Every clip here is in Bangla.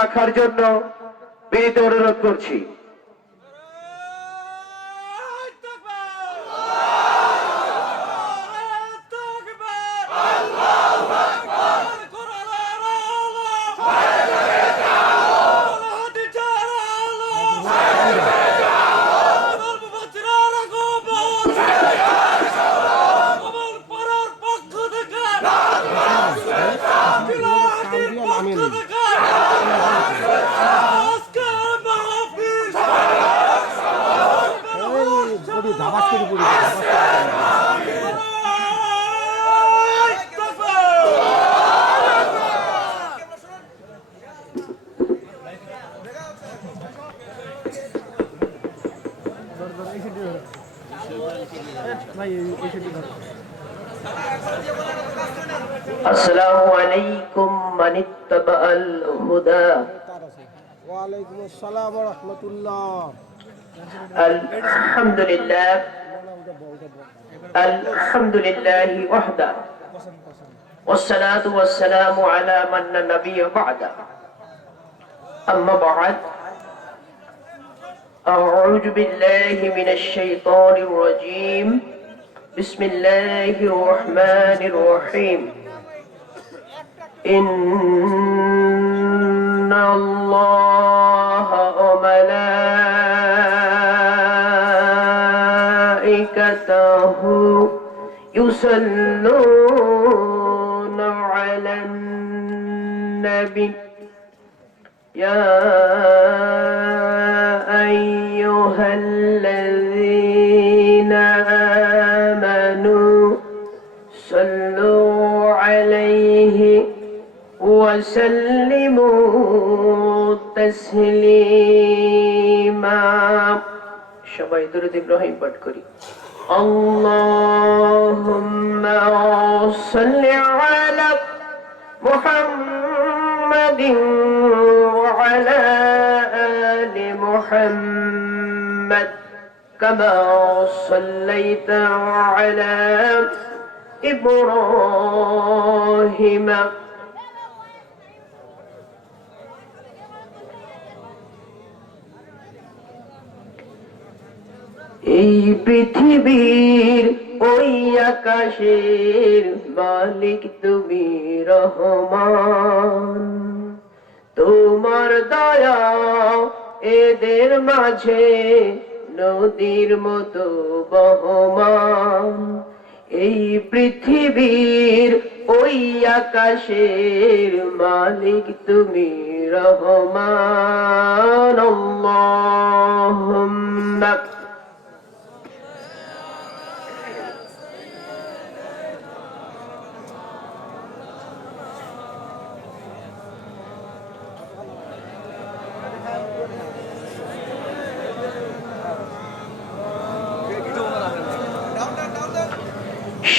রাখার জন্য বিনীত অনুরোধ করছি। আসসালামু আলাইকুম মান ইত্তাবাআল হুদা। ওয়া আলাইকুম আসসালাম ওয়া রাহমাতুল্লাহ। আলহামদুলিল্লাহ আলহামদুলিল্লাহি ওয়াহদা والصلاة والسلام على من لا نبي بعده أما بعد أعوذ بالله من الشيطان الرجيم بسم الله الرحمن الرحيم إن الله وملائكته يصلون على النبي يا أيها الذين آمنوا صلوا عليه وسلموا تسليما। সবাই দরুদ ইব্রাহিম পাঠ করি। اللهم صل على محمد وعلى آل محمد كما صليت على إبراهيم এই পৃথিবীর ওই আকাশের মালিক তুমি রহমান, তোমার দয়া এদের মাঝে নদীর মতো বহমান। এই পৃথিবীর ওই আকাশের মালিক তুমি রহমান। আল্লাহুম্মা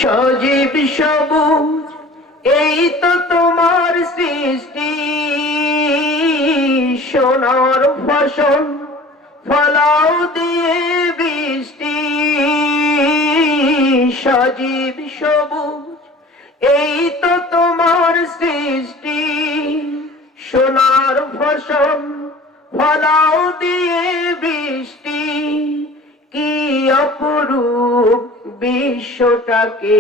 সজীব সবুজ এই তো তোমার সৃষ্টি, সোনার ফসল ফলাও দিয়ে বৃষ্টি। সজীব সবুজ এই তো তোমার সৃষ্টি, সোনার ফসল ফলাও দিয়ে বৃষ্টি। কি অপরূপ বিশ্বটাকে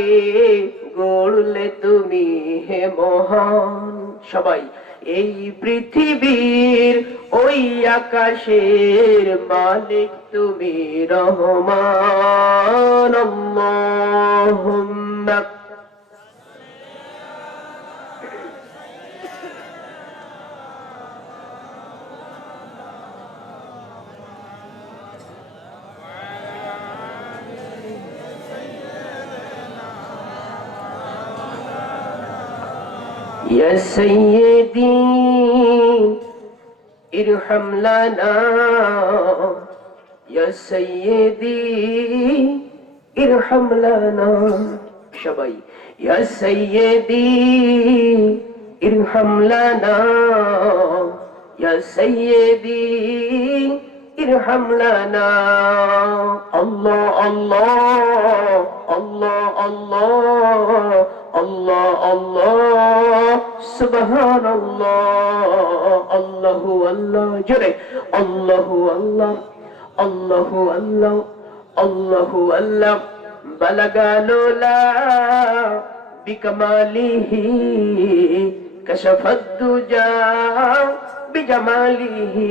গড়লে তুমি হে মহান। সবাই এই পৃথিবীর ওই আকাশের মালিক তুমি রহমান। আল্লাহুম্মা يا سيدي ارحم لنا يا سيدي ارحم لنا সবাই يا سيدي ارحم لنا يا سيدي ارحم لنا الله الله الله الله আল্লাহ আল্লাহ সুবহানাল্লাহ আল্লাহু আল্লাহ জোরে আল্লাহু আল্লাহ আল্লাহু আল্লাহ আল্লাহু আল্লাহ বালাগালুলা বিকামালিহি কাশাফাদ দুজা বিজামালিহি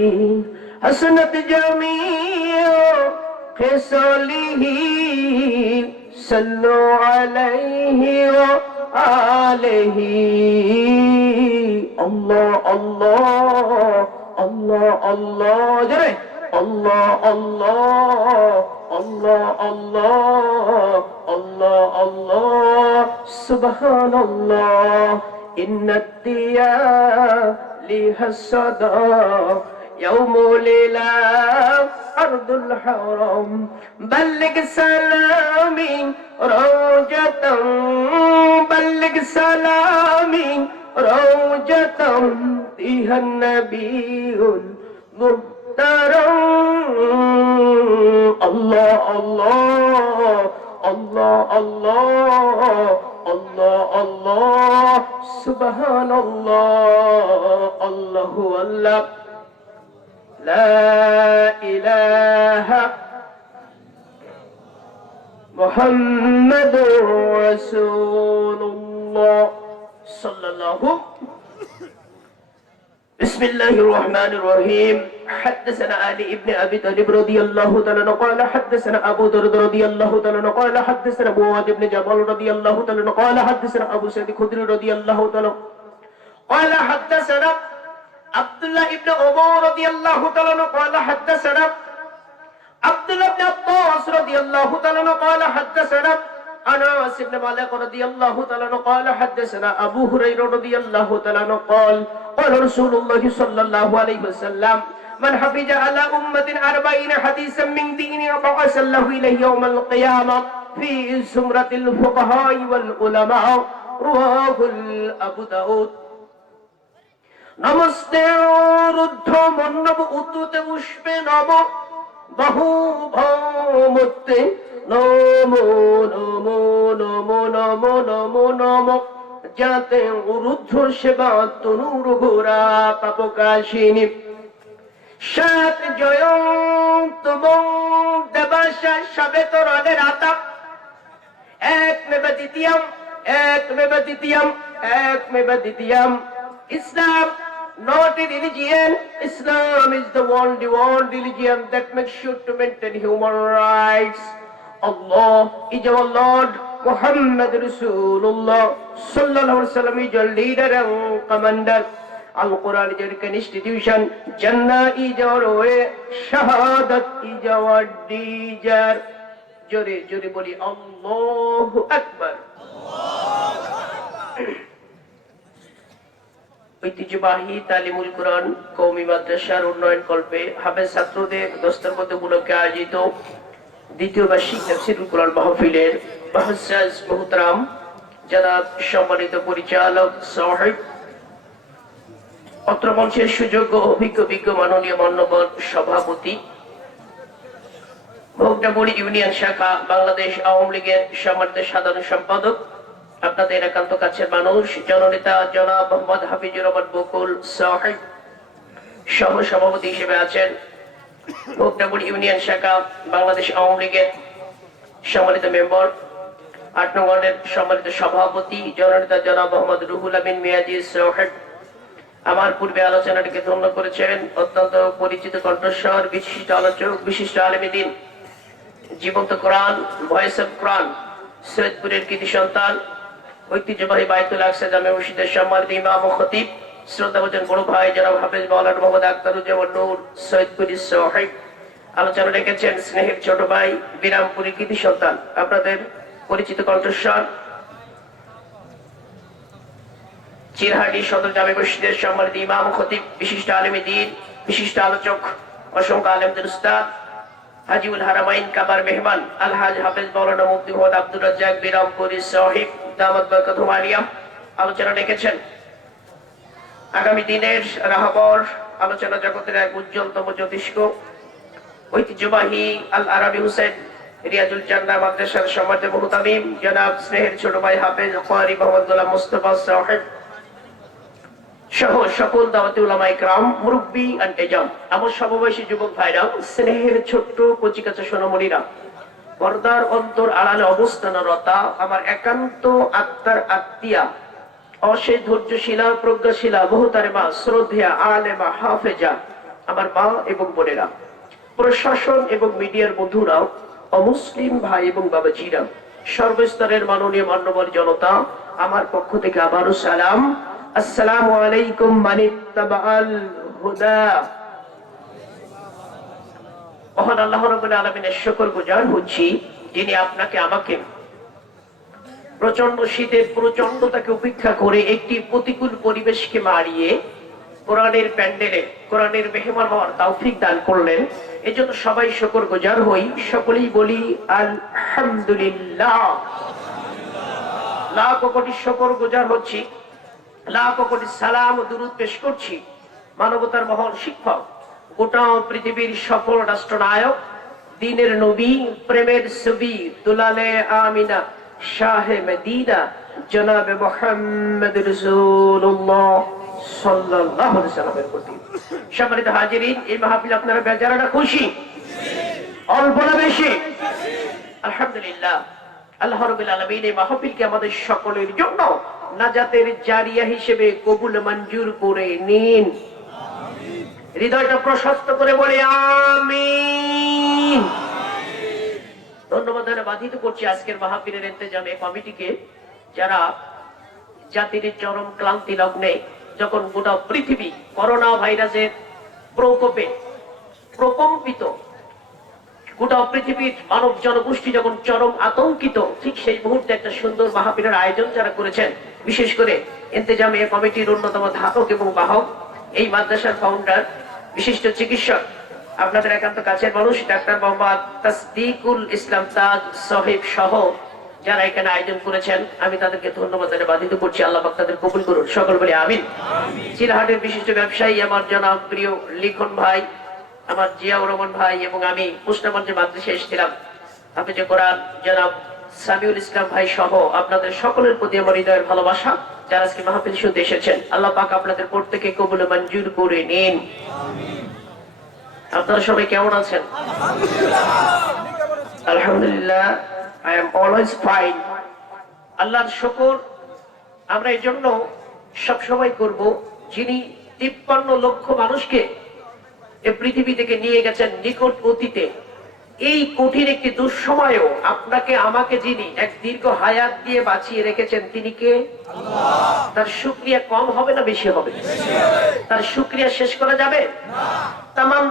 হাসনাত জামিউ খিসালিহি সাল্লু আলাইহি ওয়া আলিহি আল্লাহ আল্লাহ আল্লাহ আল্লাহ জোরে আল্লাহ আল্লাহ আল্লাহ আল্লাহ আল্লাহ আল্লাহ সুবহানাল্লাহ ইন্নাদ্দিয়া লিহাসদা ইয়াউমুল ইলা আরদুল হারাম বাল্লিগ সালামি রওজাতাম বাল্লিগ সালামি রওজাতাম Tihan নবিয়ুল Allah Allah Allah Allah Allah Allah Subhanallah Allahu Allah La ilaha Muhammadur Rasulullah Sallallahu بسم الله الرحمن الرحيم حدثنا علي ابن ابي طالب رضي الله تعالى عنه قال حدثنا ابو درد رضي الله تعالى عنه قال حدثنا معاذ بن جبل رضي الله تعالى عنه قال حدثنا ابو سعيد الخدري رضي الله تعالى قال حدثنا عبد الله ابن عمر رضي الله تعالى عنه قال حدثنا عبد الله بن عباس رضي الله تعالى عنه قال حدثنا انس بن مالك رضي الله تعالى عنه قال حدثنا ابو هريره رضي الله تعالى عنه قال قال رسول الله صلى الله عليه وسلم من حفظ على أمة 40 حديثا من دينه بعث الله إليه يوم القيامة في زمرة الفقهاء والعلماء رواه أبو داود namaste রুদ্ধ মন্নব উদ্যুতে পুষ্পে নব বহু ভৌমত্তে নমো নমো নমো নমো নমো নমো যাতে রুদ্ধ সেবা তনুর ঘোরা পাপকাশিনী সাত জয়ন্ত দেবাশা সবে তরণের আতা এক মেবা দ্বিতীয়ম এক মেবা দ্বিতীয়ম এক মেবা দ্বিতীয়ম ইসলাম not a religion. Islam is the only one religion that makes sure to maintain human rights. Allah is our Lord. Muhammad Rasulullah sallallahu alaihi wasallam is your leader and commander. Al-Quran is your constitution. Jannah is your way. Shahadat is your deejar. Jore jore boli Allahu Akbar. ঐতিহ্যবাহী তালিমুল কুরআন কওমি মাদ্রাসার উন্নয়ন কল্পে হাফেজ ছাত্রদের দস্তরবন্দ উপলক্ষে আয়োজিত দ্বিতীয় বার্ষিক তাফসীরুল কুরআন মাহফিলের মুহাজ্জাজ মুহতারাম জনাব সম্মানিত পরিচালক সাহেব, অত্র মঞ্চের সুযোগ্য অভিজ্ঞ মাননীয় মান্যবর সভাপতি, ভোগনাবুড়ি ইউনিয়ন শাখা বাংলাদেশ আওয়ামী লীগের সম্মানিত সাধারণ সম্পাদক, আপনাদের একান্ত কাছের মানুষ জননেতা জনাব মোহাম্মদ হাফিজুর রহমান বকুল সাহেব সহ সভাপতি হিসেবে আছেন, ভোগনাবুড়ি ইউনিয়ন শাখা বাংলাদেশ আওয়ামী লীগের সম্মানিত মেম্বার, ৮ নং ওয়ার্ডের সম্মানিত সভাপতি জননেতা জনাব মোহাম্মদ রুহুল আমিন মিয়াজি সাহেব, আমার পূর্বে আলোচনাটিকে ধন্য করেছেন অত্যন্ত পরিচিত কণ্ঠস্বর বিশিষ্ট আলোচক, বিশিষ্ট আলেম দ্বীন, জীবন্ত কোরআন, ভয়েস অফ কোরআন সৈয়দপুরের কৃতি সন্তান, ঐতিহ্যবাহী বাইতুল আকসা জামে মসজিদের সম্মানিত ইমাম ও খতিব, শ্রদ্ধাভাজন বড় ভাই জনাব হাফেজ মাওলানা মোহাম্মদ আখতারুজ্জামান নূর সৈয়দপুরি সাহেব, আলোচনা রেখেছেন স্নেহের ছোট ভাই বিরামপুরের কৃতি সন্তান, আপনাদের পরিচিত কণ্ঠস্বর চিরহাটি সদর জামে মসজিদের সম্মানিত ইমাম ও খতিব, বিশিষ্ট আলেম দ্বীন, বিশিষ্ট আলোচক, অসংখ্য আলেমদের উস্তাদ হাজিউল হারামাইন কাবার মেহমান আলহাজ হাফেজ মাওলানা মুফতি মোহাম্মদ আব্দুর রাজ্জাক বিরামপুরি সাহেব দামাত বরকাতুহু আলিয়া আলোচনা রেখেছেন। আগামী দিনের রাহবর আলোচনা জগতের এক উজ্জ্বলতম জ্যোতিষ্ক ঐতিহ্যবাহী আল আরাবি হুসেন রিয়াজুল জান্নাহ মাদ্রাসার সম্মানিত মুহতামিম জনাব স্নেহের ছোট ভাই হাফেজ কারি মোহাম্মদুল্লাহ মুস্তাফা সাহেব সহ সকল দাওয়াতি উলামা ইকরাম, মুরব্বি এন্ড এজাম, আমার সমবয়সী যুবক ভাইরা, স্নেহের ছোট্ট কচিকাচা সোনামণিরা, পর্দার অন্তর আড়ালে অবস্থানরতা আমার একান্ত আত্মার আত্মীয়া, অশেষ ধৈর্যশীলা, প্রজ্ঞাশীলা, বহুতারেমা, শ্রদ্ধেয়া, আলেমা, হাফেজা, আমার মা এবং বোনেরা, প্রশাসন এবং মিডিয়ার বন্ধুরাও, অমুসলিম ভাই এবং বাবাজিরা, সর্বস্তরের মাননীয় মান্যবর জনতা, আমার পক্ষ থেকে আবারও সালাম। আসসালামু আলাইকুম মানিত্তাবাআল হুদা। মহান আল্লাহ রাব্বুল আলামিনের শুকরগুজার হচ্ছি, যিনি আপনাকে আমাকে প্রচন্ড শীতের প্রচন্ডতাকে উপেক্ষা করে একটি প্রতিকূল পরিবেশকে মারিয়ে কোরআনের প্যান্ডেলে কোরআনের মেহমান হওয়ার তৌফিক দান করলেন। এজন্য সবাই শুকরগুজার হই, সকলেই বলি আলহামদুলিল্লাহ। লাখ কোটি শুকরগুজার হচ্ছি, লাখ কোটি সালাম ও দুরূদ পেশ করছি মানবতার মহান শিক্ষক, গোটা পৃথিবীর সফল রাষ্ট্রনায়ক, দ্বীনের নবী, প্রেমের ছবি, দুলালে আমিনা, শাহে মদিনা, জনাবে মুহাম্মদ রাসূলুল্লাহ সাল্লাল্লাহু আলাইহি ওয়াসাল্লামের প্রতি। সম্মানিত হাজিরিন, এই মাহফিল আপনারা বেজারা না খুশি? অল্প না বেশি? আলহামদুলিল্লাহ। আল্লাহ রাব্বুল আলামিন এই মাহফিলকে আমাদের সকলের জন্য নাজাতের জারিয়া হিসেবে কবুল মঞ্জুর করে নিন। হৃদয়টা প্রশস্ত করে বলে আমিন। ধন্যবাদ বাধিত করছি আজকের মাহফিলের ইন্তেজামে কমিটিকে, যারা জাতির চরম ক্লান্তি লগ্নে, যখন গোটা পৃথিবী করোনা ভাইরাসের প্রকোপে প্রকম্পিত, গোটা পৃথিবীর মানব জনগোষ্ঠী যখন চরম আতঙ্কিত, ঠিক সেই মুহূর্তে একটা সুন্দর মাহফিলের আয়োজন যারা করেছেন, বিশেষ করে ইন্তেজামে কমিটির অন্যতম ধারক এবং বাহক, এই মাদ্রাসার ফাউন্ডার, বিশিষ্ট চিকিৎসক, আপনাদের একান্ত কাছের মানুষ ডাক্তার মোহাম্মদ তাসদিকুল ইসলাম তাজ সাহেব সহ যারা এখানে আয়োজন করেছেন, আমি তাদেরকে ধন্যবাদ বাধিত করছি। আল্লাহ পাক তাদের কবুল করুন, সকল বলে আমিন। চিলাহাটের বিশিষ্ট ব্যবসায়ী আমার জনাব প্রিয় লিখন ভাই, আমার জিয়াউর রহমান ভাই এবং আমি পুষ্টামঞ্চে মাদ্রাসায় এসেছিলাম, আপনি যে কোরআন জনাব সামিউল ইসলাম ভাই সহ আপনাদের সকলের প্রতি আমার হৃদয়ের ভালোবাসা, যারা আজকে মাহফিল শুনতে এসেছেন, আল্লাহ পাক আপনাদের প্রত্যেকে কবুল মঞ্জুর করে নিন। আপনারা সবাই কেমন আছেন? আলহামদুলিল্লাহ, I am always fine. আল্লাহর শুকর আমরা এই জন্য সবসময় করব, যিনি 53 লক্ষ মানুষকে এই পৃথিবী থেকে নিয়ে গেছেন নিকট অতীতে। এই কঠিন একটি দুঃসময়েও আপনাকে আমাকে যিনি এক দীর্ঘ হায়াত দিয়ে বাঁচিয়ে রেখেছেন, তিনি কে? আল্লাহ। তার শুকরিয়া কম হবে না বেশি হবে? তার শুকরিয়া শেষ করা যাবে না। তামাম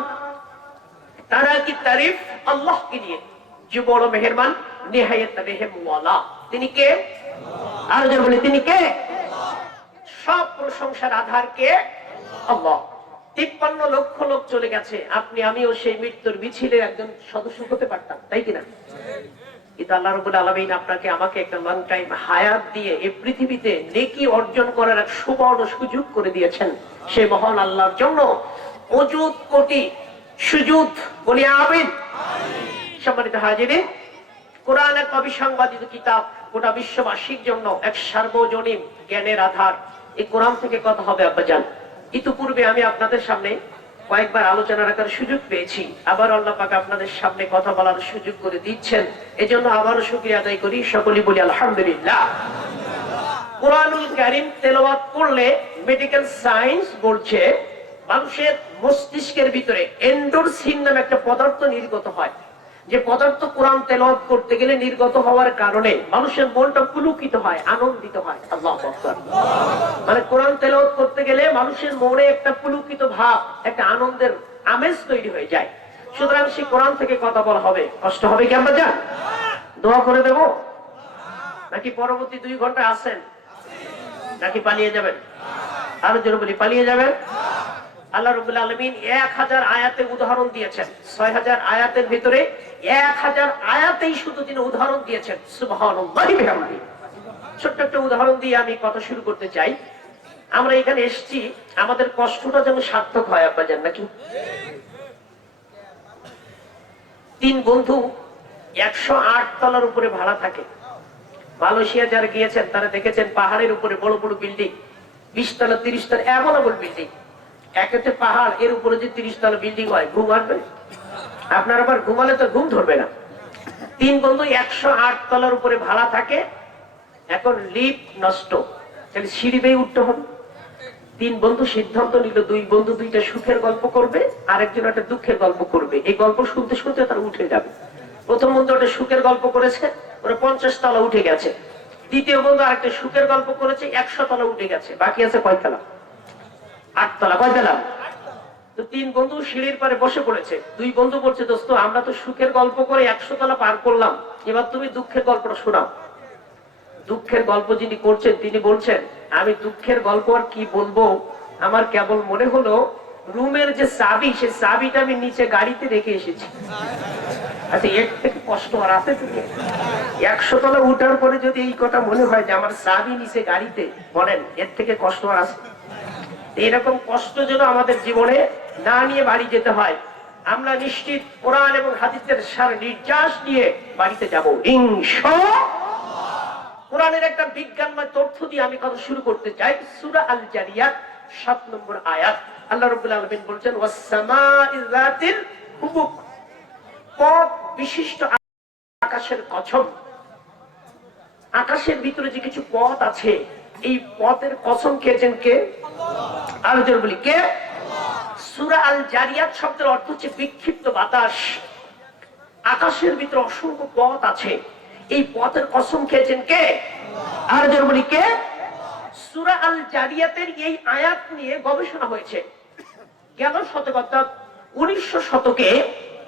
তারা কি তারিফ আল্লাহ কে নিয়ে, যে বড় মেহেরবান, নিহায়াত রহিম ওয়ালা। তিনি কে? আল্লাহ। আর যারা বলে তিনি কে? আল্লাহ। সব প্রশংসার আধার কে? আল্লাহ। 53 লক্ষ লোক চলে গেছে, আপনি আমিও সেই মৃত্যুর মিছিলে একজন সদস্য হতে পারতাম, তাই কিনা? কিন্তু আল্লাহ রাব্বুল আলামিন আপনাকে আমাকে একটা লং টাইম হায়াত দিয়ে এই পৃথিবীতে নেকি অর্জন করার এক সুবর্ণ সুযোগ করে দিয়েছেন। সেই মহান আল্লাহর জন্য অযুত কোটি সুজুদ বলি আমিন। সম্মানিত হাজিরিন, কোরআন এক অবিসংবাদিত কিতাব, গোটা বিশ্ববাসীর জন্য এক সার্বজনীন জ্ঞানের আধার। এই কোরআন থেকে কথা হবে আব্বাজান। ইতিপূর্বে আমি আপনাদের সামনে কয়েকবার আলোচনা রাখার সুযোগ পেয়েছি, আবার আল্লাহ পাক আপনাদের সামনে কথা বলার সুযোগ করে দিচ্ছেন, এজন্য আবারও শুকরিয়া আদায় করি। সকলেই বলি আলহামদুলিল্লাহ। কোরআনুল কারীম তেলাওয়াত করলে মেডিকেল সায়েন্স বলছে মানুষের মস্তিষ্কের ভিতরে এন্ডোরফিন নামে একটা পদার্থ নির্গত হয়, যে পদার্থ কোরআন তেলাওয়াত করতে গেলে নির্গত হওয়ার কারণে মানুষের মনটা পুলকিত হয়, আনন্দিত হয়। আল্লাহু আকবার। মানে কোরআন তেলাওয়াত করতে গেলে মানুষের মনে একটা পুলকিত ভাব, একটা আনন্দের আমেজ তৈরি হয়ে যায়। সুতরাং সেই কোরআন থেকে কথা বলা হবে, কষ্ট হবে কি আমরা জান? দোয়া করে দেব নাকি পরবর্তী 2 ঘন্টা আছেন, নাকি পালিয়ে যাবেন? আরো জোরে বলি, পালিয়ে যাবেন? আল্লাহ রাব্বুল আলামিন 1000 আয়াতে উদাহরণ দিয়েছেন। 6000 আয়াতের ভিতরে 1000 আয়াতেই শুধু তিনি উদাহরণ দিয়েছেন। সুবহানাল্লাহি বিহামদিহি। ছোট্ট একটা উদাহরণ দিয়ে আমি কথা শুরু করতে চাই। আমরা এখানে এসেছি, আমাদের কষ্টটা যেন সার্থক হয় আব্বাজান, নাকি? 3 বন্ধু 108 তলার উপরে ভাড়া থাকে। মালয়েশিয়া যারা গিয়েছেন তারা দেখেছেন পাহাড়ের উপরে বড় বড় বিল্ডিং, 20 তলা 30 তলা এমনবল বিল্ডিং। একটা পাহাড়, এর উপরে যে 30 তলা বিল্ডিং হয়, ঘুম আসবে? আপনার আবার ঘুমালে তো ঘুম ধরবে না। 3 বন্ধু 108 তলার উপরে ভাড়া থাকে। এখন লিফট নষ্ট, তাহলে সিঁড়ি বেয়ে উঠতে হবে। 3 বন্ধু সিদ্ধান্ত নিল 2 বন্ধু 2টা সুখের গল্প করবে, আরেকজন একটা দুঃখের গল্প করবে। এই গল্প শুনতে শুনতে তারা উঠে যাবে। প্রথম বন্ধু একটা সুখের গল্প করেছে, ওরা 50 তলা উঠে গেছে। দ্বিতীয় বন্ধু আরেকটা সুখের গল্প করেছে, 100 তলা উঠে গেছে। বাকি আছে কয় তলা? 8 তলা। কয় তলা? তো 3 বন্ধু সিঁড়ির পারে বসে পড়েছে। 2 বন্ধু বলছে, দোস্ত আমরা তো সুখের গল্প করে 100 তলা পার করলাম, এবার তুমি দুঃখের গল্পটা শোনাও। দুঃখের গল্প যিনি করছেন তিনি বলছেন, আমি দুঃখের গল্প আর কি বলবো, আমার কেবল মনে হলো রুমের যে চাবি, সে চাবিটা আমি নিচে গাড়িতে রেখে এসেছি। আচ্ছা, এর থেকে কষ্ট আর আছে? 100 তলা উঠার পরে যদি এই কথা মনে হয় যে আমার চাবি নিচে গাড়িতে, বলেন এর থেকে কষ্ট আর আছে? এরকম কষ্ট যেন আমাদের জীবনে না নিয়ে বাড়ি যেতে হয়। আমরা নিশ্চিত কোরআন এবং হাদিসের সার নির্যাস নিয়ে বাড়িতে যাব ইনশাআল্লাহ। কোরআনের একটা বিজ্ঞানময় তথ্য দিয়ে আমি কথা শুরু করতে চাই। সূরা আল জারিয়াত 7 নম্বর আয়াত। আল্লাহ রাব্বুল আলামিন বলেন, ওয়াস সামা'i যাতিল হুবুক, পথ বিশিষ্ট আকাশের কসম। আকাশের ভিতরে যে কিছু পথ আছে, এই পথের কসম খেয়েছেন কে? আল্লাহ। আর জোরে বলি কে? সূরা আল জারিয়াত শব্দের অর্থ হচ্ছে বিক্ষিপ্ত বাতাস। আকাশের ভিতরে অসংখ্য পথ আছে, এই পথের কসম খেয়েছেন কে? আর জোরে বলি কে? সূরা আল জারিয়াতের এই আয়াত নিয়ে গবেষণা হয়েছে। গেল শতক অর্থাৎ 1900 শতকে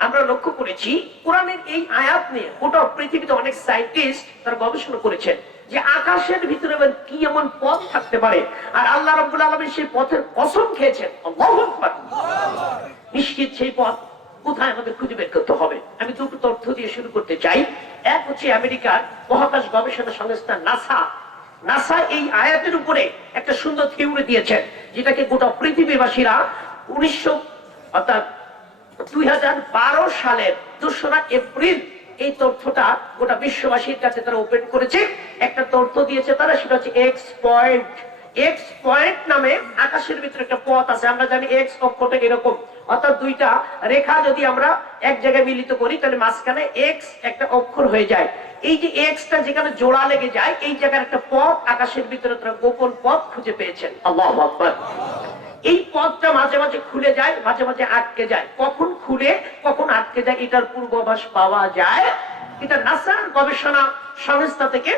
আমরা লক্ষ্য করেছি কোরআনের এই আয়াত নিয়ে গোটা পৃথিবীতে অনেক সায়েন্টিস্ট তারা গবেষণা করেছেন যে আকাশের ভিতরে কি এমন পথ থাকতে পারে, আর আল্লাহ রাব্বুল আলামিন সেই পথের কসম খেয়েছেন। আল্লাহু আকবার। নিশ্চিত সেই পথ কোথায় আমাদের খুঁজে বের করতে হবে। আমি দুটো তথ্য দিয়ে শুরু করতে চাই। এক হচ্ছে আমেরিকার মহাকাশ গবেষণা সংস্থা নাসা। নাসা এই আয়াতের উপরে একটা সুন্দর থিওরি দিয়েছেন, যেটাকে গোটা পৃথিবীবাসীরা 2012 সালের 2রা এপ্রিল এই তথ্যটা গোটা বিশ্ববাসীর কাছে তারা ওপেন করেছে। একটা তথ্য দিয়েছে তারা, সেটা হচ্ছে এক্স পয়েন্ট। এক্স পয়েন্ট নামে আকাশের ভিতরে একটা পথ আছে। আমরা জানি এক্স অক্ষটা এরকম, অর্থাৎ 2টা রেখা যদি আমরা এক জায়গায় মিলিত করি তাহলে মাঝখানে এক্স একটা অক্ষর হয়ে যায়। এই যে এক্সটা যেখানে জোড়া লেগে যায়, এই জায়গার একটা পথ আকাশের ভিতরে তারা গোপন পথ খুঁজে পেয়েছেন। আল্লাহু আকবার। এই পথটা মাঝে মাঝে খুলে যায়, মাঝে মাঝে আটকে যায়। কখন খুলে কখন আটকে যায় এটার পূর্বাভাস পাওয়া যায়। এটা নাসার গবেষণা সংস্থা থেকে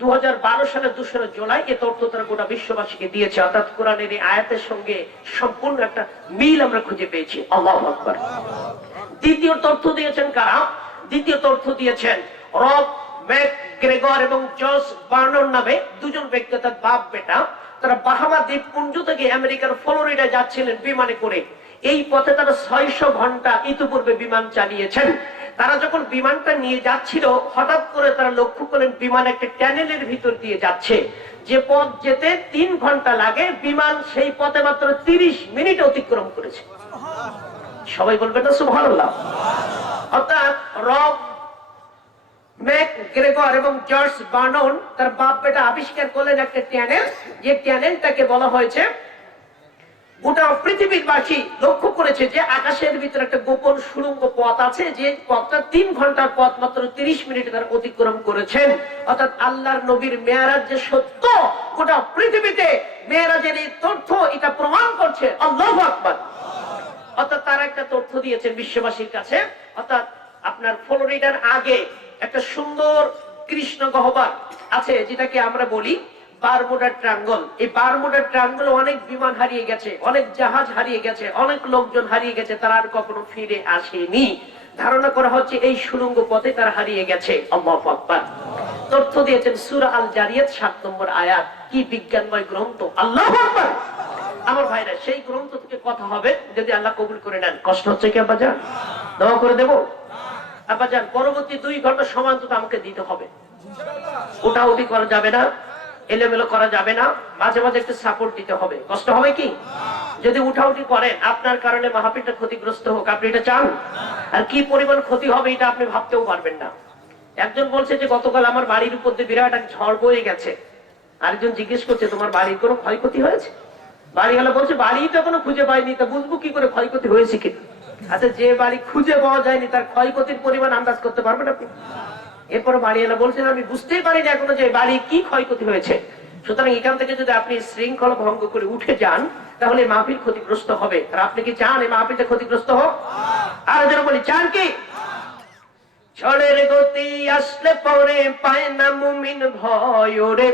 2012 সালের 2রা জুলাই এই তথ্য তারা গোটা বিশ্ববাসীকে দিয়েছে। অর্থাৎ কোরআনের এই আয়াতের সঙ্গে সম্পূর্ণ একটা মিল আমরা খুঁজে পেয়েছি। আল্লাহু আকবার। দ্বিতীয় তথ্য দিয়েছেন কারা? দ্বিতীয় তথ্য দিয়েছেন রব ম্যাকগ্রেগর এবং জস বার্নর নামে 2জন ব্যক্তি, অর্থাৎ বাপ বেটা। তারা বাহামা দ্বীপপুঞ্জ থেকে আমেরিকার ফ্লোরিডা যাচ্ছিলেন বিমানে করে। এই পথে তারা 600 ঘন্টা ইতিপূর্বে বিমান চালিয়েছেন। তারা যখন বিমানটা নিয়ে যাচ্ছিল, হঠাৎ করে তারা লক্ষ্য করলেন বিমান একটা ট্যানেলের ভিতর দিয়ে যাচ্ছে। যে পথ যেতে 3 ঘন্টা লাগে, বিমান সেই পথে মাত্র 30 মিনিট অতিক্রম করেছে। সবাই বলবেন না সুবহানাল্লাহ। অর্থাৎ রব ম্যাকগ্রেগর এবং জর্জ বার্নন তার বাপ বেটা আবিষ্কার করলেন একটা ট্যানেল, যে ট্যানেলটাকে বলা হয়েছে, গোটা পৃথিবীবাসী লক্ষ্য করেছে যে আকাশের ভিতরে একটা গোপন সুড়ঙ্গ পথ আছে, যে পথটা 3 ঘন্টার পথ মাত্র 30 মিনিটে তারা অতিক্রম করেছেন। অর্থাৎ আল্লাহর নবীর মেরাজ যে সত্য, গোটা পৃথিবীতে মেরাজের এই তথ্য এটা প্রমাণ করছে। আল্লাহু আকবার। অর্থাৎ তারা একটা তথ্য দিয়েছেন বিশ্ববাসীর কাছে। অর্থাৎ আপনার ফ্লোরিডার আগে একটা সুন্দর কৃষ্ণ গহ্বর আছে, যেটাকে আমরা বলি বারমুডা ট্রায়াঙ্গল। এই বারমুডা ট্রায়াঙ্গলে অনেক বিমান হারিয়ে গেছে, অনেক জাহাজ হারিয়ে গেছে, অনেক লোকজন হারিয়ে গেছে, তারা আর কখনো ফিরে আসেনি। ধারণা করা হচ্ছে এই সুড়ঙ্গ পথে তারা হারিয়ে গেছে। আল্লাহু আকবার। তথ্য দিয়েছেন সূরা আল জারিয়াত 7 নম্বর আয়াত। কি বিজ্ঞানময় গ্রন্থ! আল্লাহু আকবার। আমার ভাইরা, সেই গ্রন্থ থেকে কথা হবে যদি আল্লাহ কবুল করে নেন। কষ্ট হচ্ছে কি আব্বাজান? দোয়া করে দেব আব্বাজান। পরবর্তী 2 ঘন্টা সময় তো আমাকে দিতে হবে, ওটা ওটি করা যাবে না। এলোমেলো করা যাবে না, মাঝে মাঝে একটু সাপোর্ট দিতে হবে। কষ্ট হবে কি যদি উঠাউঠি করেন, আপনার কারণে মাহফিলটা ক্ষতিগ্রস্ত হোক, আপনি এটা চান? আর কি পরিমাণ ক্ষতি হবে এটা আপনি ভাবতেও পারবেন না। একজন বলছে যে গতকাল আমার বাড়ির উপর দিয়ে বিরাট এক ঝড় বয়ে গেছে। আরেকজন জিজ্ঞেস করছে তোমার বাড়ির কোনো ক্ষয়ক্ষতি হয়েছে? বাড়িওয়ালা বলছে বাড়ি তো এখনো খুঁজে পাইনি, তা বুঝবো কি করে ক্ষয়ক্ষতি হয়েছে কি? আচ্ছা, যে বাড়ি খুঁজে পাওয়া যায়নি তার ক্ষয়ক্ষতির পরিমাণ আন্দাজ করতে পারবেন আপনি? এরপরে বাড়িওয়ালা বলছেন আমি বুঝতেই পারিনি এখনো যে বাড়ি কি ক্ষয়ক্ষতি হয়েছে। সুতরাং এখান থেকে যদি আপনি শৃঙ্খলা ভঙ্গ করে উঠে যান তাহলে মাহফিল ক্ষতিগ্রস্ত হবে। আর আপনি কি চান এই মাহফিলটা ক্ষতিগ্রস্ত হোক? আর যেন বলি চান কি? ঝড়ের গতি আসলে পরে পায় না মুমিন ভয় ওরে,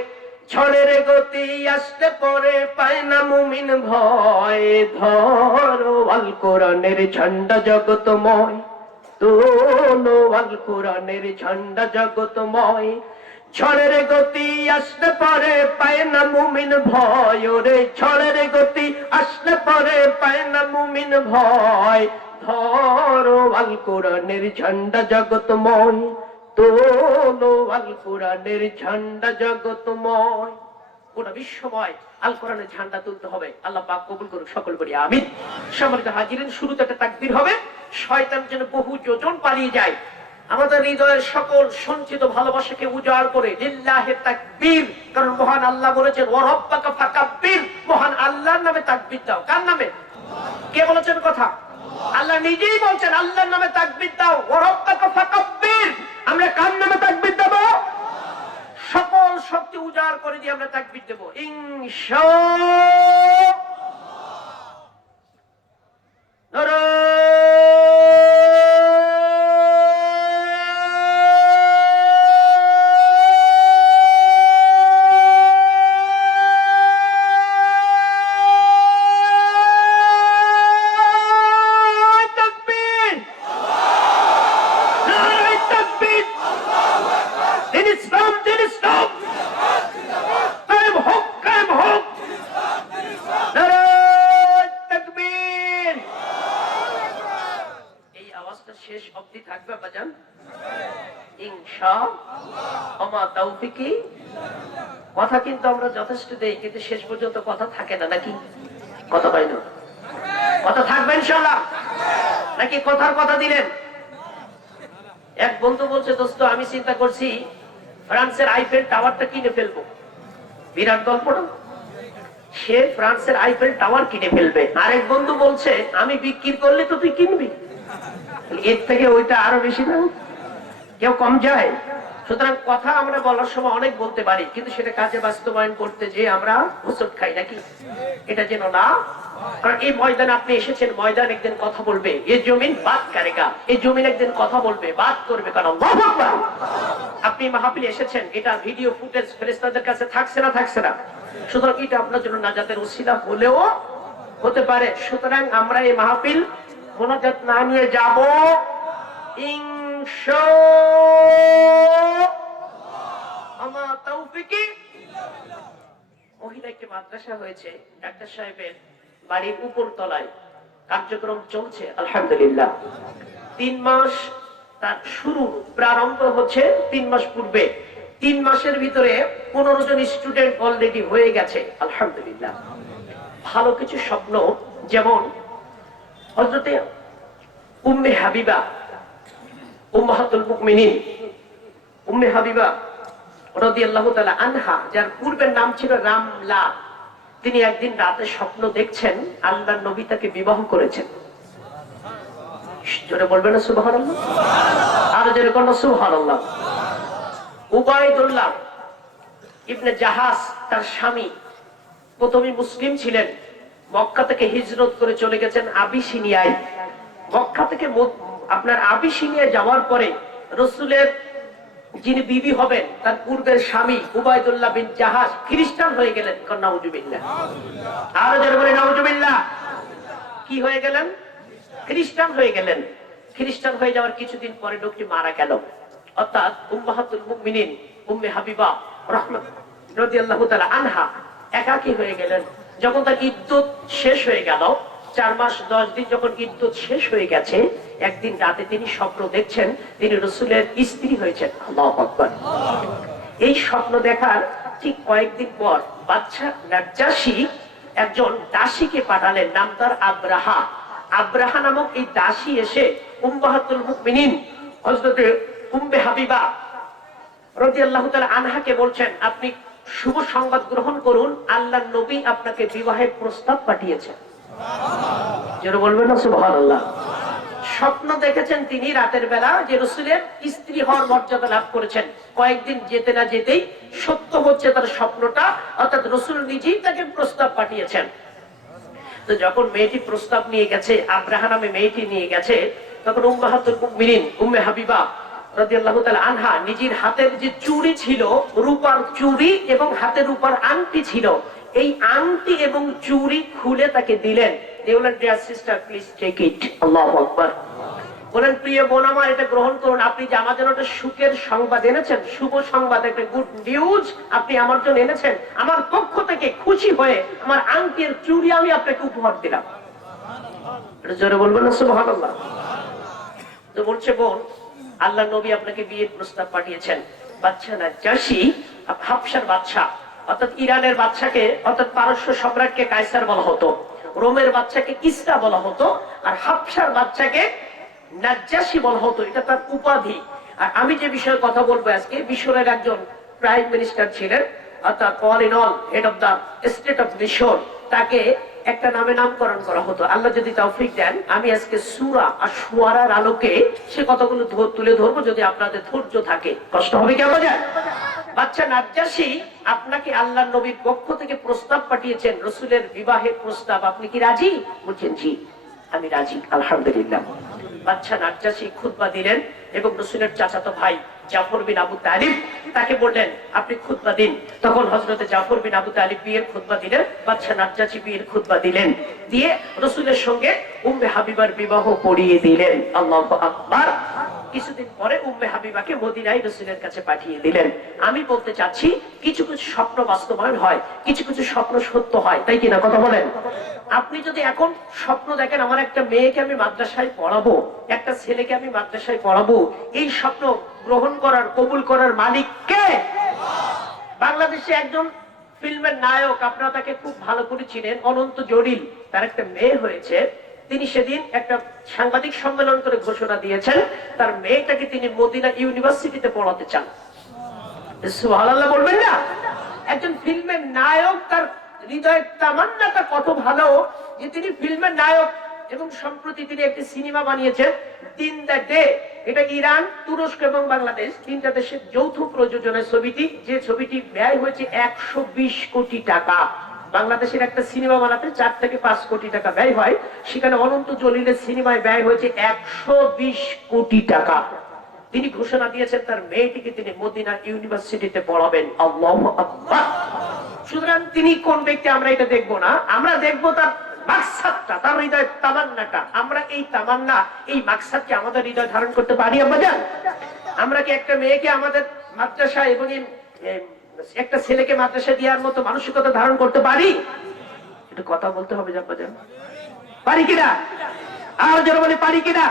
ঝড়ের গতি আসলে পরে পায় না মুমিন ভয়। ধরো আল কোরআনের ঝান্ডা জগতময়, তোলো আল কোরআনের ঝান্ডা জগতময়। ঝড়ের গতি আসলে পরে পায় না মুমিন ভয় ওরে, ঝড়ের গতি আসলে পরে পায় না মুমিন ভয়। ধরো আল কোরআনের ঝান্ডা জগতময়, তোলো আল কোরআনের ঝান্ডা জগতময়। গোটা বিশ্বময় আল কোরআনের ঝান্ডা তুলতে হবে। আল্লাহ পাক কবুল করুক, সকল বলি আমিন। সম্মানিত হাজিরিন, শুরুতে একটা তাকবীর হবে, শয়তান যেন বহু যোজন পালিয়ে যায়। আমাদের হৃদয়ের সকল সঞ্চিত ভালোবাসাকে উজাড় করে লিল্লাহি তাকবীর, কারণ মহান আল্লাহ বলেছেন ওয়া রাব্বাকা ফাকাব্বির, মহান আল্লাহর নামে তাকবীর দাও। কার নামে? কে বলেছেন কথা? আল্লাহ নিজেই বলছেন আল্লাহর নামে তাকবীর দাও, ওয়া রাব্বাকা ফাকাব্বির। আমরা কার নামে তাকবীর দেব? সকল শক্তি উজাড় করে দিয়ে আমরা তাকবীর দেব ইনশাআল্লাহ। শেষ অবধি থাকবে বাজান ইনশাআল্লাহ। ওমা তাওফিকি। কথা কিন্তু আমরা যথেষ্ট দেই, কিন্তু শেষ পর্যন্ত কথা থাকে না, নাকি? কথা পাই না, কথা থাকবে ইনশাআল্লাহ নাকি? কথার কথা দিলেন। এক বন্ধু বলছে দোস্ত আমি চিন্তা করছি ফ্রান্সের আইফেল টাওয়ারটা কিনে ফেলবো। বিরাট গল্প না? সে ফ্রান্সের আইফেল টাওয়ার কিনে ফেলবে। আরেক বন্ধু বলছে আমি বিক্রি করলে তো তুই কিনবি। এর থেকে ওইটা আরো বেশি না? কেউ কম যায়? সুতরাং কথা আমরা বলার সময় অনেক বলতে পারি, কিন্তু সেটা কাজে বাস্তবায়ন করতে যে আমরা হোঁচট খাই, নাকি? এটা যেন না। কারণ এই ময়দানে আপনি এসেছেন, ময়দান একদিন কথা বলবে, এই জমিন বাদ করেগা, এই জমিন একদিন কথা বলবে, বাদ করবে। কারণ আপনি মাহফিলে এসেছেন, এটা ভিডিও ফুটেজ ফেরেশতাদের কাছে থাকছে না? থাকছে না? সুতরাং এটা আপনার জন্য নাজাতের ওসিলা হলেও হতে পারে। সুতরাং আমরা এই মাহফিল মোনাজাত না নিয়ে যাব ইনশাআল্লাহ। তাওফিকি। মহিলা একটি মাদ্রাসা হয়েছে ডাক্তার সাহেবের বাড়ির উপর তলায়, কার্যক্রম চলছে আলহামদুলিল্লাহ। 3 মাস তার শুরু, প্রারম্ভ হচ্ছে 3 মাস পূর্বে। 3 মাসের ভিতরে 15 জন স্টুডেন্ট অলরেডি হয়ে গেছে আলহামদুলিল্লাহ। ভালো কিছু স্বপ্ন, যেমন হযরতে উম্মে হাবিবা উম্মাহাতুল মুমিনিন উম্মে হাবিবা রাদিয়াল্লাহু তাআলা আনহা, যার পূর্বের নাম ছিল রামলা, তিনি একদিন রাতে স্বপ্ন দেখছেন আল্লাহর নবী তাকে বিবাহ করেছেন। জোরে বলবেন না সুবহানাল্লাহ? আর জোরে কোন সুবহানাল্লাহ। উবাইদুল্লাহ ইবনে জাহাজ তার স্বামী, প্রথমে মুসলিম ছিলেন, মক্কা থেকে হিজরত করে চলে গেছেন আবিসিনিয়ায়। মক্কা থেকে আপনার আবিসিনিয়ায় যাওয়ার পরে রাসূলের যিনি বিবি হবেন তার পূর্বের স্বামী উবাইদুল্লাহ বিন জাহাজ খ্রিস্টান হয়ে গেলেন। নাউজুবিল্লাহ। আর যারা বলে নাউজুবিল্লাহ। কি হয়ে গেলেন? খ্রিস্টান হয়ে গেলেন। খ্রিস্টান হয়ে যাওয়ার কিছুদিন পরে লোকটি মারা গেল। অর্থাৎ উম্মাহাতুল মুমিনিন উম্মে হাবিবা রাদিয়াল্লাহু তাআলা আনহা একাকী হয়ে গেলেন। যখন তার ইদ্দত শেষ হয়ে গেল, 4 মাস 10 দিন যখন ইদ্দত শেষ হয়ে গেছে, একদিন রাতে তিনি স্বপ্ন দেখছেন তিনি রাসূলের স্ত্রী হয়েছেন। আল্লাহু আকবার। এই স্বপ্ন দেখার ঠিক কয়েকদিন পর বাদশা নাজ্জাশী একজন দাসীকে পাঠালেন, নাম তার আব্রাহা। আব্রাহা নামক এই দাসী এসে উম্মাহাতুল মুমিনিন হযরতে উম্মে হাবিবা রাদিয়াল্লাহু তাআলা আনহাকে বলছেন, আপনি শুভ সংবাদ গ্রহণ করুন, আল্লাহর নবী আপনাকে বিবাহের প্রস্তাব পাঠিয়েছেন। যেন বলবেন না সুবহানাল্লাহ। স্বপ্ন দেখেছেন তিনি রাতের বেলা যে রাসূলের স্ত্রী হওয়ার মর্যাদা লাভ করেছেন। কয়েকদিন যেতে না যেতেই সত্য হচ্ছে তার স্বপ্নটা, অর্থাৎ রাসূল নিজেই তাকে প্রস্তাব পাঠিয়েছেন। তো যখন মেয়েটি প্রস্তাব নিয়ে গেছে, আব্রাহা নামে মেয়েটি নিয়ে গেছে, তখন উম্মাহাতুল মুমিনিন উম্মে হাবিবা রাদিয়াল্লাহু তাআলা আনহা নিজের হাতের যে চুড়ি ছিল, রূপার চুড়ি এবং হাতে রূপার আংটি ছিল, এই আংটি এবং চুড়ি খুলে তাকে দিলেন। বললেন, dear sister, please take it. আল্লাহু আকবার। বলেন, প্রিয় বোন আমার, এটা গ্রহণ করুন। আপনি যে আমার জন্য একটা সুখের সংবাদ এনেছেন, শুভ সংবাদ, একটা গুড নিউজ আপনি আমার জন্য এনেছেন, আমার পক্ষ থেকে খুশি হয়ে আমার আংটির চুড়ি আমি আপনাকে উপহার দিলাম। এটা জোরে বলবেন না সুবহানাল্লাহ। তো বলছে, বোন, আল্লাহ নবী আপনাকে বিয়ের প্রস্তাব পাঠিয়েছেন। বাদশা নাজ্জাশী, হাবশার বাদশা, অর্থাৎ ইরানের বাদশাকে, অর্থাৎ পারস্য সম্রাটকে কায়সার বলা হতো, রোমের বাদশাকে কিসরা বলা হতো, আর হাবশার বাদশাকে নাজ্জাশী বলা হতো। এটা তার উপাধি। আর আমি যে বিষয়ে কথা বলবো আজকে, মিশরের একজন প্রাইম মিনিস্টার ছিলেন, অর্থাৎ all in all head of the state of মিশর, তাকে একটা নামে নামকরণ করা হতো। আল্লাহ যদি তৌফিক দেন, আমি আজকে সূরা আশ-শুআরার আলোকে সে কথাগুলো তুলে ধরবো, যদি আপনাদের ধৈর্য থাকে। কষ্ট হবে কি আপনাদের? বাদশা নাজ্জাশী, আপনাকে আল্লাহর নবীর পক্ষ থেকে প্রস্তাব পাঠিয়েছেন, রাসূলের বিবাহের প্রস্তাব, আপনি কি রাজি? বলছেন, জি আমি রাজি, আলহামদুলিল্লাহ। বাদশা নাজ্জাশী খুতবা দিলেন এবং রাসূলের চাচাতো ভাই জাফর বিন আবু তালিব তাকে বললেন, আপনি খুতবা দিন। তখন হযরতে জাফর বিন আবু তালিব বিয়ের খুতবা দিলেন, বাদশা নাজ্জাশী বিয়ের খুতবা দিলেন, দিয়ে রাসূলের সঙ্গে উম্মে হাবিবার বিবাহ পড়িয়ে দিলেন। আল্লাহু আকবার। কিছুদিন পরে উম্মে হাবিবাকে মদিনায় রাসূলের কাছে পাঠিয়ে দিলেন। আমি বলতে চাচ্ছি, কিছু কিছু স্বপ্ন বাস্তবায়ন হয়, কিছু কিছু স্বপ্ন সত্য হয়, তাই কিনা কথা বলেন? আপনি যদি এখন স্বপ্ন দেখেন, আমার একটা মেয়েকে আমি মাদ্রাসায় পড়াবো, একটা ছেলেকে আমি মাদ্রাসায় পড়াবো, এই স্বপ্ন গ্রহণ করার, কবুল করার মালিক কে? বাংলাদেশে একজন ফিল্মের নায়ক, আপনারা তাকে খুব ভালো করে চিনেন, অনন্ত জলিল, তার একটা মেয়ে হয়েছে। তিনি সেদিন একটা সাংবাদিক সম্মেলন করে ঘোষণা দিয়েছেন, তার মেয়েটাকে তিনি মদিনা ইউনিভার্সিটিতে পড়াতে চান। সুবহানাল্লাহ বলবেন না? একজন ফিল্মের নায়ক, তার হৃদয়ের তামান্নাটা কত ভালো যে তিনি ফিল্মের নায়ক। এবং সম্প্রতি তিনি একটি সিনেমা বানিয়েছেন, দিন দ্য ডে। এটা ইরান, তুরস্ক এবং বাংলাদেশ তিনটা দেশের যৌথ প্রযোজনায় ছবিটি, যে ছবিটি ব্যয় হয়েছে 120 কোটি টাকা। বাংলাদেশের একটা সিনেমা বানাতে 4 থেকে 5 কোটি টাকা ব্যয় হয়, সেখানে অনন্ত জলিলের সিনেমায় ব্যয় হয়েছে 120 কোটি টাকা। তিনি ঘোষণা দিয়েছেন তার মেয়েটিকে তিনি মদিনা ইউনিভার্সিটিতে পড়াবেন। আল্লাহু আকবার। সুতরাং তিনি কোন ব্যক্তি আমরা এটা দেখবো না, আমরা দেখবো তার মাকসাদটা, তার হৃদয়ের তামান্নাটা। আমরা এই তামান্না, এই মাকসাদকে আমাদের হৃদয় ধারণ করতে পারি? আমরা কি একটা মেয়েকে আমাদের মাদ্রাসায় এবং একটা ছেলেকে মাদ্রাসায় দেওয়ার মতো মানসিকতা ধারণ করতে পারি? একটু কথা বলতে হবে, পারি কিনা? আর যারা বলে পারি কিনা,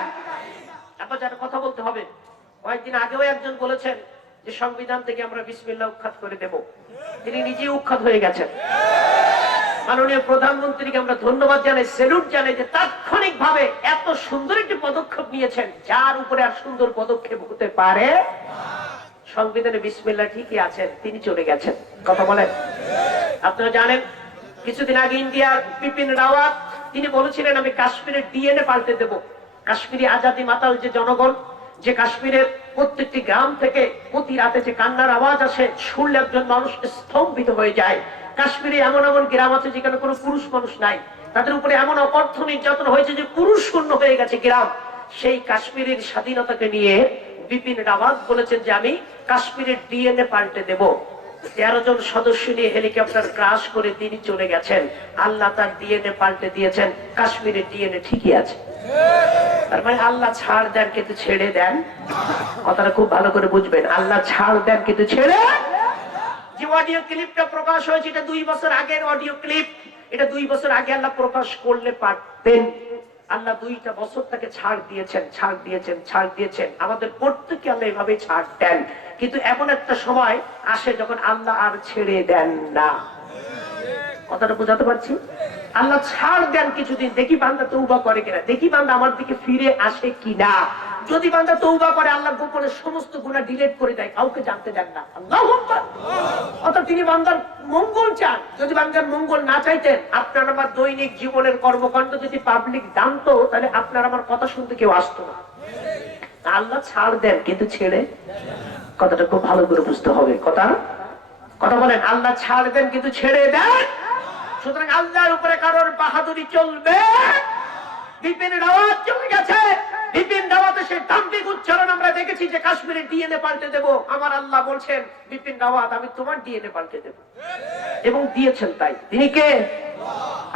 কথা বলতে হবে। কয়েকদিন আগেও একজন বলেছেন যে সংবিধান থেকে আমরা বিসমিল্লাহ উৎখাত করে দেব। তিনি নিজে উৎখাত হয়ে গেছেন। মাননীয় প্রধানমন্ত্রীকে আমরা ধন্যবাদ জানাই, স্যালুট জানাই যে তাৎক্ষণিক ভাবে এত সুন্দর একটি পদক্ষেপ নিয়েছেন, যার উপরে আর সুন্দর পদক্ষেপ হতে পারে। সংবিধানে বিসমিল্লাহ ঠিকই আছেন, তিনি চলে গেছেন। কথা বলেন? আপনারা জানেন, কিছুদিন আগে ইন্ডিয়ার বিপিন রাওয়াত তিনি বলেছিলেন, আমি কাশ্মীরের ডিএনএ পাল্টে দেব। কাশ্মীরি আজাদি মাতাল যে জনগণ, যে কাশ্মীরের প্রত্যেকটি গ্রাম থেকে প্রতি রাতে যে কান্নার আওয়াজ আসে, শুনলে একজন মানুষ স্তম্ভিত হয়ে যায়। কাশ্মীরে এমন এমন গ্রাম আছে যেখানে কোনো পুরুষ মানুষ নাই, তাদের উপরে এমন অকথ্য নির্যাতন হয়েছে যে পুরুষ শূন্য হয়ে গেছে গ্রাম। সেই কাশ্মীরের স্বাধীনতাকে নিয়ে বিপিন রাওয়াত বলেছেন যে আমি কাশ্মীরের ডিএনএ পাল্টে দেব। 13 জন সদস্য নিয়ে হেলিকপ্টার ক্রাশ করে তিনি চলে গেছেন। আল্লাহ তার ডিএনএ পাল্টে দিয়েছেন, কাশ্মীরের ডিএনএ ঠিকই আছে। তার মানে আল্লাহ ছাড় দেন কিন্তু ছেড়ে দেন। কথাটা খুব ভালো করে বুঝবেন, আল্লাহ ছাড় দেন কিন্তু ছেড়ে। যে অডিও ক্লিপটা প্রকাশ হয়েছে, এটা 2 বছর আগের অডিও ক্লিপ। এটা 2 বছর আগে আল্লাহ প্রকাশ করলে পারতেন, আল্লাহ 2টা বছর তাকে ছাড় দিয়েছেন। আমাদের প্রত্যেককে আল্লাহ এভাবে ছাড় দেন, কিন্তু এমন একটা সময় আসে যখন আল্লাহ আর ছেড়ে দেন না। কথাটা বোঝাতে পারছি? আল্লাহ ছাড় দেন কিছুদিন, দেখি বান্দা তওবা করে কিনা, দেখি বান্দা আমার দিকে ফিরে আসে কিনা। যদি বান্দা তওবা করে, আল্লাহ গোপনে সমস্ত গুনাহ ডিলিট করে দেয়, কাউকে জানতে দেন না। আল্লাহু আকবার। অর্থাৎ তিনি বান্দার মঙ্গল চান। যদি বান্দার মঙ্গল না চাইতেন, আপনার আমার দৈনিক জীবনের কর্মকাণ্ড যদি পাবলিক জানতো, তাহলে আপনার আমার কথা শুনতে কেউ আসতো না। আল্লাহ ছাড় দেন কিন্তু ছেড়ে, কথাটা খুব ভালো করে বুঝতে হবে। কথা বলেন, আল্লাহ ছাড় দেন কিন্তু ছেড়ে দেন। সুতরাং আল্লাহর উপরে কারোর বাহাদুরি চলবে। বিপিন রাওয়াত চলে গেছে, বিপিন রাওয়াতের সেই দাম্ভিক উচ্চারণ আমরা দেখেছি যে কাশ্মীরের ডিএনএ পাল্টে দেব। আমার আল্লাহ বলছেন, বিপিন রাওয়াত আমি তোমার ডিএনএ পাল্টে দেব, এবং দিয়েছেন। তাই তিনি কে?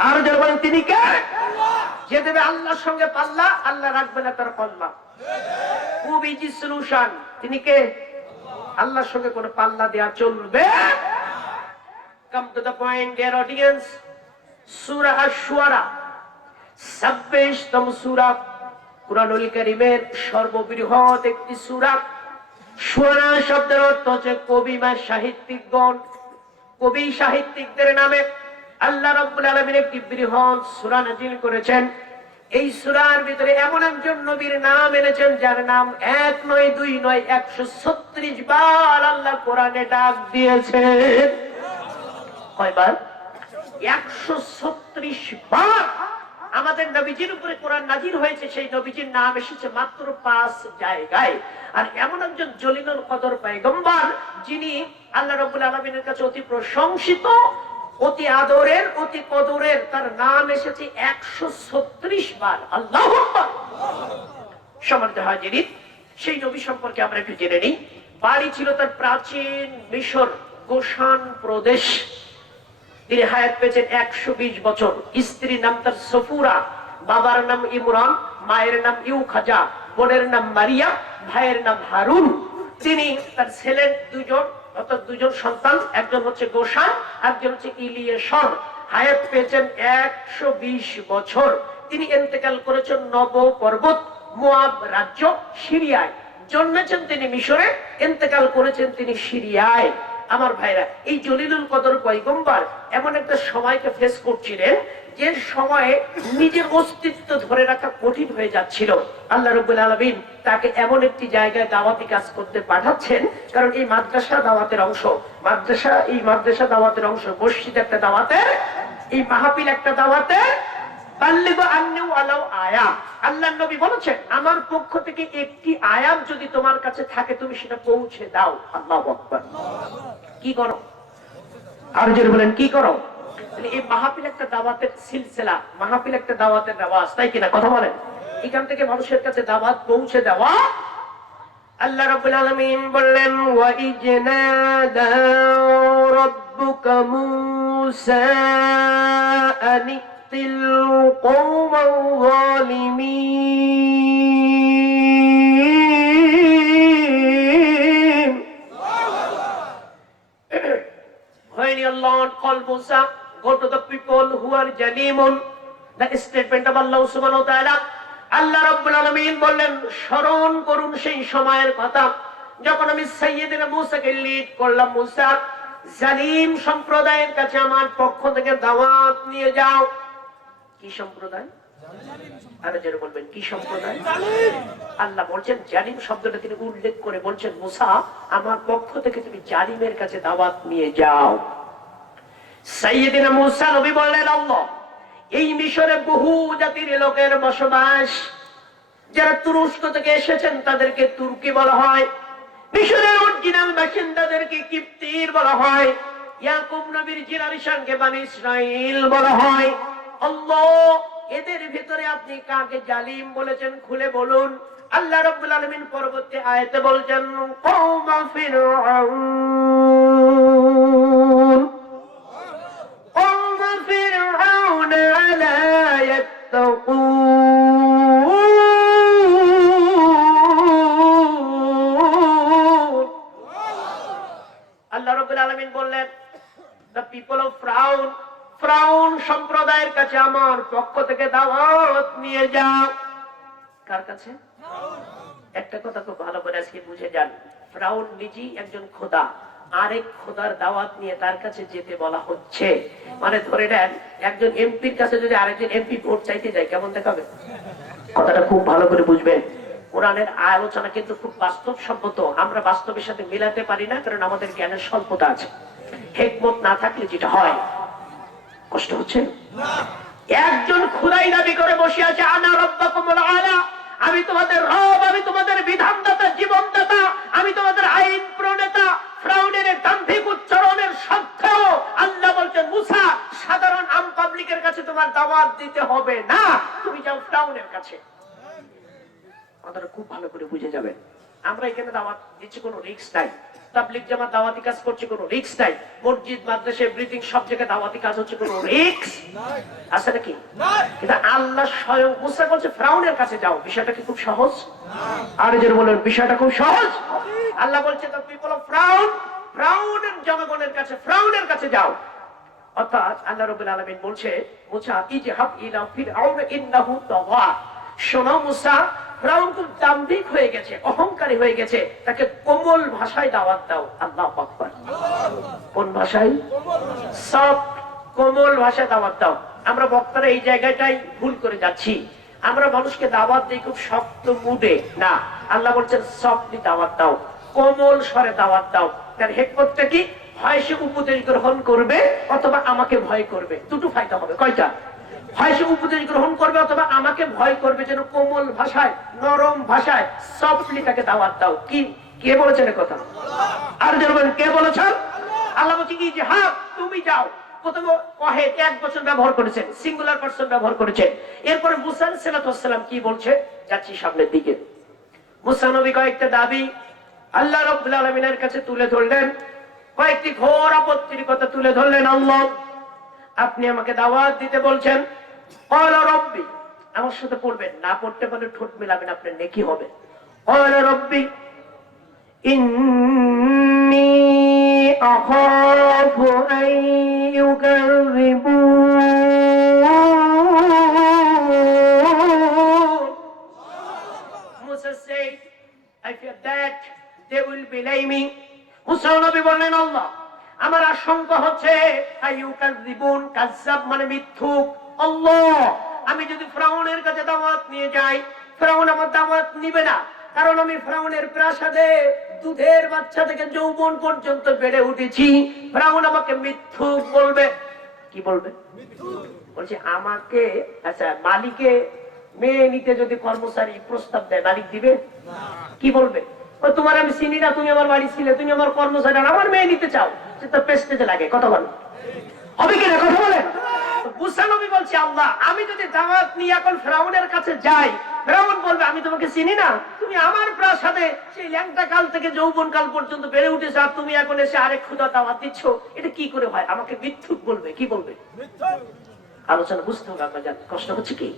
আর যারা বলেন তিনি কে? যে দেবে আল্লাহর সঙ্গে পাল্লা, আল্লাহ রাখবে না তার পাল্লা। খুব ইজি সলিউশন। তিনি কে? আল্লাহর সঙ্গে কোনো পাল্লা দেয়া চলবে। Come to the point, dear audience. Surah Ash-Shu'ara 26তম সূরা, কুরআনুল কারীমের সর্ববৃহৎ একটি সূরা। শুআরা শব্দের অর্থ হচ্ছে কবি বা সাহিত্যিকগণ। কবি সাহিত্যিকদের নামে আল্লাহ রাব্বুল আলামিন একটি বৃহৎ সূরা নাযিল করেছেন। এই সূরার ভিতরে এমন একজন নবীর নাম এনেছেন যার নাম 1 নয় 2 নয় 136 বার আল্লাহ কোরআনে ডাক দিয়েছেন। কয়বার? 136 বার আমাদের নবীজির উপরে কোরআন নাযিল হয়েছে। সেই নবীজির নাম এসেছে মাত্র 5 জায়গায়। আর এমন একজন জলিলুল কদর পয়গম্বর, যিনি আল্লাহ রাব্বুল আলামিনের কাছে অতি প্রশংসিত, অতি আদরের, অতি কদরের, তার নাম এসেছে 136 বার। আল্লাহু আকবার। সম্মানিত হাজিরিন, সেই নবী সম্পর্কে আমরা একটু জেনে নিই। বাড়ি ছিল তার প্রাচীন মিশর গোশান প্রদেশ। তিনি হায়াত পেয়েছেন 120 বছর। স্ত্রীর নাম তার সফুরা, বাবার নাম ইমরান, মায়ের নাম ইউখাজা, বোনের নাম মারিয়া, ভাইয়ের নাম হারুন। তিনি তার ছেলের 2জন, অর্থাৎ 2জন সন্তান, একজন হচ্ছে গোশান, একজন হচ্ছে ইলিয়েশর। হায়াত পেয়েছেন 120 বছর। তিনি ইন্তেকাল করেছেন নব পর্বত, মোয়াব রাজ্য, সিরিয়ায়। জন্মেছেন তিনি মিশরে, ইন্তেকাল করেছেন তিনি সিরিয়ায়। আমার ভাইরা, এই জলিলুল কদর পয়গম্বর এমন একটা সময়কে ফেস করছিলেন যে সময়ে নিজের অস্তিত্ব ধরে রাখা কঠিন হয়ে যাচ্ছিল। আল্লাহ রাব্বুল আলামিন তাকে এমন একটি জায়গায় দাওয়াতি কাজ করতে পাঠাচ্ছেন, কারণ এই মাদ্রাসা দাওয়াতের অংশ, মাদ্রাসা দাওয়াতের অংশ, মসজিদ একটা দাওয়াতের, এই মাহফিল একটা দাওয়াতের। বাল্লিগু আন্নি ওয়ালাউ আয়া। আল্লাহর নবী বলেছেন, আমার পক্ষ থেকে একটি আয়াত যদি তোমার কাছে থাকে, তুমি সেটা পৌঁছে দাও। আল্লাহু আকবার। কি করো? আর যারা বলেন কি করো? এই মাহফিল একটা দাওয়াতের সিলসিলা, মাহফিল একটা দাওয়াতের রেওয়াজ, তাই কিনা? কথা বলেন। এখান থেকে মানুষের কাছে দাওয়াত পৌঁছে দেওয়া। আল্লাহ রাব্বুল আলামিন বললেন, ওয়া ইজনাদা রাব্বুকা Musa আনিতিল কওমাল যালিমিন। When your Lord called Musa, go to the people who are Jalimun. The statement of Allah subhanahu wa ta'ala. আল্লাহ রাব্বুল আলামিন বললেন, স্মরণ করুন সেই সময়ের কথা যখন আমি সাইয়েদনা মূসাকে লিড করলাম। মূসা, জালিম সম্প্রদায়ের কাছে আমার পক্ষ থেকে দাওয়াত নিয়ে যাও। কি সম্প্রদায়? আরে যারা বলবেন কি সম্প্রদায়? আল্লাহ বলছেন জালিম শব্দটা তিনি উল্লেখ করে বলছেন, মূসা আমার পক্ষ থেকে তুমি জালিমের কাছে দাওয়াত নিয়ে যাও। সাইয়েদনা মূসা নবী বললেন, আল্লাহ, এই মিশরে বহু জাতির লোকের বসবাস। যারা তুরস্ক থেকে এসেছেন তাদেরকে তুর্কি বলা হয়, মিশরের অরিজিনাল বাসিন্দাদেরকে কিপ্তির বলা হয়, ইয়াকুব নবীর জেনারেশনকে বনি ইসরাইল বলা হয়। আল্লাহ, এদের ভিতরে আপনি কাকে জালিম বলেছেন খুলে বলুন। আল্লাহ রাব্বুল আলামিন পরবর্তী আয়াতে বলছেন, কওমা ফিরআউন কওমা ফিরআউন আলা ইয়াত্তাকুন। আল্লাহ রাব্বুল আলামিন বললেন, the people of ফিরআউন সম্প্রদায়ের কাছে কাছে আমার পক্ষ থেকে দাওয়াত নিয়ে যাও। কার কাছে? একটা কথা খুব ভালো করে আজকে বুঝে যান, ফিরআউন নিজেই একজন খোদা, আরেক খোদার দাওয়াত নিয়ে তার কাছে যেতে বলা হচ্ছে। মানে ধরে নেন একজন এমপির কাছে যদি আরেকজন এমপি ভোট চাইতে যায়, কেমন দেখাবে? কথাটা খুব ভালো করে বুঝবেন। কোরআনের আলোচনা কিন্তু খুব বাস্তবসম্মত, আমরা বাস্তবের সাথে মিলাতে পারি না, কারণ আমাদের জ্ঞানের স্বল্পতা আছে। হিকমত না থাকলে যেটা হয়, কষ্ট হচ্ছে। একজন খোদাই দাবি করে বসে আছে, আনা রাব্বাকুমুল আলা, আমি তোমাদের রব, আমি তোমাদের বিধানদাতা, জীবনদাতা, আমি তোমাদের আইন প্রণেতা। ফিরআউনের দাম্ভিক উচ্চারণের সত্ত্বেও আল্লাহ বলছেন, মুসা, সাধারণ আম পাবলিকের কাছে তোমার দাওয়াত দিতে হবে না, তুমি যাও ফিরআউনের কাছে। কথাটা খুব ভালো করে বুঝে যাবেন। আমরা এখানে দাওয়াত দিচ্ছি, কোনো রিস্ক নাই। তাবলীগ জামাত দাওয়াতি কাজ করছে, কোনো রিস্ক নাই। মসজিদ, মাদ্রাসা, এভরিথিং সব জায়গায় দাওয়াতি কাজ হচ্ছে, কোনো রিস্ক আছে নাকি? কিন্তু আল্লাহ স্বয়ং মুসা বলছে ফিরআউনের কাছে যাও। বিষয়টা কি খুব সহজ? আর যারা বলেন বিষয়টা খুব সহজ। আল্লাহ বলছে দ্য পিপল অফ ফিরআউন, ফিরআউনের জনগণের কাছে, ফিরআউনের কাছে যাও। অর্থাৎ আল্লাহ রাব্বুল আলামিন বলছে, মুসা ইজহাব ইলা ফিরআউন ইন্নাহু তাগা। শোনো মুসা, ফিরআউন খুব দাম্ভিক হয়ে গেছে, অহংকারী হয়ে গেছে, তাকে কোমল ভাষায় দাওয়াত দাও। আল্লাহু আকবার। কোন ভাষায়? সফট, কোমল ভাষায় দাওয়াত দাও। আমরা বক্তারা এই জায়গাটাই ভুল করে যাচ্ছি। আমরা মানুষকে দাওয়াত দিই খুব শক্ত মুডে, না। আল্লাহ বলছেন সফটলি দাওয়াত দাও, কোমল স্বরে দাওয়াত দাও। তার হিকমতটা কি? হয় সে উপদেশ গ্রহণ করবে অথবা আমাকে ভয় করবে, দুটো ফায়দা হবে। কয়টা? হয় সে উপদেশ গ্রহণ করবে অথবা আমাকে ভয় করবে। যেন কোমল ভাষায়, নরম ভাষায়, সফটলি তাকে দাওয়াত দাও। কি কে বলেছেন কথা? আর যেন কে বলেছেন? আল্লাহ বলছে কি যে হ্যাঁ তুমি যাও। প্রথমে ওয়াহিদ এক বচন ব্যবহার করেছেন, সিঙ্গুলার পারসন ব্যবহার করেছেন। এরপরে মুসা আলাইহিস সালাম কি বলছে? যাচ্ছি সামনের দিকে। মুসা নবী কয়েকটা দাবি আল্লাহ রাব্বুল আলামিনের কাছে তুলে ধরলেন, কয়েকটি ঘোর আপত্তির কথা তুলে ধরলেন। আল্লাহ, আপনি আমাকে দাওয়াত দিতে বলছেন। ক্বালা রাব্বি, আমার সাথে পড়বেন, না পড়তে পারলে ঠোঁট মেলাবেন, আপনার নেকি হবে। ক্বালা রাব্বি ইন্নী আখাফু আন ইউকাযযিবুন। Musa said, I fear that they will belie me. মুসা নবী বললেন, আল্লাহ, আমার আশঙ্কা হচ্ছে আইয়ুকাযযিবুন, কাযযাব মানে মিথ্যুক। আল্লাহ, আমি যদি ফিরআউনের কাছে দাওয়াত নিয়ে যাই, ফিরআউন আমার দাওয়াত নিবে না, কারণ আমি ফিরআউনের প্রাসাদে দুধের বাচ্চা থেকে যৌবন পর্যন্ত বেড়ে উঠেছি। ফিরআউন আমাকে মিথ্যুক বলবে। কি বলবে? বলছে আমাকে। আচ্ছা, মালিকে মেয়ে নিতে যদি কর্মচারী প্রস্তাব দেয়, মালিক দিবে? কি বলবে? তোমার আমি চিনি না, তুমি আমার বাড়ি ছিলে, তুমি আমার কর্মচারী, আমার মেয়ে নিতে চাও, সেটা পেস্টেজে লাগে। কথা বলো, হবে কিনা? কথা বলেন। মুসা নবী বলছে, আল্লাহ, আমি যদি দাওয়াত নিয়ে এখন ফিরআউনের কাছে যাই, ফিরআউন বলবে আমি তোমাকে চিনি না, তুমি আমার প্রাসাদে সেই ল্যাংটা কাল থেকে যৌবন কাল পর্যন্ত বেড়ে উঠেছো, আর তুমি এখন এসে আরেক খোদা দাওয়াত দিচ্ছ, এটা কি করে হয়? আমাকে মিথ্যুক বলবে। কি বলবে? আলোচনা বুঝতে হবে আপনার। কষ্ট হচ্ছে কি?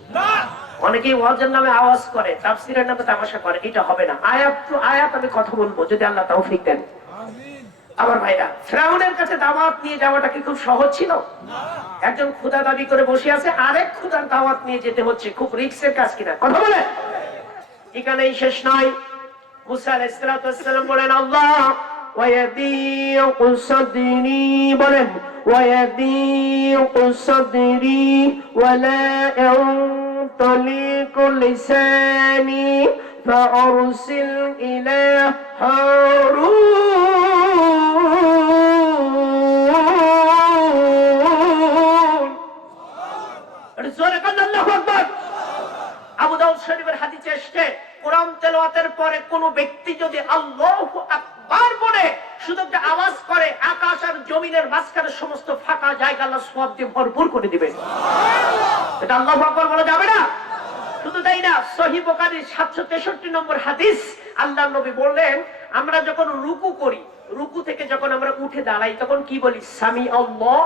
অনেকেই ওয়াজের নামে আওয়াজ করে, তাফসীরের নামে তামাশা করে, এটা হবে না। আয়াত টু আয়াত আমি কথা বলবো, যদি আল্লাহ তৌফিক দেন। আমার ভাইরা, ফিরআউনের কাছে দাওয়াত নিয়ে যাওয়াটা কি খুব সহজ ছিল? একজন খোদা দাবি করে বসে আছে, আরেক খোদার দাওয়াত নিয়ে যেতে হচ্ছে, খুব রিস্কের কাজ কিনা? কথা বলে। এখানেই শেষ নয়। মুসা আলাইহিস সালাম বলেন, আল্লাহ, ওয়ায়াদিকু সাদরি, বলেন ওয়ায়াদিকু সাদরি ওয়ালা ইয়ানতালিকু লিসানি ফাআরসিল ইলা হারুন। জোরে কান আল্লাহু আকবার। আবু দাউদ শরীফের হাদিসে এসেছে, কোরআন তেলাওয়াতের পরে কোন ব্যক্তি যদি আল্লাহু আকবার বলে শুধু একটা আওয়াজ করে, আকাশ আর জমিনের মাঝখানে সমস্ত ফাঁকা জায়গা আল্লাহ সওয়াব দিয়ে ভরপুর করে দিবেন। এটা আল্লাহু আকবার বলা যাবে না? শুধু তাই না, সহিহ বুখারীর 763 নম্বর হাদিস, আল্লাহর নবী বললেন, আমরা যখন রুকু করি, রুকু থেকে যখন আমরা উঠে দাঁড়াই, তখন কি বলি? সামি আল্লাহ,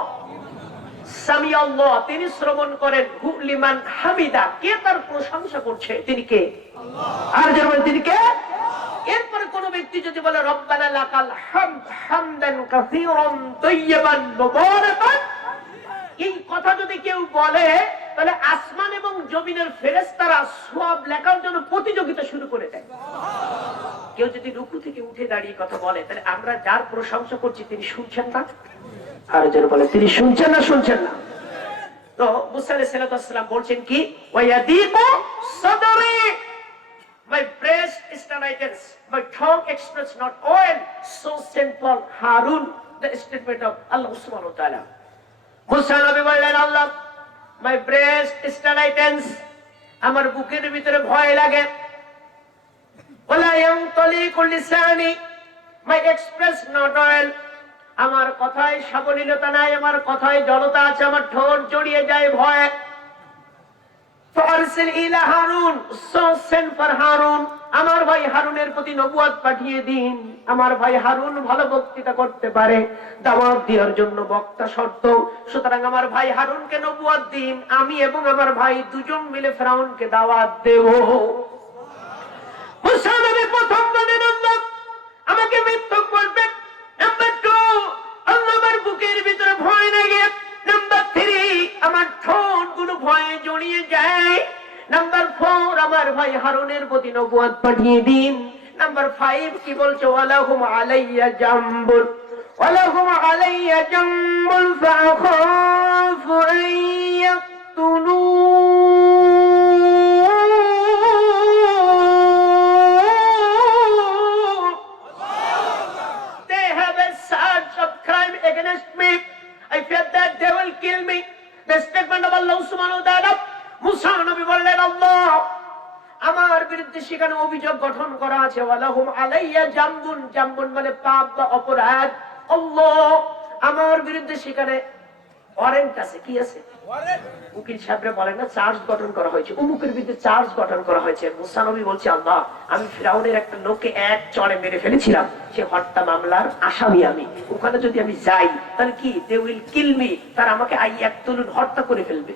সামি আল্লাহ। তিনি শ্রবণ করেন হু লিমান হামিদা, কে তার প্রশংসা করছে? তিনি কে? আল্লাহ। আর যেমন তিনি কে? এরপরে কোন ব্যক্তি যদি বলে রব্বানা লাকাল হামদ হামদান কাসীরান তাইয়িবান মুবারাকান এই কথা যদি কেউ বলে তাহলে আসমান এবং জমিনের ফেরেশতারা সওয়াব লেখার জন্য প্রতিযোগিতা শুরু করে দেয়। কেউ যদি রুকু থেকে উঠে দাঁড়িয়ে কথা বলে তাহলে আমরা যার প্রশংসা করছি তিনি শুনছেন না, আর যারা বলে তিনি শুনছেন না। তো মুসা আলাইহিস সালাম বলছেন কি, ওয়ায়াদিকু Sadri, my breast is tightens, my tongue express not oil, so sent for Harun, the statement of Allah subhanahu wa ta'ala. মুসা নবী বললেন, আল্লাহ, my breast is tightens, আমার বুকের ভিতরে ভয় লাগে, ওয়ালা ইয়ানতালিকু লিসানি, my express not oil, আমার কথায় সাবলীলতা নাই, আমার কথায় জড়তা আছে, আমার ঠোঁট জড়িয়ে যায় ভয়। ফারসিল ইলা Harun, so send for Harun, আমার ভাই হারুনের প্রতি নবুয়ত পাঠিয়ে দিন। আমার ভাই হারুন ভালো বক্তৃতা করতে পারে, দাওয়াত দেওয়ার জন্য বক্তা শর্ত, সুতরাং আমার ভাই হারুনকে নবুয়ত দিন, আমি এবং আমার ভাই দুজন মিলে ফেরাউনকে দাওয়াত দেব। মুসা নবী প্রথম বলেন, আল্লাহ আমাকে মিথ্যক বলবেন। নাম্বার 2, আল্লাহ আমার বুকের ভিতরে ভয় লাগে। নাম্বার 3, আমার ঠোঁট গুলো ভয়ে জড়িয়ে যায়। নাম্বার 4, আমার ভাই হারুনের প্রতি নবুয়ত পাঠিয়ে দিন। নাম্বার 5 কি বলছে, ওয়ালাহুম আলাইয়া জামবুল, ওয়ালাহুম আলাইয়া জামবুল ফাখাফু আন ইয়াকতুলুন। They have a charge of crime against me. I fear that they will kill me. The statement of Allah subhanahu wa ta'ala. মুসা নবী বললেন, আল্লাহ আমার বিরুদ্ধে সেখানে অভিযোগ গঠন করা আছে, ওয়ালাহুম আলাইয়া জামবুন, জামবুন মানে পাপ বা অপরাধ। আল্লাহ আমার বিরুদ্ধে সেখানে ওয়ারেন্ট আছে। কি আছে? উকিল সাহেবরা বলেন না, চার্জ গঠন করা হয়েছে, অমুকের বিরুদ্ধে চার্জ গঠন করা হয়েছে। মুসা নবী বলছে, আল্লাহ আমি ফিরাউনের একটা লোককে এক চড়ে মেরে ফেলেছিলাম, সে হত্যা মামলার আসামি, আমি ওখানে যদি আমি যাই তাহলে কি, দে উইল কিল মি, তারা আমাকে ইয়াকতুলুন হত্যা করে ফেলবে।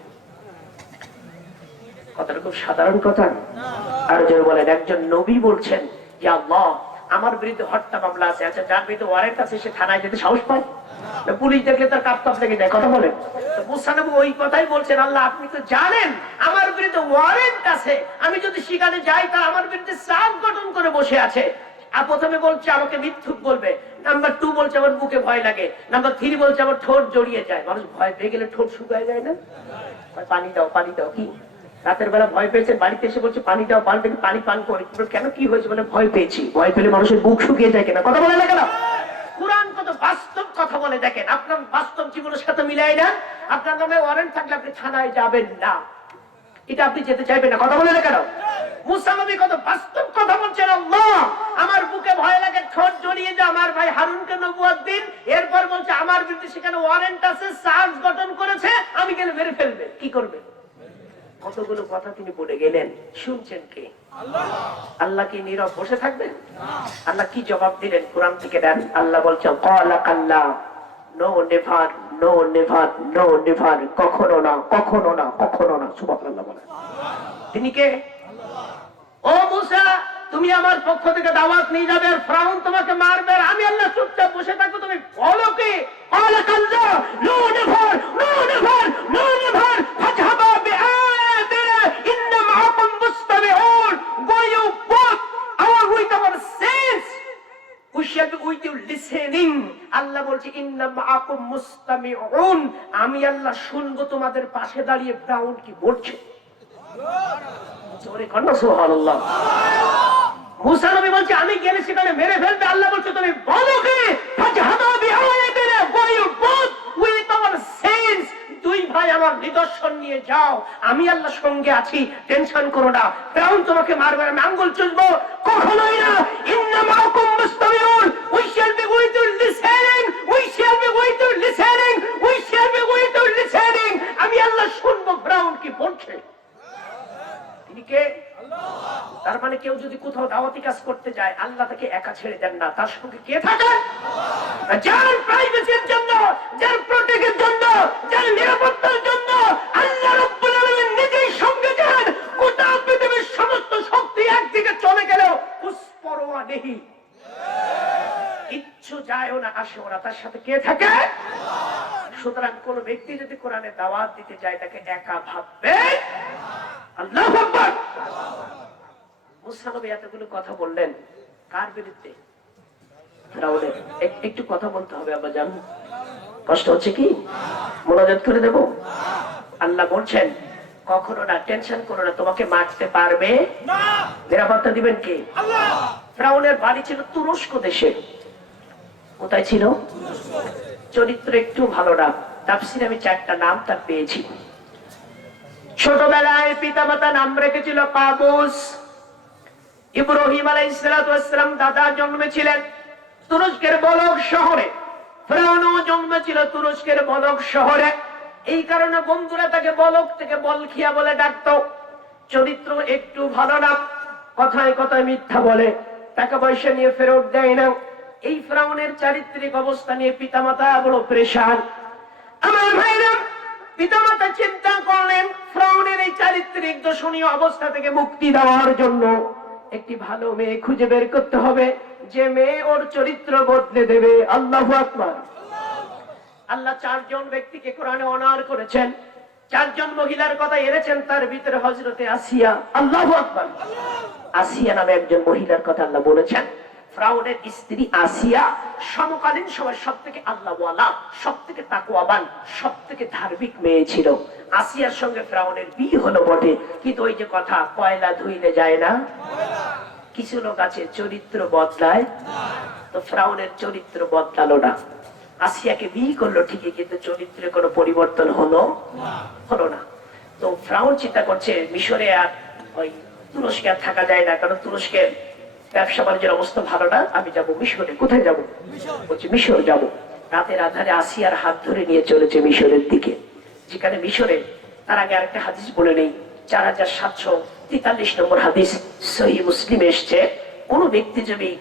কথাটা খুব সাধারণ কথা। আর যে বলেন একজন নবী বলছেন যে আল্লাহ আমার বিরুদ্ধে হত্যা মামলা আছে, আচ্ছা যার বিরুদ্ধে ওয়ারেন্ট আছে সে থানায় যেতে সাহস পায়? পুলিশ দেখলে তার কাপ লেগে যায়। কথা বলেন। মুসা নবী ওই কথাই বলছেন, আল্লাহ আপনি তো জানেন আমার বিরুদ্ধে ওয়ারেন্ট আছে, আমি যদি সেখানে যাই তা আমার বিরুদ্ধে চার্জ গঠন করে বসে আছে। আর প্রথমে বলছে আমাকে মিথ্যুক বলবে, নাম্বার 2 বলছে আমার বুকে ভয় লাগে, নাম্বার 3 বলছে আমার ঠোঁট জড়িয়ে যায়। মানুষ ভয় পেয়ে গেলে ঠোঁট শুকায় যায় না? পানি দাও, পানি দাও। কি রাতের বেলা ভয় পেয়েছে, বাড়িতে এসে বলছে পানি দাও, পানি থেকে পানি পান করে। কেন, কি হয়েছে? বলে ভয় পেয়েছি। ভয় পেলে মানুষের বুক শুকিয়ে যায় কিনা? কথা বলে না কেন? কুরআন কত বাস্তব কথা বলে, দেখেন আপনার বাস্তব জীবনের সাথে মিলাই না। আপনার নামে ওয়ারেন্ট থাকলে আপনি থানায় যাবেন না, এটা আপনি যেতে চাইবেন না। কথা বলে না কেন? মুসা নবী কত বাস্তব কথা বলছেন, আল্লাহ আমার বুকে ভয় লাগে, ঠোঁট জড়িয়ে যায়, আমার ভাই হারুনকে নবুয়ত দিন। এরপর বলছে আমার বিরুদ্ধে সেখানে ওয়ারেন্ট আছে, চার্জ গঠন করেছে, আমি গেলে মেরে ফেলবে। কি করবে? কতগুলো কথা তিনি বলে গেলেন, শুনছেন কে? আল্লাহ কি নীরব বসে থাকবেন? আল্লাহ কি জবাব দিলেন? কোরআন থেকে দেন। আল্লাহ বলছেন, ক্বালা কাল্লা, no never, no never, no never, কখনো না, কখনো না, কখনো না। সুবহানাল্লাহ বলেন। তিনি কে? ও মুসা, তুমি আমার পক্ষ থেকে দাওয়াত নিয়ে যাবে আর ফিরাউন তোমাকে মারবে, আর আমি আল্লাহ চুপচাপ বসে থাকবো, তুমি বলো কি? ক্বালা কাল্লা, no never, no never, no never, ফাজহাবা বিআয়াতিনা ইন্না মাআকুম মুস্তামিউন। Go you both our with our sense, we shall be with you listening. আল্লাহ বলছে ইন্না মাআকুম মুস্তামিউন, আমি আল্লাহ শুনবো তোমাদের পাশে দাঁড়িয়ে ফিরাউন কি বলছে। জোরে কন্না সুবহানাল্লাহ। মুসা নবী বলছে আমি গেলে সেখানে মেরে ফেলবে। আল্লাহ বলছে তুমি বলো কি? ফাজহাবা বিআয়াতিনা, go you both with our sense, দুই ভাই আমার নিদর্শন নিয়ে যাও, আমি আল্লাহ সঙ্গে আছি, টেনশন করো না। ফিরাউন তোমাকে মারবে, আমি আঙ্গুল চুষবো, কখনোই না। ইন্না মাআকুম মুস্তামিউন, we shall be with you listening, we shall be with you listening, we shall be with you listening, আমি আল্লাহ শুনবো ফিরাউন কি বলছে। তিনি কে? তার মানে কেউ যদি কোথাও দাওয়াতি কাজ করতে যায় আল্লাহ তাকে একা ছেড়ে দেন না, তার সঙ্গে কে থাকে? যার প্রাইভেসির জন্য, যার প্রোটেক্টের জন্য, যার নিরাপত্তার জন্য আল্লাহ রাব্বুল আলামিন নিজেই সঙ্গে যান। গোটা পৃথিবীর সমস্ত শক্তি একদিকে চলে গেলেও পুষ্পরোয়া নেই, কিচ্ছু যায়ও না আসেও না, তার সাথে কে থাকে? সুতরাং কোন ব্যক্তি যদি কোরআনে দাওয়াত দিতে যায় তাকে একা ভাববে। আল্লাহু আকবার। মুসা নবী এতগুলো কথা বললেন কার বিরুদ্ধে? ফেরাউনের। একটু কথা বলতে হবে আবার, জান কষ্ট হচ্ছে কি? মনোযোগ করে দেব। আল্লাহ বলছেন কখনো না, টেনশন করো না, তোমাকে মারতে পারবে না। নিরাপত্তা দিবেন কে? আল্লাহ। ফেরাউনের বাড়ি ছিল তুরস্ক দেশে। কোথায় ছিল? চরিত্র একটু ভালো না। তাফসিরে আমি 4টা নাম তার পেয়েছি। ছোটবেলায় পিতামাতা নাম রেখেছিল কাবুস। ইব্রাহিম আলাইহিস সালাম দাদা জন্মেছিলেন তুরস্কের বলক শহরে। ফেরাউনও জন্মেছিল তুরস্কের বলক শহরে। এই কারণে বন্ধুরা তাকে বলক থেকে বলখিয়া বলে ডাকতো। চরিত্র একটু ভালো না, কথায় কথায় মিথ্যা বলে, টাকা পয়সা নিয়ে ফেরত দেয় না। এই ফেরাউনের চারিত্রিক অবস্থা নিয়ে পিতামাতা বড় পেরেশান। আমার ভাইরা, পিতামাতা চিন্তা করলেন ফেরাউনের এই চারিত্রিক দোষণীয় অবস্থা থেকে মুক্তি দেওয়ার জন্য একটি ভালো মেয়ে খুঁজে বের করতে হবে, যে মেয়ে ওর চরিত্র বদলে দেবে। আল্লাহু আকবার। আল্লাহ 4 জন ব্যক্তিকে কোরআনে অনার করেছেন, 4 জন মহিলার কথা এনেছেন, তার ভিতরে হযরতে আসিয়া। আল্লাহু আকবার। আসিয়া নামে একজন মহিলার কথা আল্লাহ বলেছেন। ফেরাউনের স্ত্রী আসিয়া সমকালীন সময় সবথেকে আল্লাহওয়ালা, সবথেকে তাকওয়াবান, সবথেকে ধার্মিক মেয়ে ছিল। আসিয়ার সঙ্গে ফেরাউনের বিয়ে হলো বটে, কিন্তু ওই যে কথা, কয়লা ধুইলে যায় না। কিছু লোক আছে চরিত্র বদলায়, তো ফেরাউনের চরিত্র বদলালো না। আসিয়াকে বিয়ে করলো ঠিকই, কিন্তু চরিত্রে কোনো পরিবর্তন হলো না। তো ফেরাউন চিন্তা করছে মিশরে আর ওই তুরস্কে আর থাকা যায় না, কারণ তুরস্কের ব্যবসা বাণিজ্যের অবস্থা ভালো না। আমি যাবো মিশরে। কোথায় যাবো? বলছে মিশর যাবো। রাতের আধারে আসিয়ার হাত ধরে নিয়ে চলেছে মিশরের দিকে, যেখানে মিশরে, তার আগে আরেকটা হাদিস বলে নেই, 4743 নম্বর হাদিস সহিহ মুসলিমে এসেছে, কোন ব্যক্তি যদি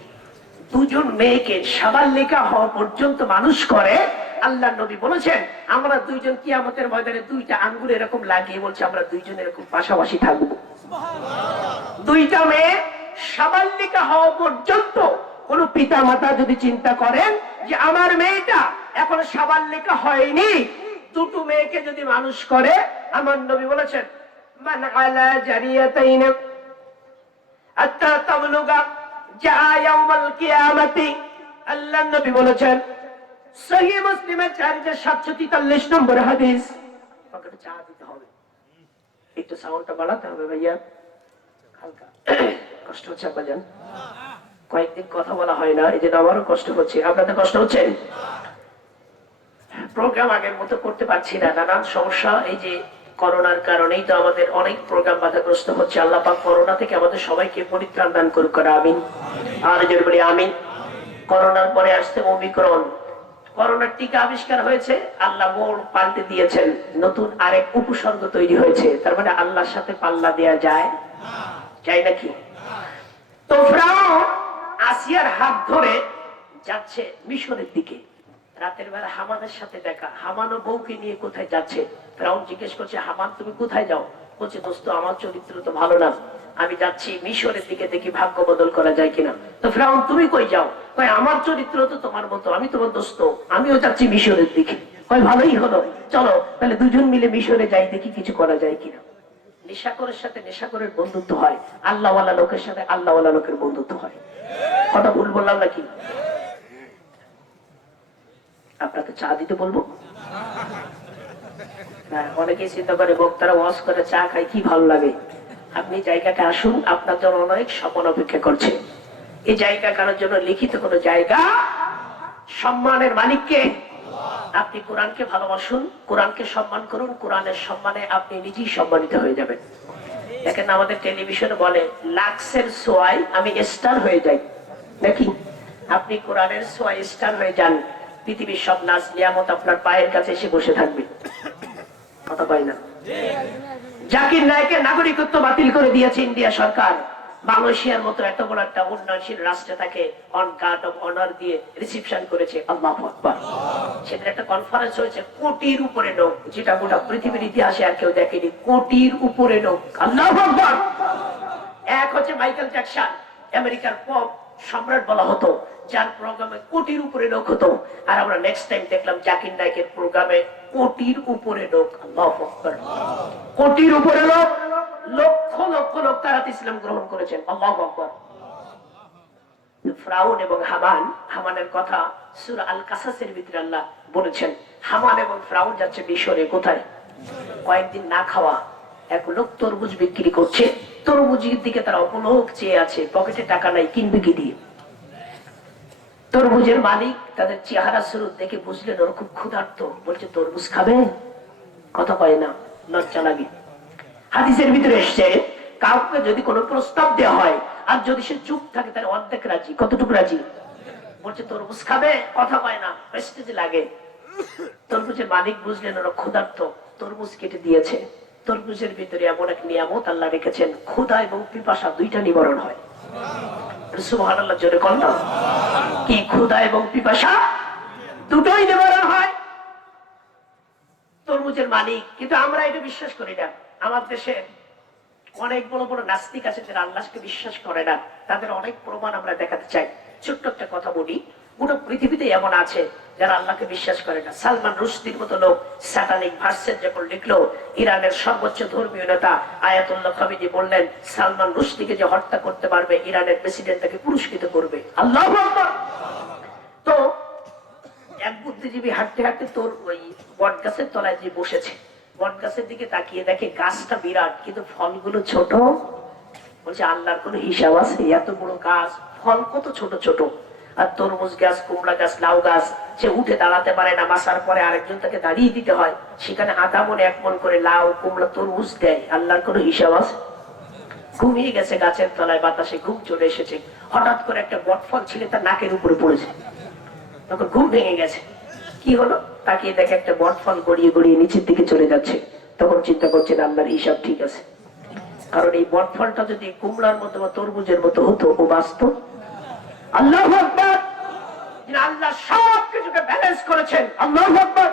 2 জন মেয়েকে সাবালিকা হওয়া পর্যন্ত মানুষ করে, আল্লাহর নবী বলেছেন আমরা 2 জন কিয়ামতের ময়দানে 2টা আঙ্গুল এরকম লাগিয়ে বলছে আমরা 2 জন এরকম পাশাপাশি থাকবো। 2টা মেয়ে সাবালিকা হওয়া পর্যন্ত কোন পিতা মাতা যদি চিন্তা করেন যে আমার মেয়েটা এখন সাবালিকা হয়নি, 2টো মেয়েকে যদি মানুষ করে, আমার নবী বলেছেন মান আলা জারিয়াতাইন আত্তা তাবলুগা জা ইয়াউমাল কিয়ামাতি। আল্লাহর নবী বলেছেন সহিহ মুসলিমের 4743 নম্বর হাদিস। আপনাকে চা দিতে হবে, একটু সাউন্ডটা বাড়াতে হবে ভাইয়া, হালকা কষ্ট হচ্ছে আপনাদের। কয়েকদিন কথা বলা হয় না, এই জন্য আমারও কষ্ট হচ্ছে। আপনাদের কষ্ট হচ্ছে? প্রোগ্রাম আগের মতো করতে পারছি না, নানান সমস্যা। এই যে করোনার কারণেই তো আমাদের অনেক প্রোগ্রাম বাধাগ্রস্ত হচ্ছে। আল্লাহ পাক করোনা থেকে আমাদের সবাইকে পরিত্রাণ দান করুক, আমিন। আর জোরে বলি আমিন। করোনার পরে আসছে ওমিক্রন। করোনার টিকা আবিষ্কার হয়েছে, আল্লাহ মোড় পাল্টে দিয়েছেন, নতুন আরেক উপসর্গ তৈরি হয়েছে। তার মানে আল্লাহর সাথে পাল্লা দেয়া যায় নাকি? তো ফেরাউন আসিয়ার হাত ধরে যাচ্ছে মিশরের দিকে। রাতের বেলা হামানের সাথে দেখা, হামান ও বউকে নিয়ে কোথায় যাচ্ছে? ফেরাউন জিজ্ঞেস করছে হামান তুমি কোথায় যাও? বলছে দোস্ত আমার চরিত্র তো ভালো না, আমি যাচ্ছি মিশরের দিকে, দেখি ভাগ্য বদল করা যায় কিনা। তো ফেরাউন তুমি কই যাও? কয় আমার চরিত্র তো তোমার মতো, আমি তোমার দোস্ত, আমিও যাচ্ছি মিশরের দিকে। কয় ভালোই হলো, চলো তাহলে 2 জন মিলে মিশরে যাই, দেখি কিছু করা যায় কিনা। নেশাখোরের সাথে নেশাখোরের বন্ধুত্ব হয়, আল্লাহওয়ালা লোকের সাথে আল্লাহওয়ালা লোকের বন্ধুত্ব হয়। কথা ভুল বললাম নাকি? আপনাকে চা দিতে বলবো? অনেকেই চিন্তা করে বক্তারা ওয়াজ করে চা খাই কি ভালো লাগে। আপনি জায়গাটা আসুন, আপনার জন্য অনেক স্বপ্ন অপেক্ষা করছে। এই জায়গা কারোর জন্য লিখিত কোন জায়গা। সম্মানের মালিককে। আপনি কোরআনকে ভালোবাসুন, কোরআনকে সম্মান করুন, কোরআনের সম্মানে আপনি নিজেই সম্মানিত হয়ে যাবেন। দেখেন আমাদের টেলিভিশনে বলে লাক্সের সোয়াই আমি স্টার হয়ে যাই, নাকি? আপনি কোরআনের সোয়াই স্টার হয়ে যান, পৃথিবীর সব নাজ নিয়ামত আপনার পায়ের কাছে এসে বসে থাকবে। কথা পাই না? জাকির নায়েকের নাগরিকত্ব বাতিল করে দিয়েছে ইন্ডিয়া সরকার। মালয়েশিয়ার মতো এত বড় একটা উন্নয়নশীল রাষ্ট্রে তাকে অন গার্ড অফ অনার দিয়ে রিসিপশন করেছে। আল্লাহু আকবার। সেদিন একটা কনফারেন্স হয়েছে, কোটির উপরে লোক, যেটা গোটা পৃথিবীর ইতিহাসে আর কেউ দেখেনি। কোটির উপরে লোক। আল্লাহু আকবার। এক হচ্ছে মাইকেল জ্যাকসন, আমেরিকার পপ, সম্রাট বলা হতো, যার প্রোগ্রামে কোটির উপরে লোক হতো। আর আমরা নেক্সট টাইম দেখলাম জাকির নায়কের প্রোগ্রামে কোটির উপরে লোক। আল্লাহু আকবার। কোটির উপরে লোক, লক্ষ লক্ষ লোক তারা ইসলাম গ্রহণ করেছেন। আল্লাহু আকবার। ফিরআউন এবং হামান, হামানের কথা সূরা আল কাসাসের ভিতরে আল্লাহ বলেছেন। হামান এবং ফিরআউন যাচ্ছে মিশরে। কোথায়? কয়েকদিন না খাওয়া। এক লোক তরমুজ বিক্রি করছে, তরমুজের দিকে তারা অপলক চেয়ে আছে, পকেটে টাকা নাই, কিনবে কি দিয়ে? তরমুজের মালিক তাদের চেহারা স্বরূপ দেখে বুঝলেন ওরা খুব ক্ষুধার্ত। বলছে তরমুজ খাবে? কথা কয় না, লজ্জা লাগে। হাদিসের ভিতরে এসছে, কাউকে যদি কোনো প্রস্তাব দেওয়া হয় আর যদি সে চুপ থাকে তাহলে অর্ধেক রাজি। কতটুকু রাজি? বলছে তরমুজ খাবে, কথা কয় না, প্রেস্টিজ লাগে। তরমুজের মালিক বুঝলেন ওরা ক্ষুধার্ত, তরমুজ কেটে দিয়েছে। তরমুজের ভিতরে এমন এক নিয়ামত আল্লাহ রেখেছেন, ক্ষুধা এবং পিপাসা দুইটা নিবারণ হয়। সুবহানাল্লাহ, জোরে কর না। কি ক্ষুধা এবং পিপাসা দুটোই নিবারণ হয় তরমুজের মালিক। কিন্তু আমরা এটা বিশ্বাস করি না। আমার দেশে অনেক বড় বড় নাস্তিক আছে যারা আল্লাহকে বিশ্বাস করে না, তাদের অনেক প্রমাণ আমরা দেখাতে চাই। ছোট্ট একটা কথা বলি, পুরো পৃথিবীতে এমন আছে যারা আল্লাহকে বিশ্বাস করে না। সালমান রুশদির মতো লোক স্যাটানিক ভার্সেস যখন লিখলো, ইরানের সর্বোচ্চ ধর্মীয় নেতা আয়াতুল্লাহ খামেনি বললেন সালমান রুশদিকে যে হত্যা করতে পারবে ইরানের প্রেসিডেন্ট তাকে পুরস্কৃত করবে। আল্লাহু আকবার। তো এক বুদ্ধিজীবী হাঁটতে হাঁটতে তোর ওই বট গাছের তলায় যে বসেছে, বট গাছের দিকে তাকিয়ে দেখে গাছটা বিরাট কিন্তু ফলগুলো ছোট। বলছে আল্লাহর কোনো হিসাব আছে? এত বড় গাছ, ফল কত ছোট ছোট। আর তরমুজ গাছ, কুমড়া গাছ, লাউ গাছ, সে উঠে দাঁড়াতে পারে না, মাসার পরে আরেকজন তাকে দাঁড়িয়ে দিতে হয়। সেখানে আধা মন এক মন করে লাউ, কুমড়া, তরমুজ দেয়। আল্লাহর কোনো হিসাব আছে? ঘুমিয়ে গেছে গাছের তলায়, বাতাসে ঘুম চলে এসেছে। হঠাৎ করে একটা বট ফল ছিলে তার নাকের উপরে পড়েছে। তখন ঘুম ভেঙে গেছে। কি হলো? তাকিয়ে দেখে একটা বট ফল গড়িয়ে গড়িয়ে নিচের দিকে চলে যাচ্ছে। তখন চিন্তা করছেন আল্লাহর হিসাব ঠিক আছে, কারণ এই বট ফলটা যদি কুমড়ার মতো বা তরমুজের মতো হতো ও বাঁচত। আল্লাহু আকবার। আল্লাহ সবকিছুকে ব্যালেন্স করেছেন। আল্লাহু আকবার।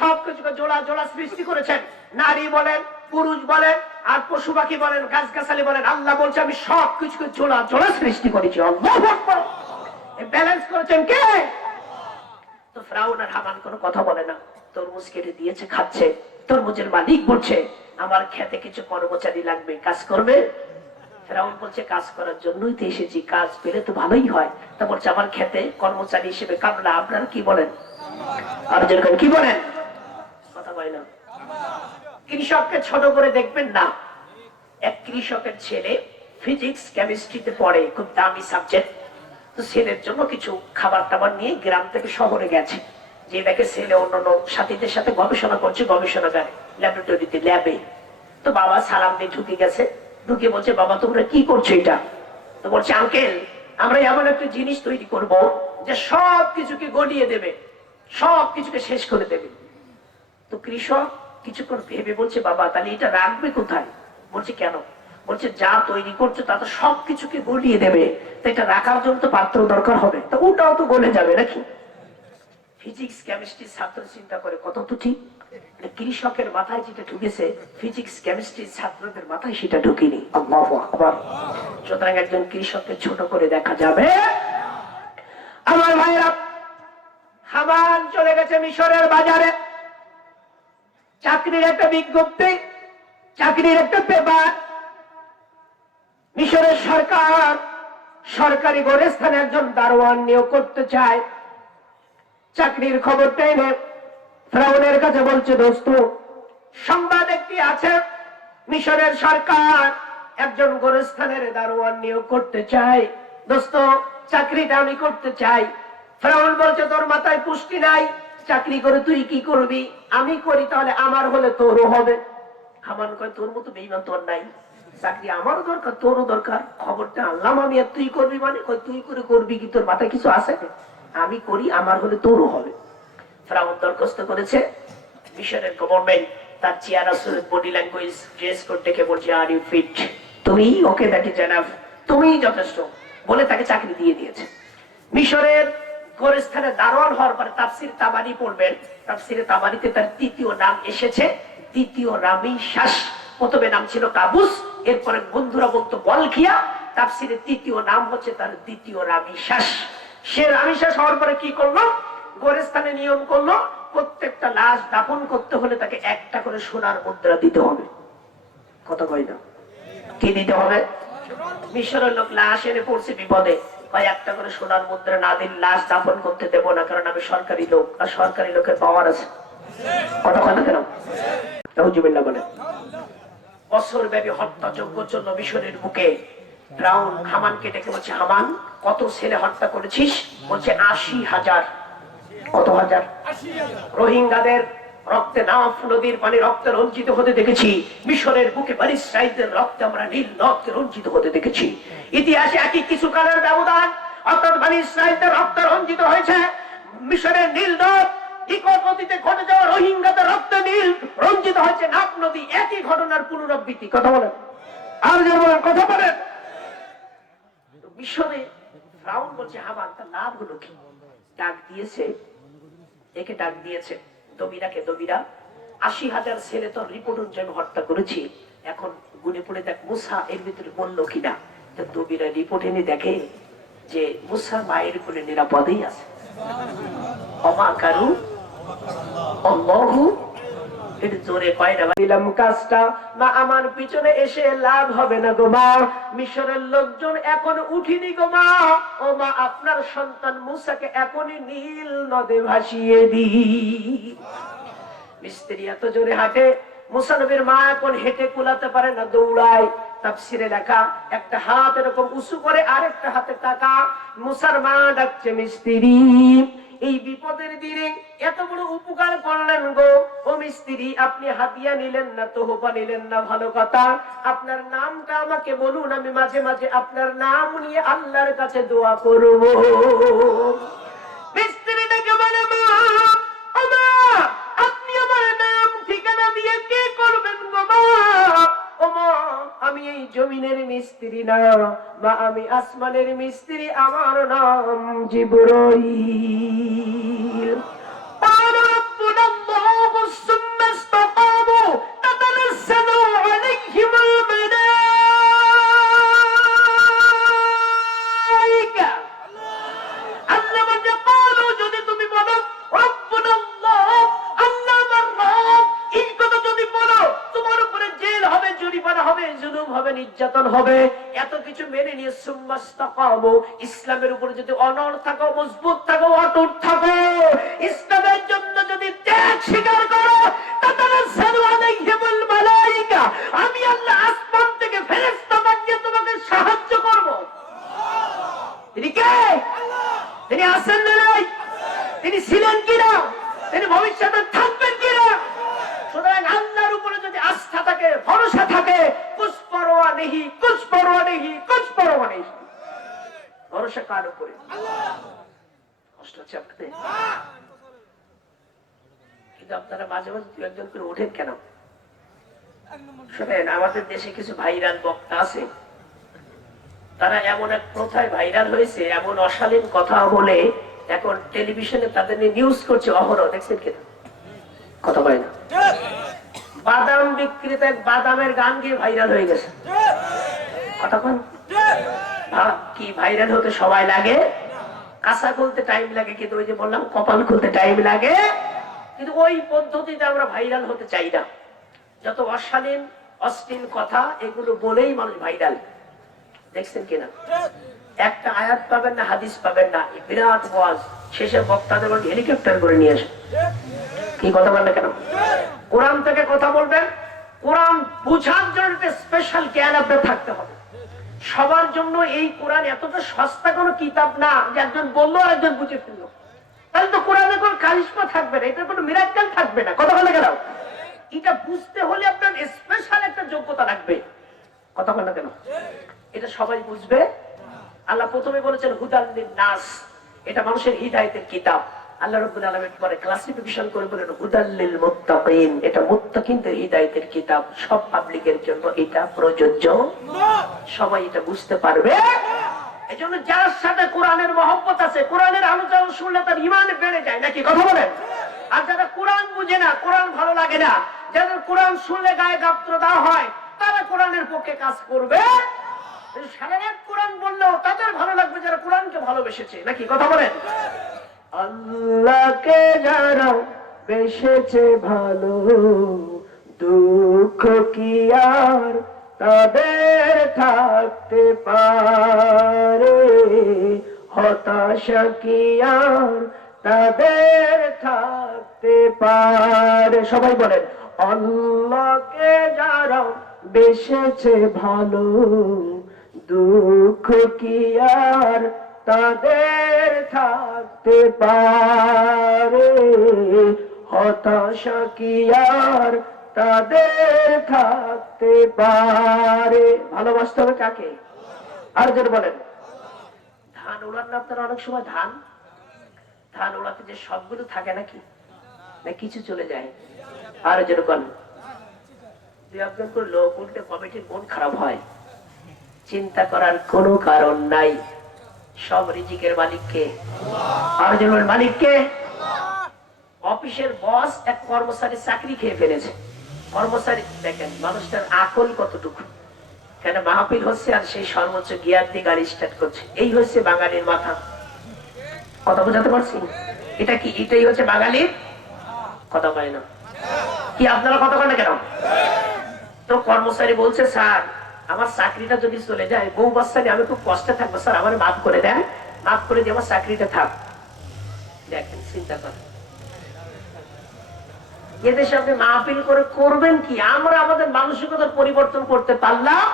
সবকিছুকে জোড়া জোড়া সৃষ্টি করেছেন। নারী বলেন, পুরুষ বলেন, আর পশু পাখি বলেন, গাছগাছালি বলেন, আল্লাহ বলছে আমি সবকিছুকে জোড়া জোড়া সৃষ্টি করেছি। আল্লাহু আকবার। ব্যালেন্স করেছেন কে? তো ফিরআউন আর হামান কোনো কথা বলে না, তরমুজ কেটে দিয়েছে, খাচ্ছে। তরমুজের মালিক বলছে আমার খেতে কিছু কর্মচারী লাগবে, কাজ করবে? ফিরআউন বলছে কাজ করার জন্যই তো এসেছি, কাজ পেলে তো ভালোই হয়। তা বলছে আমার খেতে কর্মচারী হিসেবে কামলা। আপনারা কি বলেন? আর যেরকম কি বলেন? কথা বলে না। কৃষককে ছোট করে দেখবেন না। এক কৃষকের ছেলে ফিজিক্স কেমিস্ট্রিতে পড়ে, খুব দামি সাবজেক্ট। তো ছেলের জন্য কিছু খাবার টাবার নিয়ে গ্রাম থেকে শহরে গেছে। যে দেখে ছেলে অন্যান্য সাথীদের সাথে গবেষণা করছে, গবেষণাগারে, ল্যাবরেটরিতে, ল্যাবে। তো বাবা সালাম দিয়ে ঢুকে গেছে। ঢুকে বলছে বাবা তোমরা কি করছো এটা? তো বলছে আঙ্কেল আমরা এমন একটা জিনিস তৈরি করব যে সব কিছুকে গলিয়ে দেবে, সব কিছুকে শেষ করে দেবে। তো কৃষক কিছুক্ষণ ভেবে বলছে বাবা তাহলে এটা রাখবে কোথায়? বলছে কেন? বলছে যা তৈরি করছো তা তো সবকিছুকে গলিয়ে দেবে, তো এটা রাখার জন্য তো পাত্র দরকার হবে, তো ওটাও তো গলে যাবে নাকি? ফিজিক্স কেমিস্ট্রি ছাত্র চিন্তা করে কত তো ঠিক। কৃষকের মাথায় যেটা ঢুকেছে ফিজিক্স কেমিস্ট্রি ছাত্রদের মাথায় সেটা ঢুকেনি। আল্লাহু আকবার। সুতরাং একজন কৃষককে ছোট করে দেখা যাবে? আমার ভাইরা, হামান চলে গেছে মিশরের বাজারে। চাকরির একটা বিজ্ঞপ্তি, চাকরির একটা পেপার। মিশরের সরকার সরকারি গোরস্থানে একজন দারোয়ান নিয়োগ করতে চায়। চাকরির খবরটা এনে ফিরআউনের কাছে বলছে দোস্ত সংবাদ একটি আছে, মিশরের সরকার একজন গোরস্থানের দারোয়ান নিয়োগ করতে চায়। দোস্ত চাকরিটা আমি করতে চাই। ফিরআউন বলছে তোর মাথায় পুষ্টি নাই, চাকরি করে তুই কি করবি? আমি করি তাহলে আমার হলে তোরও হবে। হামান কয় তোর মতো বেঈমান তোর নাই, চাকরি আমারও দরকার তোরও দরকার। খবরটা আনলাম আমি, আর তুই করবি মানে? কয় তুই করে করবি কি? তোর মাথায় কিছু আছে? আমি করি আমার হলে তোরও হবে। ফিরআউন দরখাস্ত করেছে। মিশরের গভর্নমেন্ট তার চেহারা সুরত, বডি ল্যাঙ্গুয়েজ, ড্রেস কোড দেখে বলছে আর ইউ ফিট, তুমি ওকে, দ্যাট ইজ এনাফ, তুমি যথেষ্ট বলে তাকে চাকরি দিয়ে দিয়েছে। মিশরের গোরস্থানে দারোয়ান হওয়ার পরে তাফসির তাবারি পড়বেন, তাফসিরে তাবারিতে তার তৃতীয় নাম এসেছে, দ্বিতীয় রামিশাস। প্রথমে নাম ছিল কাবুস, এরপরে বন্ধুরা বলতো বলখিয়া, তাফসিরের তৃতীয় নাম হচ্ছে তার দ্বিতীয় রামিশাস। সে রামিশাস হওয়ার পরে কি করলো, গোরস্থানে নিয়ম করলো প্রত্যেকটা লাশ দাফন করতে হলে তাকে একটা করে সোনার মুদ্রা দিতে হবে। কথা কই না, কি দিতে হবে? মিশরের লোক লাশ এনে পড়ছে বিপদে, ভাই একটা করে সোনার মুদ্রা না দিলে লাশ দাফন করতে দেবো না, কারণ আমি সরকারি লোক, আর সরকারি লোকের পাওয়ার আছে। কথা কথা কেন বলে বছর ব্যাপী হত্যাযজ্ঞের জন্য মিশরের বুকে ফিরআউন হামানকে ডেকে বলছে, হামান কত ছেলে হত্যা করেছিস? বলছে 80,000। কত হাজার? রোহিঙ্গাদের রক্তে নাফ নদীর পানি রক্তে রঞ্জিত হতে দেখেছি, মিশরের বুকে বনী ইসরাঈলদের রক্তে আমরা নীল রক্তে রঞ্জিত হতে দেখেছি। ইতিহাসে একই কিছু কালের ব্যবধান, অর্থাৎ বনী ইসরাঈলদের রক্তে রঞ্জিত হয়েছে মিশরের নীল নদ, নিকট অতীতে ঘটে যাওয়া রোহিঙ্গাদের রক্তে নীল রঞ্জিত হয়েছে নাফ নদী। একই ঘটনার পুনরাবৃত্তি। কথা বলেন, আর যারা বলেন কথা বলেন। মিশরে ফিরআউন বলছে, হামান তার নাম হলো কি? ডাক দিয়েছে, একে ডাক দিয়েছে দবিরাকে, দবিরা 80,000 ছেলে তোর রিপোর্ট অনুযায়ী হত্যা করেছি, এখন গুনে পড়ে দেখ মুসা এর ভিতরে বললো কিনা। দবিরা রিপোর্ট এনে দেখে যে মুসা মায়ের কোলে নিরাপদেই আছে। অমা কারু আল্লাহু, এর জোরে কয় না দিলাম কাজটা, মা আমার পিছনে এসে লাভ হবে না গো মা, মিশরের লোকজন এখন উঠিনি গো মা, ও মা আপনার সন্তান মুসাকে এখনই নীল নদে ভাসিয়ে দি। মিস্ত্রি এত জোরে হাঁটে, মুসা নবীর মা এখন হেঁটে কুলাতে পারে না, দৌড়ায়। তাফসিরে লেখা একটা হাত এরকম উঁচু করে আরেকটা হাতে টাকা, মুসার মা ডাকছে মিস্ত্রি। এই বিপদের দিনে এত বড় উপকার করলেন গো ও মিস্ত্রি, আপনি হাতিয়া নিলেন না, তোহফা নিলেন না, ভালো কথা, আপনার নামটা আমাকে বলুন, আমি মাঝে মাঝে আপনার নাম নিয়ে আল্লাহর কাছে দোয়া করব। মিস্ত্রিটাকে বলে, মা আপনি আমার নাম ঠিকানা দিয়ে কে করবেন গো মা? ও মা আমি এই জমিনের মিস্ত্রি না মা, আমি আসমানের মিস্ত্রি, আমার নাম জিবরাইল। নির্যাতন হবে, এত কিছু মেনে নিয়ে সুম্মাস্তাকামু, ইসলামের উপরে যদি অনড় থাকো, মজবুত থাকো, অটুট থাকো, ইসলামের জন্য যদি ত্যাগ স্বীকার করো, তাতানাজ্জালু আলাইহিমুল মালায়েকা, আমি আল্লাহ আসমান থেকে ফেরেশতা পাঠিয়ে তোমাকে সাহায্য করব। তিনি কে? তিনি আছেন না নাই? তিনি ছিলেন কিনা? তিনি ভবিষ্যতে থাকবেন কিনা? সুতরাং আল্লাহর উপরে যদি আস্থা থাকে, ভরসা থাকে, কুছ পরোয়া নেহি, কুছ পরোয়া নেহি, কুছ পরোয়া নেহি। ভরসা কার উপরে? কষ্ট হচ্ছে আপনাদের? কিন্তু আপনারা মাঝে মাঝে দু একজন করে ওঠেন কেন? শোনেন, আমাদের দেশে কিছু ভাইরাল বক্তা আছে, তারা এমন এক প্রথায় ভাইরাল হয়েছে, এমন অশালীন কথা বলে এখন টেলিভিশনে তাদের নিয়ে নিউজ করছে অহরহ। দেখছেন কিনা? কথা বলে না। বাদাম বিক্রেতা বাদামের গান গিয়ে ভাইরাল হয়ে গেছে। কতক্ষণ কি ভাইরাল হতে সময় লাগে? কাঁচা খুলতে টাইম লাগে, কিন্তু ওই যে বললাম কপাল খুলতে টাইম লাগে। কিন্তু ওই পদ্ধতিতে আমরা ভাইরাল হতে চাই না। যত অশালীন অশ্লীল কথা এগুলো বলেই মানুষ ভাইরাল। দেখছেন কিনা? একটা আয়াত পাবেন না, হাদিস পাবেন না, বিরাট ওয়াজ, শেষে বক্তাদের হেলিকপ্টার করে নিয়ে আসে। কি কথা বলেন কেন? কোরআন থেকে কথা বলবেন, কোরআন বুঝার জন্য স্পেশাল জ্ঞান আপনার থাকতে হবে। সবার জন্য এই কোরআন এতটা সস্তা কোনো কিতাব না যে একজন বললো আর একজন বুঝে ফেললো। তাহলে তো কোরআনে কোনো কারিশমা থাকবে না, এটা কোনো মিরাক্কেল থাকবে না। কথা বলে গেল, এটা বুঝতে হলে আপনার স্পেশাল একটা যোগ্যতা লাগবে। কথা বলে কেন? এটা সবাই বুঝবে। আল্লাহ প্রথমে বলেছেন হুদাল লিন-নাস, এটা মানুষের হিদায়াতের কিতাব। আল্লাহ রাব্বুল আলামিন পরে ক্লাসিফিকেশন করে বলেন হুদাল লিল মুত্তাকিন, এটা মুত্তাকিনদের হিদায়াতের কিতাব। সব পাবলিকের জন্য এটা প্রযোজ্য না, সবাই এটা বুঝতে পারবে। এজন্য যার সাথে কোরআনের মহব্বত আছে, কোরআনের আলোচনা শুনলে তার ঈমান বেড়ে যায়, নাকি? কথা বলেন। আর যারা কোরআন বুঝে না, কোরআন ভালো লাগে না, যাদের কোরআন শুনলে গায়ে গাত্র দেওয়া হয়, তারা কোরআনের পক্ষে কাজ করবে। সারা রাত কোরআন বললেও তাদের ভালো লাগবে যারা কোরআনকে ভালোবেসেছে, নাকি কথা বলেন? আল্লাহকে যারা বেসেছে ভালো, দুঃখ কি আর তাদের থাকতে পারে, হতাশা কি আর তাদের থাকতে পারে। সবাই বলেন, আল্লাহকে যারা বেসেছে ভালো, দুঃখ কি আর তাদের থাকতে পারে, হতাশা কি আর তাদের থাকতে পারে। ভালোবাসতে হবে কাকে? আর যেন বলেন, ধান ওড়ান না আপনারা অনেক সময়? ধান ওড়াতে যে সবগুলো থাকে নাকি, না কিছু চলে যায়? আর যেরকম দুই একজন করে লোক উল্টে কমিটির মন খারাপ হয়। চিন্তা করার কোনো কারণ নাই, সব রিজিকের মালিককে। আর যেরকম মালিককে। অফিসের বস এক কর্মচারী চাকরি খেয়ে ফেলেছে। কর্মচারী দেখেন মানুষটার আকল কতটুকু, কেন মাহফিল হচ্ছে আর সেই সর্বোচ্চ গিয়ার দিয়ে গাড়ি স্টার্ট করছে। এই হচ্ছে বাঙালির মাথা। কথা বোঝাতে পারছি? এটা কি? এটাই হচ্ছে বাঙালির কথা। পায় না কি আপনারা কথা বলেন কেন? তো কর্মচারী বলছে, স্যার আমার চাকরিটা যদি চলে যায়, বউ বাচ্চা নিয়ে আমি খুব কষ্টে থাকবো, স্যার আমার মাফ করে দেন, মাফ করে দিয়ে আমার চাকরিটা থাক। দেখেন চিন্তা করেন, এদেশে আপনি মাহফিল করে করবেন কি? আমরা আমাদের মানসিকতার পরিবর্তন করতে পারলাম।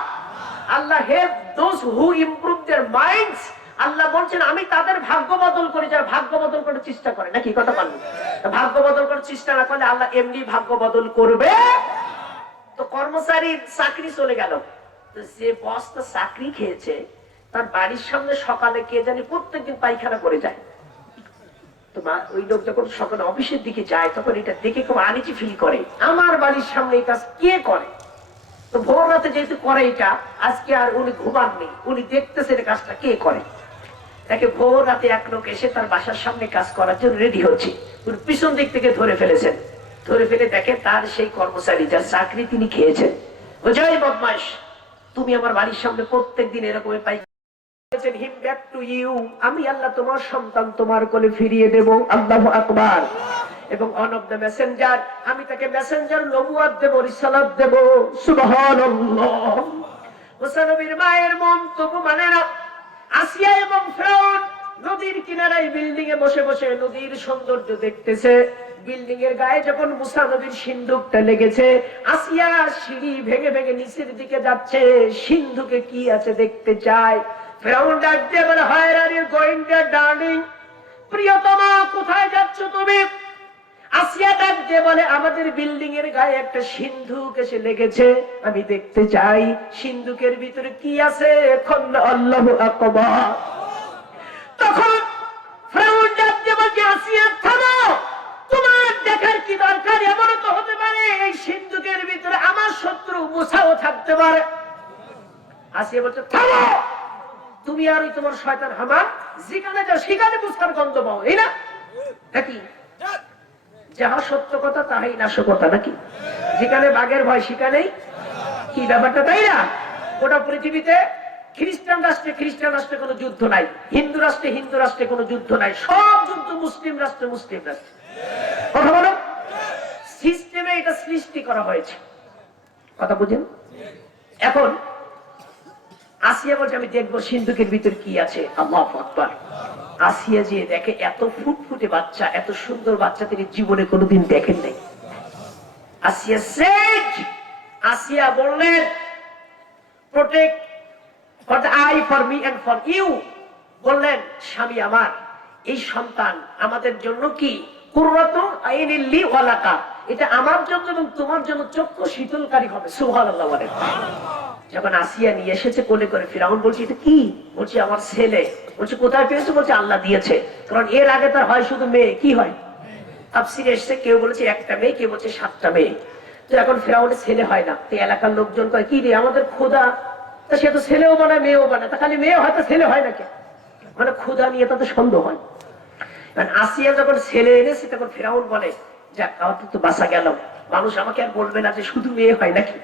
Allah help those who improve their minds. Allah বলছেন আমি তাদের ভাগ্য বদল করি যারা ভাগ্য বদল করার চেষ্টা করে, নাকি কথা বলেন? ভাগ্য বদল করার চেষ্টা না করলে আল্লাহ এমনি ভাগ্য বদল করবে। তো কর্মচারীর চাকরি চলে গেল। তো যে বস তো চাকরি খেয়েছে, তার বাড়ির সামনে সকালে কে জানি প্রত্যেকদিন পায়খানা করে যায়। তো ওই লোক যখন সকালে অফিসের দিকে যায়, তখন এটা দেখে খুব আনিজি ফিল করে, আমার বাড়ির সামনে এই কাজ কে করে। তো ভোর রাতে যেহেতু করে এটা, আজকে আর উনি ঘুমাননি, উনি দেখতেছে এটা কাজটা কে করে। তাকে ভোর রাতে এক লোক এসে তার বাসার সামনে কাজ করার জন্য রেডি হচ্ছে, উনি পিছন দিক থেকে ধরে ফেলেছেন। ধরে ফেলে দেখে তার সেই কর্মচারী যার চাকরি তিনি খেয়েছেন। বুঝাই বদমাস, তুমি আমার বাড়ির সামনে প্রত্যেকদিন এরকম পাই, আমি আল্লাহ তোমার সন্তান তোমার কোলে ফিরিয়ে দেব। আল্লাহু আকবার। এবং অন অফ দ্য মেসেঞ্জার, আমি তাকে মেসেঞ্জার নবুয়ত দেব, রিসালাত দেব। সুবহানাল্লাহ। মুসা নবীর মায়ের মন তবু মানে না। আসিয়া এবং ফিরআউন নদীর কিনারায় বিল্ডিং এ বসে বসে নদীর সৌন্দর্য দেখতেছে। বিল্ডিং এর গায়ে যখন মুসা নবীর সিন্ধুকটা লেগেছে, আসিয়া সিঁড়ি ভেঙে ভেঙে নিচের দিকে যাচ্ছে, সিন্ধুকে কি আছে দেখতে চায়। ফিরআউন ডাক দিয়ে বলে, where are you going there darling? প্রিয়তমা কোথায় যাচ্ছ তুমি? আসিয়া ডাক দিয়ে বলে, আমাদের বিল্ডিং এর গায়ে একটা সিন্ধুক এসে লেগেছে, আমি দেখতে চাই সিন্ধুকের ভিতরে কি আছে। এখন আল্লাহু আকবার। তখন ফিরআউন ডাক দিয়ে বলে, আসিয়া থামো, তোমার দেখার কি দরকার? এমনও তো হতে পারে এই সিন্ধুকের ভিতরে আমার শত্রু মুসাও থাকতে পারে। আসিয়া বলছে, থামো, তুমি আর ওই তোমার শয়তান হামান যেখানে যাও সেখানে মুসার গন্ধ পাও, এই না নাকি? যাহা সত্য কথা তাহাই নাশকতা, নাকি? যেখানে বাঘের ভয় সেখানেই কি ব্যাপারটা, তাই না? গোটা পৃথিবীতে খ্রিস্টান রাষ্ট্রে কোনো যুদ্ধ নাই, হিন্দু রাষ্ট্রে কোনো যুদ্ধ নাই, সব যুদ্ধ মুসলিম রাষ্ট্রে। কথা বলো, সিস্টেমে এটা সৃষ্টি করা হয়েছে। কথা বুঝেন? এখন আসিয়া বলছে, আমি দেখবো সিন্ধুকের ভিতর কি আছে। আল্লাহু আকবার। আসিয়া যে দেখে এত ফুটফুটে বাচ্চা, এত সুন্দর বাচ্চা তিনি জীবনে কোনোদিন দেখেন নাই। আসিয়া বললেন, protect for the eye, for me and for you. বললেন, স্বামী আমার, এই সন্তান আমাদের জন্য কি কুররাতু আইনিল লি ওয়া লাকা, এটা আমার জন্য এবং তোমার জন্য চক্ষু শীতলকারী হবে। সুবহানাল্লাহ বলেন। যখন আসিয়া নিয়ে এসেছে কোলে করে, ফিরআউন বলছে, এটা কি? বলছে, আমার ছেলে। বলছে, কোথায় পেয়েছো? বলছে, আল্লাহ দিয়েছে। কারণ এর আগে তার হয় শুধু মেয়ে। কি হয়? তাফসীরে এসেছে, কেউ বলেছে একটা মেয়ে, কেউ বলছে 7টা মেয়ে। তো এখন ফিরআউনের ছেলে হয় না। তো এলাকার লোকজন কয়, কি রে আমাদের খোদা, তা সে তো ছেলেও বানায় মেয়েও বানায়, তা খালি মেয়ে হয় তো ছেলে হয় নাকি? মানে খোদা নিয়ে তাদের সন্দেহ হয়। আসিয়া যখন ছেলে এনেছে, তখন ফিরআউন বলে, যাক আমাদের তো বাঁচা গেল, মানুষ আমাকে আর বলবে না যে শুধু মেয়ে হয় নাকি।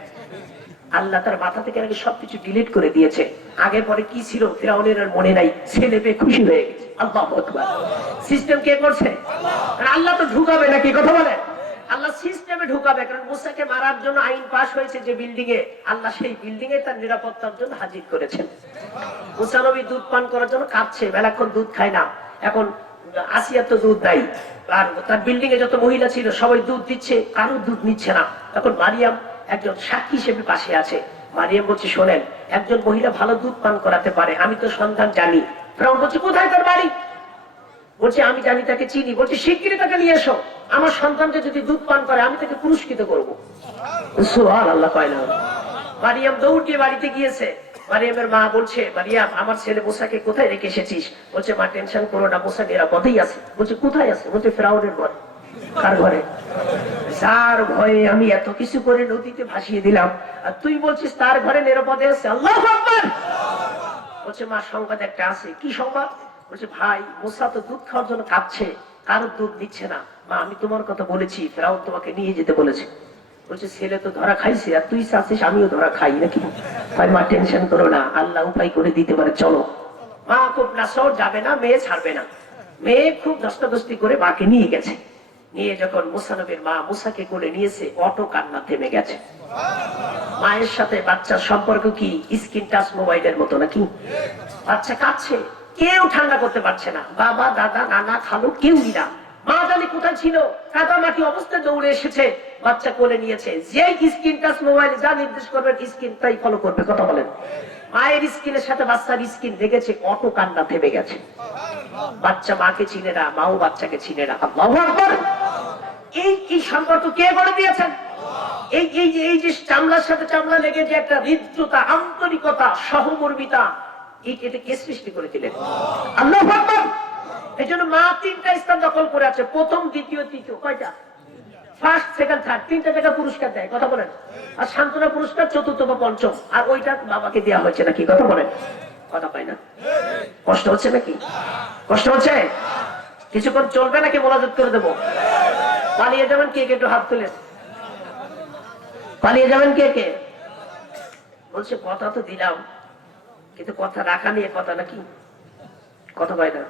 আল্লাহ তার মাথা থেকে নাকি সবকিছু ডিলিট করে দিয়েছে। আগে পরে কি ছিল ফিরাউনের আর মনে নাই, ছেলে পেয়ে খুশি হয়ে গেছে। আল্লাহু আকবার। সিস্টেম কে করছে? আল্লাহ তো ঢুকাবে নাকি, কথা বলেন? আল্লাহ সিস্টেমে ঢুকাবে, কারণ মুসাকে মারার জন্য আইন পাস হয়েছে যে বিল্ডিং এ, আল্লাহ সেই বিল্ডিং এ তার নিরাপত্তার জন্য হাজির করেছেন। মুসা নবী দুধ পান করার জন্য কাঁদছে, বেলাক্ষণ দুধ খায় না। এখন আসিয়া তো দুধ নাই, আর তার বিল্ডিং এ যত মহিলা ছিল সবাই দুধ দিচ্ছে, কারো দুধ নিচ্ছে না। তখন মারিয়াম একজন সাক্ষী হিসেবে পাশে আছে। মারিয়াম বলছে, শোনেন, একজন মহিলা ভালো দুধ পান করাতে পারে, আমি তো সন্তান জানি। ফিরআউন বলছে, কোথায় তার বাড়ি? বলছে, আমি জানি, তাকে চিনি। বলছে, শিগগিরই তাকে নিয়ে এসো, আমার সন্তানকে যদি দুধ পান করে আমি তাকে পুরস্কৃত করবো। সুবহানাল্লাহ কয় না? মারিয়াম দৌড় দিয়ে বাড়িতে গিয়েছে। মারিয়ামের মা বলছে, মারিয়াম, আমার ছেলে মুসাকে কোথায় রেখে এসেছিস? বলছে, মা টেনশন করো না, মুসা নিরাপদেই আছে। বলছে, কোথায় আছে? বলছে, ফিরআউনের ঘরে। কার ঘরে? যার ভয়ে আমি এত কিছু করে নদীতে ভাসিয়ে দিলাম, আর তুই বলছিস তার ঘরে নিরাপদে আছে? আল্লাহু আকবার। বলছে, মা সংবাদ একটা আছে। কি সংবাদ? বলছে, ভাই মুসা তো দুধ খাওয়ার জন্য কাঁদছে, কারোর দুধ নিচ্ছে না। মা, আমি তোমার কথা বলেছি, ফিরআউন তোমাকে নিয়ে যেতে বলেছে। বলছে, ছেলে তো ধরা খাইছে, আর তুই চাচ্ছিস আমিও ধরা খাই নাকি? ভাই মা টেনশন করো না, আল্লাহ উপায় করে দিতে পারে, চলো। মা খুব নাসর যাবে না, মেয়ে ছাড়বে না। মেয়ে খুব দস্তাদস্তি করে মাকে নিয়ে গেছে। নিয়ে যখন মুসা নবীর মা মুসাকে কোলে নিয়েছে, অটো কান্না থেমে গেছে। মায়ের সাথে বাচ্চার সম্পর্ক কি স্ক্রিন টাচ মোবাইলের মতো নাকি? বাচ্চা কাঁদছে, কেউ ঠান্ডা করতে পারছে না। বাবা, দাদা, নানা, খালু কেউই না। মা জানি কোথায় ছিল, কাদামাটি অবস্থায় দৌড়ে এসেছে, বাচ্চা কোলে নিয়েছে। যে স্ক্রিন টাচ মোবাইল যা নির্দেশ করবেন স্ক্রিন তাই ফলো করবে, কথা বলেন? মায়ের স্ক্রিনের সাথে বাচ্চার স্ক্রিন দেখেছে, অটো কান্না থেমে গেছে। বাচ্চা মাকে চিনে না, মাও বাচ্চাকে চিনে না। আল্লাহু আকবার। এই সম্পর্ক কে গড়ে দিয়েছেন? এই যে চামড়ার সাথে চামড়া লেগে যে একটা হৃদ্রতা, আন্তরিকতা, সহমর্মিতা, এটা কে সৃষ্টি করে দিলেন? আল্লাহু আকবার। এই জন্য মা 3টা স্থান দখল করে আছে, প্রথম, দ্বিতীয়, তৃতীয়। কয়টা? ফার্স্ট, সেকেন্ড, থার্ড, 3টা জায়গা পুরস্কার দেয়, কথা বলেন? আর সান্ত্বনা পুরস্কার চতুর্থ বা পঞ্চম, আর ওইটা বাবাকে দেওয়া হয়েছে নাকি, কথা বলেন? কথা পাই না? কষ্ট হচ্ছে নাকি? কষ্ট হচ্ছে? কিছুক্ষণ চলবে নাকি মোনাজাত করে দেবো? পালিয়ে যাবেন কে কে? একটু হাত তুলেন। পালিয়ে যাবেন কে কে? বলছে, কথা তো দিলাম, কিন্তু কথা রাখা নিয়ে কথা নাকি, কথা পাই না?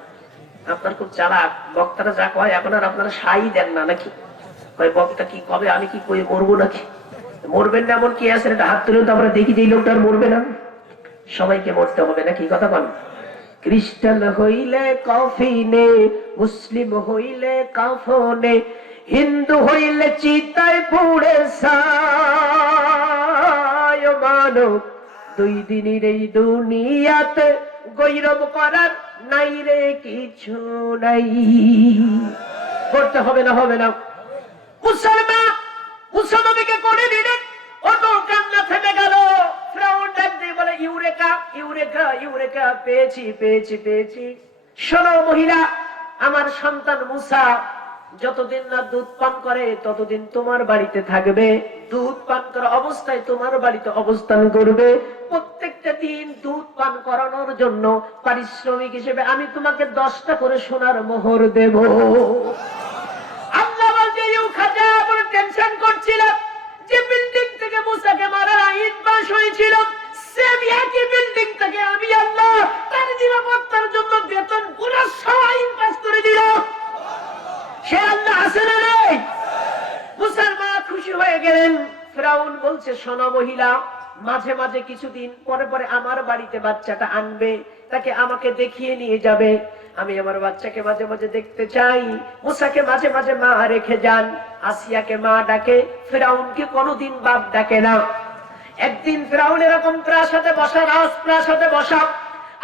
আপনার খুব চালাক, বক্তারা যা কয় এখন আর আপনারা সাই দেন না নাকি? বক্তা কি কবে, আমি কি কই মরবো নাকি? মরবেন না এমন কি আছে? এটা হাত তুলে তো আমরা দেখি যে এই লোকটা আর মরবে না। সবাইকে মরতে হবে নাকি, কথা বল? খ্রিস্টান হইলে কফিনে, মুসলিম হইলে কাফনে, হিন্দু হইলে চিতায় পুড়ে ছাই। মানব 2 দিনের এই দুনিয়াতে গৌরব করার নাই রে কিছু নাই। করতে হবে না? হবে না? মুসলমান মুসা নবীকে কোলে নিলেন, অটো কান্না থেমে গেল। ফিরআউন ডাক দিয়ে বলে, ইউরেকা, ইউরেকা, ইউরেকা, পেয়েছি, পেয়েছি, পেয়েছি। শোনো মহিলা, আমার সন্তান মুসা যতদিন না দুধ পান করে ততদিন তোমার বাড়িতে থাকবে। দুধ পান করা অবস্থায় তোমার বাড়িতে অবস্থান করবে। প্রত্যেকটা দিন দুধ পান করানোর জন্য পারিশ্রমিক হিসেবে আমি তোমাকে 10টা করে সোনার মোহর দেব। আল্লাহ বলছে, খাজা বড় টেনশন করছিল যে বিল্ডিং থেকে মুসাকে মারার আইন পাস হয়েছিল, সেম একই বিল্ডিং থেকে আমি আল্লাহ তার নিরাপত্তার জন্য বেতন বোনাস সহ আইন পাস করে দিল। সে আল্লাহ আছে না নেই? মুসার মা খুশি হয়ে গেলেন। ফিরআউন বলছে, শোনো মহিলা, মাঝে মাঝে কিছুদিন পরে পরে আমার বাড়িতে বাচ্চাটা আনবে, তাকে আমাকে দেখিয়ে নিয়ে যাবে। আমি আমার বাচ্চাকে মাঝে মাঝে দেখতে চাই। মুসাকে মাঝে মাঝে মা রেখে যান। আসিয়াকে মা ডাকে, ফিরআউনকে কোনোদিন বাপ ডাকে না। একদিন ফিরআউন এরকম প্রাসাদে বসা, রাজপ্রাসাদে বসা,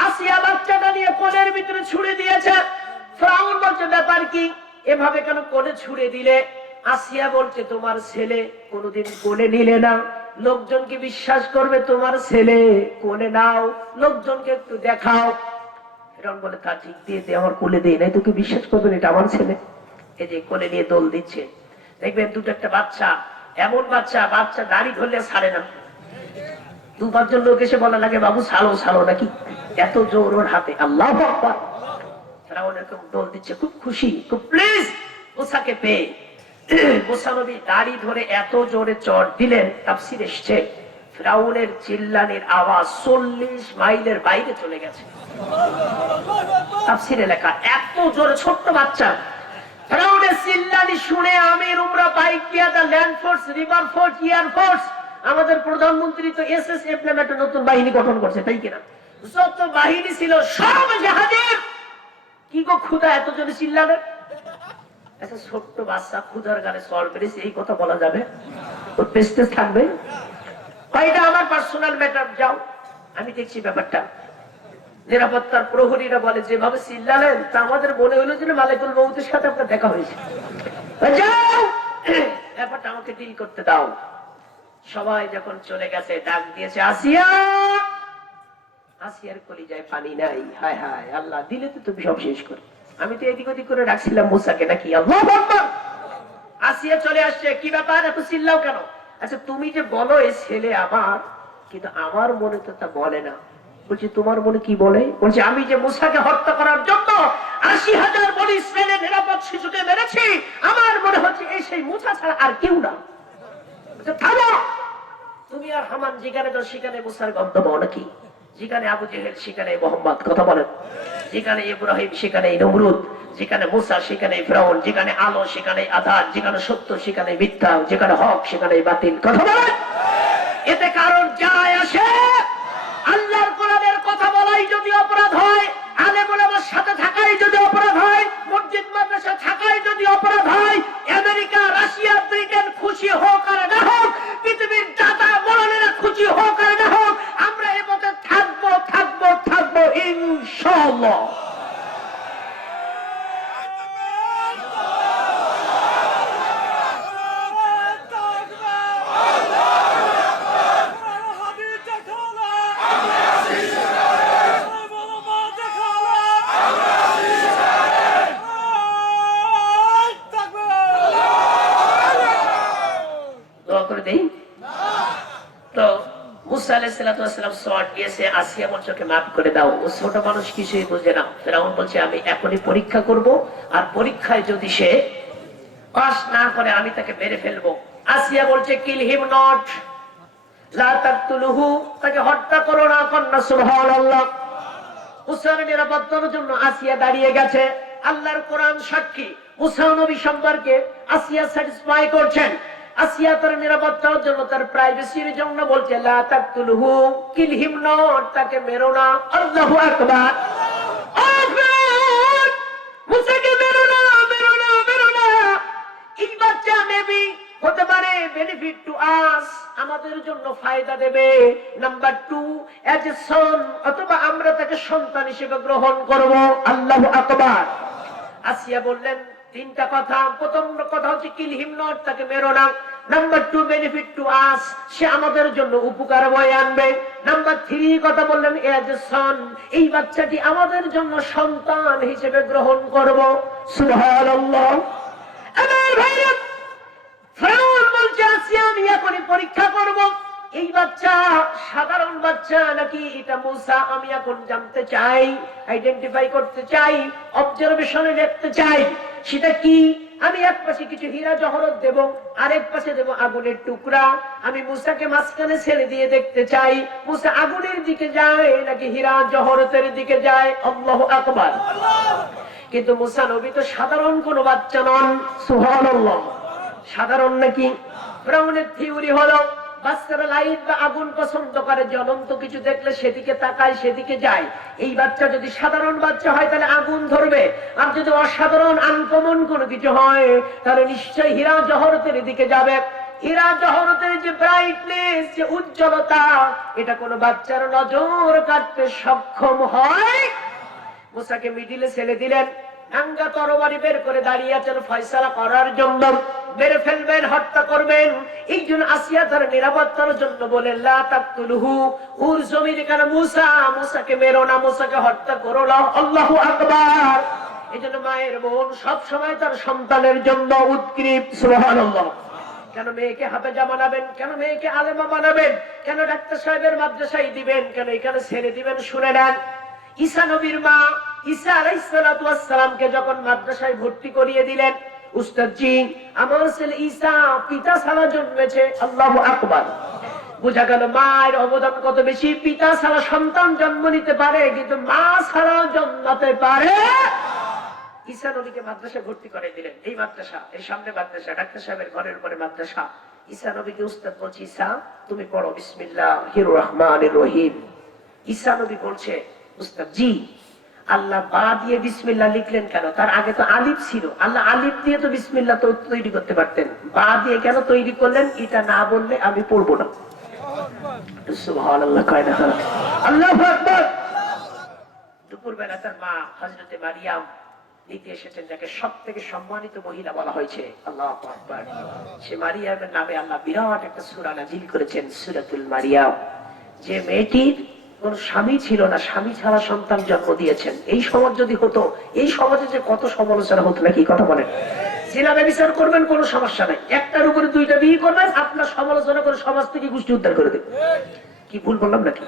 আসিয়া বাচ্চাটা নিয়ে কোলের ভিতরে ছুড়ে দিয়েছে। ফিরআউন বলছে, ব্যাপার কি, এভাবে কেন কোলে ছুড়ে দিলে? আসিয়া বলছে, তোমার ছেলে কোনোদিন কোলে নিলে না, লোকজন কি বিশ্বাস করবে তোমার ছেলে? কোলে নাও, লোকজনকে একটু দেখাও। ফিরআউন বলে, তা ঠিক, দিয়ে দে, আমার কোলে দেই নাই, তোকে বিশ্বাস করবেন এটা আমার ছেলে? এই যে কোলে নিয়ে দোল দিচ্ছে, দেখবেন দুটো একটা বাচ্চা, এমন বাচ্চা, বাচ্চা দাড়ি ধরলে ছাড়ে না। 2-5 জন লোক এসে বলা লাগে, বাবু ছাড়ো ছাড়ো নাকি, এত জোর ওর হাতে। আল্লাহু আকবার। ফিরআউন এরকম দোল দিচ্ছে, খুব খুশি, খুব প্লিজ মুসাকে পেয়ে। মুসা নবী দাড়ি ধরে এত জোরে চড় দিলেন, তাফসীর এসেছে ফিরাউনের চিল্লানির আওয়াজ 40 মাইলের বাইরে চলে গেছে। তাফসীরে লেখা, এত জোরে ছোট্ট বাচ্চা ফিরাউনের চিল্লানি শুনে আমির উমরা বাইক দিয়া the land force, river force, air force, আমাদের প্রধানমন্ত্রী তো এসএসএফ নামে একটা নতুন বাহিনী গঠন করছে, তাই কিনা? যত বাহিনী ছিল সব জাহাজের। কি গো ক্ষুধা এত জোরে চিল্লালে? একটা ছোট্ট বাচ্চা ক্ষুধার গানে সল পেরেছে, এই কথা বলা যাবে? ওর পেস্টেজ থাকবে? এটা আমার পার্সোনাল ম্যাটার, যাও। আমি দেখছি ব্যাপারটা। নিরাপত্তার প্রহরীরা বলে যেভাবে চিল্লালেন তা আমাদের মনে হলো যে মালিকুল মউতের সাথে আপনার দেখা হয়েছে। যাও, ব্যাপারটা আমাকে ডিল করতে দাও। সবাই যখন চলে গেছে ডাক দিয়েছে, আসিয়া। আসিয়ার কলিজায় পানি নাই। হায় হায় আল্লাহ, দিলে তো তুমি সব শেষ করে। আমি তো এদিক ওদিক করে রাখছিলাম মুসাকে, নাকি? আল্লাহু আকবার। আসিয়া চলে আসছে। কি ব্যাপার, এত চিল্লাও কেন? আচ্ছা তুমি যে বলো এই ছেলে আমার, কিন্তু আমার মনে তো তা বলে না। বলছি তোমার মনে কি বলে? বলছে আমি যে মুসাকে হত্যা করার জন্য ৮০,০০০ বনি ইসরায়েলের নিরাপদ শিশুকে মেরেছি, আমার মনে হচ্ছে এই সেই মুসা ছাড়া আর কেউ না। থামো, তুমি আর হামান যেখানে যাও সেখানে মুসার গন্ধ পাও নাকি? যেখানে আবু জেহেল সেখানে মোহাম্মদ, কথা বলেন। যেখানে ইব্রাহিম সেখানে নমরুদ, যেখানে মুসা সেখানে ফিরাউন, যেখানে আলো সেখানে আধার, যেখানে সত্য সেখানে মিথ্যা, যেখানে হক সেখানে বাতিল, কথা বলেন। এতে কারণ যায় আসে? আল্লাহর কোরআনের কথা বলাই যদি অপরাধ হয়, আলেম ওলামার সাথে থাকাই যদি অপরাধ হয়, মসজিদ মাদ্রাসা থাকাই যদি অপরাধ হয়, আমেরিকা, রাশিয়া, ব্রিটেন খুশি হোক আর না হোক, পৃথিবীর দাতা বড়নেরা খুশি হোক আর না হোক, আমরা এ পথে থাকবো থাকবো থাকবো ইনশাআল্লাহ। ছোট মানুষ কিছুই বুঝে না। ফিরাউন বলছে আমি এখনই পরীক্ষা করব, আর পরীক্ষায় যদি সে পাস না করে আমি তাকে মেরে ফেলবো। আসিয়া বলছে কিল হিম নট, লা তাকতুলুহু, তাকে হত্যা করো না। কন্যা সুবহানাল্লাহ। মুসার নিরাপত্তার জন্য আসিয়া দাঁড়িয়ে গেছে। আল্লাহর কোরআন সাক্ষী, মুসা নবী সম্পর্কে আসিয়া স্যাটিসফাই করছেন। আসিয়া তার নিরাপত্তার জন্য, তার প্রাইভেসির জন্য বলছে লা তাকতুলুহু, কিল হিম নট, তাকে মেরো না। আল্লাহু আকবার। মুসাকে মেরো না, মেরো না, মেরো না। এই বাচ্চা মেবি হতে পারে বেনিফিট টু আস, আমাদের জন্য ফায়দা দেবে। নাম্বার 2, এজ এ সন, অথবা আমরা তাকে সন্তান হিসেবে গ্রহণ করব। আল্লাহু আকবার। আসিয়া বললেন তিনটা কথা। প্রথম কথা হচ্ছে কিল হিম নট, তাকে মেরো না। নাম্বার 2, বেনিফিট টু আস, সে আমাদের জন্য উপকার বয়ে আনবে। নাম্বার 3 কথা বললেন এজ এ সন, এই বাচ্চাটি আমাদের জন্য সন্তান হিসেবে গ্রহণ করব। সুবহানাল্লাহ। আমার ভাইরা, ফিরাউন বলছে আসিয়া আমি এখনই পরীক্ষা করব এই বাচ্চা সাধারণ বাচ্চা নাকি এটা মুসা, আমি এখন জানতে চাই, আইডেন্টিফাই করতে চাই, অবজারভেশনে দেখতে চাই। সেটা কি? আমি এক পাশে কিছু হীরা জহরত দেব, আরেক পাশে দেব আগুনের টুকরা। আমি মুসাকে মাঝখানে ছেড়ে দিয়ে দেখতে চাই মুসা আগুনের দিকে যায় নাকি হীরা জহরতের দিকে যায়। আল্লাহু আকবার। কিন্তু মুসা নবী তো সাধারণ কোন বাচ্চা নন। সুবহানাল্লাহ। সাধারণ নাকি? ফিরাউনের থিওরি হলো বাচ্চারা লাইট বা আগুন পছন্দ করে, জ্বলন্ত কিছু দেখলে সেদিকে তাকায়, সেদিকে যায়। এই বাচ্চা যদি সাধারণ বাচ্চা হয় তাহলে আগুন ধরবে, আর যদি অসাধারণ আনকমন কোনো কিছু হয় তাহলে নিশ্চয়ই হীরা জহরতের দিকে যাবে। হীরা জহরতের যে ব্রাইটনেস, যে উজ্জ্বলতা, এটা কোনো বাচ্চার নজর কাটতে সক্ষম হয়। মুসাকে মিডিলে ছেড়ে দিলেন, আঙ্গা তরবারি বের করে দাঁড়িয়ে আছেন ফয়সালা করার জন্য। মেরে ফেলবেন, হত্যা করবেন। এই জন্য আসিয়া তার নিরাপত্তার জন্য বলেন লা তাকতুলুহু, উর জমির কারণে মুসা, মুসাকে মেরো না, মুসাকে হত্যা করো না। আল্লাহু আকবার। এই জন্য মায়ের মন সব সময় তার সন্তানের জন্য উৎকৃষ্ট। সুবহানাল্লাহ। কেন মেয়েকে হাফেজা বানাবেন? কেন মেয়েকে আলেমা বানাবেন? কেন ডাক্তার সাহেবের মাদ্রাসায় দিবেন? কেন এখানে ছেড়ে দিবেন? শুনে নেন, ঈসা নবীর মা ঈসা আলাইহিস সালাতু ওয়াস সালামকে যখন মাদ্রাসায় ভর্তি করিয়ে দিলেন, উস্তাদ জি আমার ছেলে ঈসা পিতা ছাড়া জন্মেছে। আল্লাহু আকবার। বোঝা গেল মায়ের অবদান কত বেশি। পিতা ছাড়া সন্তান জন্ম নিতে পারে, কিন্তু মা ছাড়াও জন্মাতে পারে। ঈসা নবীকে মাদ্রাসা ভর্তি করে দিলেন। এই মাদ্রাসা, এর সামনে মাদ্রাসা, ডাক্তার সাহেবের ঘরের উপরে মাদ্রাসা। ঈসা নবীকে উস্তাদ বলছে, ঈসা তুমি পড়ো বিসমিল্লাহির রহমানির রহিম। ঈসা নবী বলছে, উস্তাদ জি। আল্লাহ বা দিয়ে বিসমিল্লাহ লিখলেন কেন? তার আগে তো আলিফ ছিল। আল্লাহ আলিফ দিয়ে তো বিসমিল্লাহ তো তৈরি করতে পারতেন, বা দিয়ে কেন তৈরি করলেন? এটা না বললে আমি পড়বো না। সুবহানাল্লাহ, কয় না? আল্লাহু আকবার। দুপুরবেলা তার মা হযরতে মারিয়াম নিতে এসেছেন, যাকে সব থেকে সম্মানিত মহিলা বলা হয়েছে। আল্লাহু আকবার। সে মারিয়ামের নামে আল্লাহ বিরাট একটা সূরা নাযিল করেছেন, সূরাতুল মারিয়াম। যে মেয়েটির কোন স্বামী ছিল না, স্বামী ছাড়া সন্তান জন্ম দিয়েছেন। এই সমাজ যদি হতো, এই সমাজে যে কত সমালোচনা হতো নাকি, কথা বলেন? জিনা ব্যভিচার করবেন, কোনো সমস্যা নাই, একটার উপরে দুইটা বিয়ে করবেন, আপনার সমালোচনা করে সমাজ থেকে গোষ্ঠী উদ্ধার করে দেবেন। কি ভুল বললাম নাকি?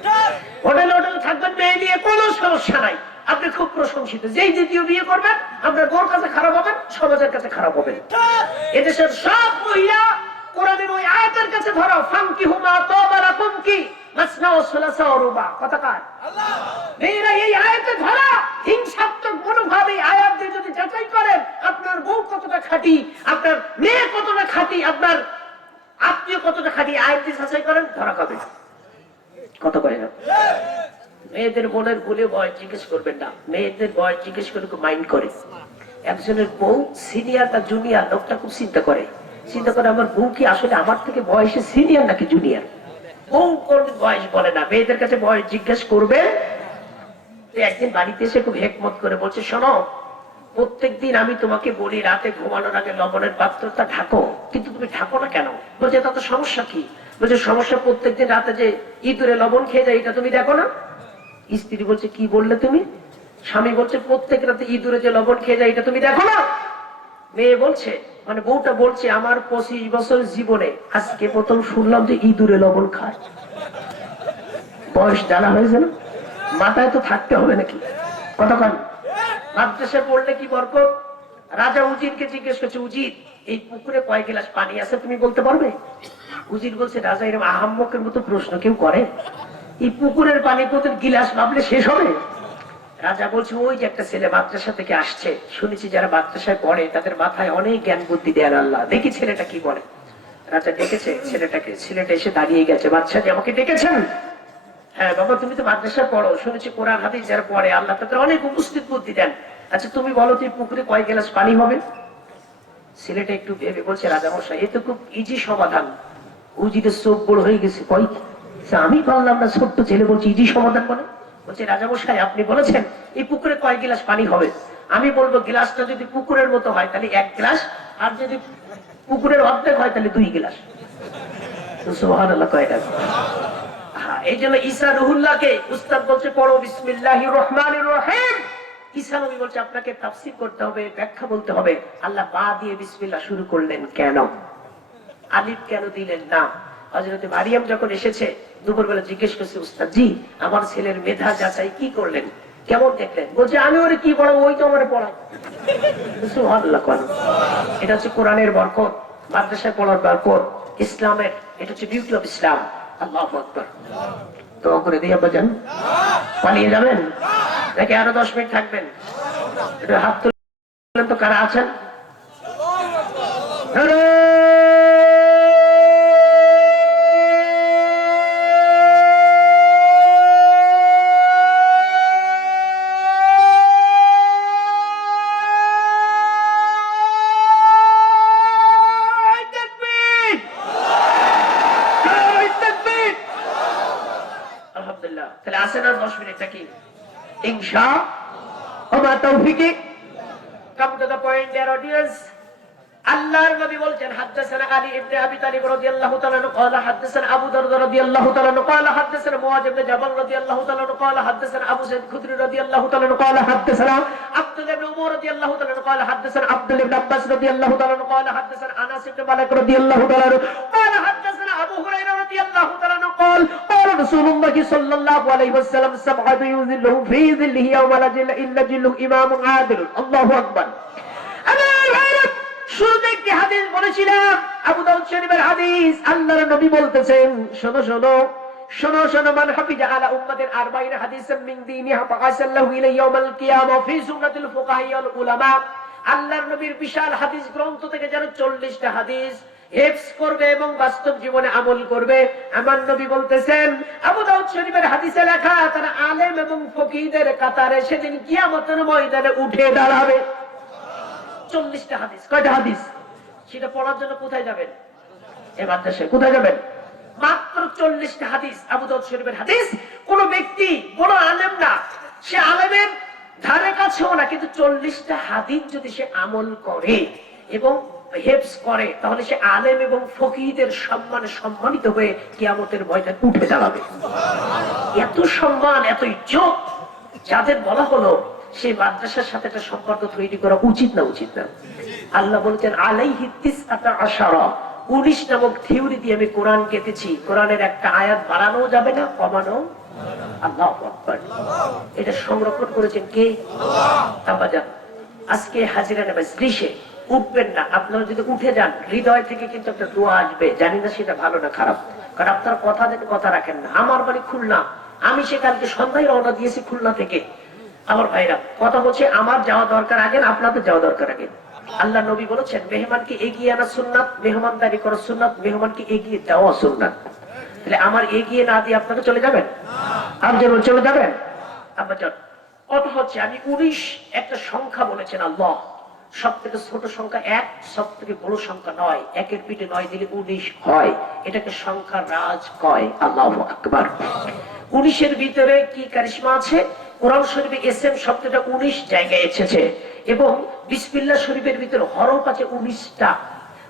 হোটেলে হোটেলে থাকবেন, মেয়ে নিয়ে কোনো সমস্যা নাই, আপনি খুব প্রশংসিত। যেই দ্বিতীয় বিয়ে করবেন, আপনার বোর কাছে খারাপ হবেন, সমাজের কাছে খারাপ হবেন। এদেশের সব মহিলা কোরআনের ওই আয়াতের কাছে ধরো, ফানকিহু মা তাবা লাকুম কি মাসনা ওয়া সুলাসা ওয়া রুবা। কথা কার? আল্লাহ। মেয়েরা এই আয়াতে ধরা, হিংসাত্মক মনোভাব এই আয়াত দিয়ে যদি যাচাই করেন, আপনার বউ কতটা খাঁটি, আপনার মেয়ে কতটা খাঁটি, আপনার আত্মীয় কতটা খাঁটি, আয়াত দিয়ে যাচাই করেন, ধরা খাবে। কত করে না? মেয়েদের বোনের ভুলে বয়স জিজ্ঞেস করবেন না, মেয়েদের বয়স জিজ্ঞেস করে খুব মাইন্ড করে। একজনের বউ সিনিয়র না জুনিয়র, লোকটা খুব চিন্তা করে আমার বউ কি আসলে আমার থেকে বয়সে সিনিয়র নাকি জুনিয়র। বউ কোন বয়স বলে না, মেয়েদের কাছে বয়স জিজ্ঞেস করবে। একদিন বাড়িতে এসে খুব হেকমত করে বলছে, শোনো, প্রত্যেকদিন আমি তোমাকে বলি রাতে ঘুমানোর আগে লবণের পাত্রটা ঢাকো, কিন্তু তুমি ঢাকো না কেন? বলছে তাতে সমস্যা কি? বলছে সমস্যা প্রত্যেকদিন রাতে যে ইঁদুরে লবণ খেয়ে যায়, এটা তুমি দেখো না? স্ত্রী বলছে, কি বললে তুমি? স্বামী বলছে, প্রত্যেক রাতে ইঁদুরে যে লবণ খেয়ে যায়, এটা তুমি দেখো না? মেয়ে বলছে, মানে বউটা বলছে, আমার 25 বছর জীবনে আজকে প্রথম শুনলাম যে ইঁদুরে লবণ খায়। বয়স জানা হয়েছে না? মাথায় তো থাকতে হবে নাকি? কতক্ষণ মাদ্রাসা পড়লে কি বরকত? রাজা উজিরকে জিজ্ঞেস করছে, উজির এই পুকুরে কয় গ্লাস পানি আছে তুমি বলতে পারবে? উজির বলছে, রাজা এরকম আহাম্মকের মতো প্রশ্ন কেউ করে? এই পুকুরের পানি প্রতি গিলাস ভাবলে শেষ হবে? রাজা বলছে, ওই যে একটা ছেলে মাদ্রাসা থেকে আসছে, শুনেছি যারা মাদ্রাসায় পড়ে তাদের মাথায় অনেক জ্ঞান বুদ্ধি দেন আল্লাহ, দেখি ছেলেটা কি বলে। রাজা ডেকেছে ছেলেটাকে, ছেলেটা এসে দাঁড়িয়ে গেছে। বাদশাহ আমাকে ডেকেছেন? হ্যাঁ বাবা, তুমি তো মাদ্রাসায় পড়ো, শুনেছি কোরআন হাদিস যারা পড়ে আল্লাহ তাদের অনেক উপস্থিত বুদ্ধি দেন। আচ্ছা তুমি বলো, তুই পুকুরে কয় গ্লাস পানি হবে? ছেলেটা একটু ভেবে বলছে, রাজা মশাই এ তো খুব ইজি সমাধান। উজিরের চোখ বড় হয়ে গেছে, কয় আমি পারলাম না, ছোট্ট ছেলে বলছি ইজি সমাধান বলে। বলছে, রাজা মশাই আপনি বলেছেন এই পুকুরে কয় গ্লাস পানি হবে? আমি বলবো গ্লাসটা যদি পুকুরের মতো হয় তাহলে 1 গ্লাস, আর যদি পুকুরের অর্ধেক হয় তাহলে 2 গ্লাস। সুবহানাল্লাহ, কয়টা? হ্যাঁ, এই জন্য ঈসা রুহুল্লাহকে উস্তাদ বলছে, পড়ো বিসমিল্লাহির রহমানির রহিম। ঈসা নবী বলছে, আপনাকে তাফসীর করতে হবে, ব্যাখ্যা বলতে হবে। আল্লাহ বা দিয়ে বিসমিল্লাহ শুরু করলেন কেন? আলিফ কেন দিলেন না? হযরতে মারিয়াম যখন এসেছে দুপুরবেলা জিজ্ঞেস করছে, উস্তাদ জি আমার ছেলের মেধা যাচাই কি করলেন, কেমন দেখলেন? বলছে, আমি ওরে কি পড়াবো, ওই তো আমারে পড়ায়। সুবহানাল্লাহ। এটা হচ্ছে কোরআনের বরকত, মাদ্রাসায় পড়ার বরকত, ইসলামের, এটা হচ্ছে বিউটি অফ ইসলাম। আল্লাহু আকবার। দোয়া করে দিয়ে বাজান, পালিয়ে যাবেন নাকি আরো 10 মিনিট থাকবেন? এটা হাত তুলেন তো, কারা আছেন? আল্লাহর নবী বলছেন, হাদাসানা আলী ইবনে আবি তালিব রাদিয়াল্লাহু তাআলা আনহু قال حدثنا ابو درداء رضي الله تعالى عنه قال حدثنا معاذ بن جبل رضي الله تعالى عنه قال حدثنا ابو سعيد الخدري رضي الله تعالى عنه قال حدثنا عبد الله بن عمر رضي الله تعالى عنه قال حدثنا عبد الله بن عباس رضي الله تعالى عنه قال حدثنا انس بن مالك رضي الله تعالى عنه قال حدثنا ابو هريره رضي الله تعالى عنه قال قال رسول الله صلى الله عليه وسلم سبعة يظلهم في ظله يوم لا ظل الا ظل امام عادل। الله اكبر। শুরুতে একটি হাদিস বলেছিলাম, আবু দাউদ শরীফের হাদিস। আল্লাহর নবী বলতেছেন, শোনো শোনো শোনো শোনো, মান হাফিজা আলা উম্মাতিন 40 হাদিসাম মিন দীনিহা ফাকাসাল্লাহু ইলাইহি ইয়াউমাল কিয়ামা ফি সুন্নাতিল ফুকাহা ওয়াল উলামা। আল্লাহর নবীর বিশাল হাদিস গ্রন্থ থেকে যারা 40টা হাদিস হিফজ করবে এবং বাস্তব জীবনে আমল করবে, আমার নবী বলতেছেন, আবু দাউদ শরীফের হাদিসে লেখা, তারা আলেম এবং ফকিহদের কাতারে সেদিন কিয়ামতের ময়দানে উঠে দাঁড়াবে। 40টা হাদিস। কয়টা হাদিস? সেটা পড়ার জন্য কোথায় যাবেন? এই মাদ্রাসায়। কোথায় যাবেন? মাত্র 40টা হাদিস, আবু দাউদ শরীফের হাদিস। কোন ব্যক্তি বড় আলেম না, সে আলেমের ধারে কাছেও না, কিন্তু 40টা হাদিস যদি সে আমল করে এবং হেফজ করে, তাহলে সে আলেম এবং ফকিহদের সম্মানে সম্মানিত হয়ে কিয়ামতের ময়দানে উঠে দাঁড়াবে। এত সম্মান, এত ইজ্জত যাদের বলা হলো, সেই মাদ্রাসার সাথে একটা সম্পর্ক তৈরি করা উচিত না উচিত না? আল্লাহ বলছেন, আলাইহি তিসআতা আশারা, 19 নামক থিওরি দিয়ে আমি কোরআন কেটেছি। কোরআনের একটা আয়াত বাড়ানো যাবে না, কমানো। আল্লাহু আকবার। এটা সংরক্ষণ করেছেন কে? আব্বাজান। আজকে হাজিরা মাজলিসে উঠবেন না, আপনারা যদি উঠে যান হৃদয় থেকে কিন্তু একটা দোয়া আসবে। জানি না সেটা ভালো না খারাপ, কারণ আপনার কথা থেকে কথা রাখেন না। আমার বাড়ি খুলনা, আমি সেকালকে সন্ধ্যায় রওনা দিয়েছি খুলনা থেকে। আমার ভাইরা, কথা হচ্ছে আমার যাওয়া দরকার আগে, আপনাদের যাওয়া দরকার আগে। আল্লাহ নবী বলেছেন, মেহমানকে এগিয়ে আনা সুন্নাত, মেহমানদারি করা সুন্নাত, মেহমানকে এগিয়ে যাওয়া সুন্নাত। তাহলে আমার এগিয়ে না দিয়ে আপনাকে চলে যাবেন? আপনি চলে যাবেন? আব্বাজান, কথা হচ্ছে আমি 19 একটা সংখ্যা বলেছেন আল্লাহ। সব থেকে ছোট সংখ্যা 1, সব থেকে বড় সংখ্যা 9। একের পিঠে 9 দিলে 19 হয়। এটাকে সংখ্যা রাজ কয়। আল্লাহু আকবার। 19-এর ভিতরে কি কারিশমা আছে? কোরআন শরীফে এসএম শব্দটা 19 জায়গায় এসেছে এবং বিসমিল্লাহ শরীফের ভিতরে হরফ আছে 19টা।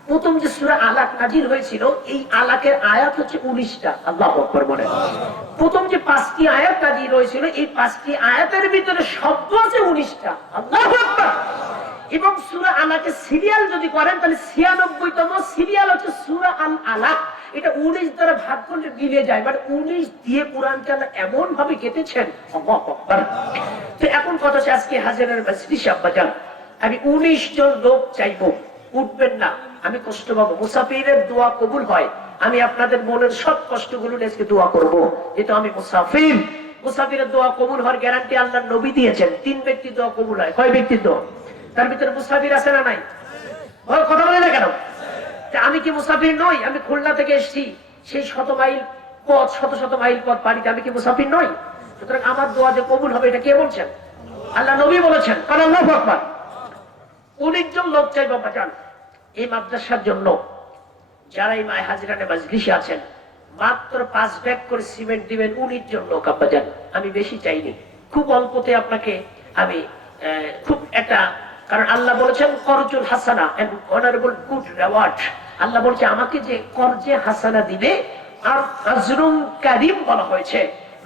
প্রথম যে সূরা আলাক নাজিল হয়েছিল, এই আলাকের আয়াত হচ্ছে 19টা। আল্লাহু আকবার বলেন। প্রথম যে 5টি আয়াত নাজিল হয়েছিল, এই 5টি আয়াতের ভিতরে শব্দ আছে 19টা। আল্লাহু আকবার। এবং সূরা আলাকে সিরিয়াল যদি করেন, তাহলে 96তম সিরিয়াল হচ্ছে সূরা আল আলাক। এটা 19 দ্বারা ভাগ করলে মিলে যায়, মানে 19 দিয়ে কোরআনটা এমন ভাবে কেটেছেন। আল্লাহু আকবার। তো এখন কথা হচ্ছে, আজকে হাজিরার মাজলিসে আব্বাজান আমি 19 জন লোক চাইবো, উঠবেন না, আমি কষ্ট পাবো। মুসাফিরের দোয়া কবুল হয়, আমি আপনাদের মনের সব কষ্টগুলো আজকে দোয়া করবো, যেহেতু আমি মুসাফির। মুসাফিরের দোয়া কবুল হওয়ার গ্যারান্টি আল্লাহর নবী দিয়েছেন। 3 ব্যক্তির দোয়া কবুল হয়। কয় ব্যক্তির দোয়া? তার ভিতরে মুসাফির আছে না নাই? কথা বলে না কেন? আমি কি মুসাফির নই? আমি খুলনা থেকে এসেছি, সেই শত মাইল পথ পাড়িতে, আমি কি মুসাফির নই? সুতরাং আমার দোয়া যে কবুল হবে, এটা কে বলছেন? আল্লাহ নবী বলেছেন। কারণ আল্লাহু আকবার। 19 জন লোক চাই বাবাজান এই মাদ্রাসার জন্য। যারা এই মায় হাজিরানে মাজলিসে আছেন, মাত্র 5 ব্যাগ করে সিমেন্ট দিবেন 19 জন লোক আব্বাজান। আমি বেশি চাইনি, খুব অল্পতে আপনাকে আমি খুব একটা, কারণ আল্লাহ বলেছেন করজুল হাসানা এন্ড অনারেবল গুড রিওয়ার্ড। আল্লাহ বলছে আমাকে যে করজে হাসানা দিবে আর আজরুম কারীম বলা হয়েছে,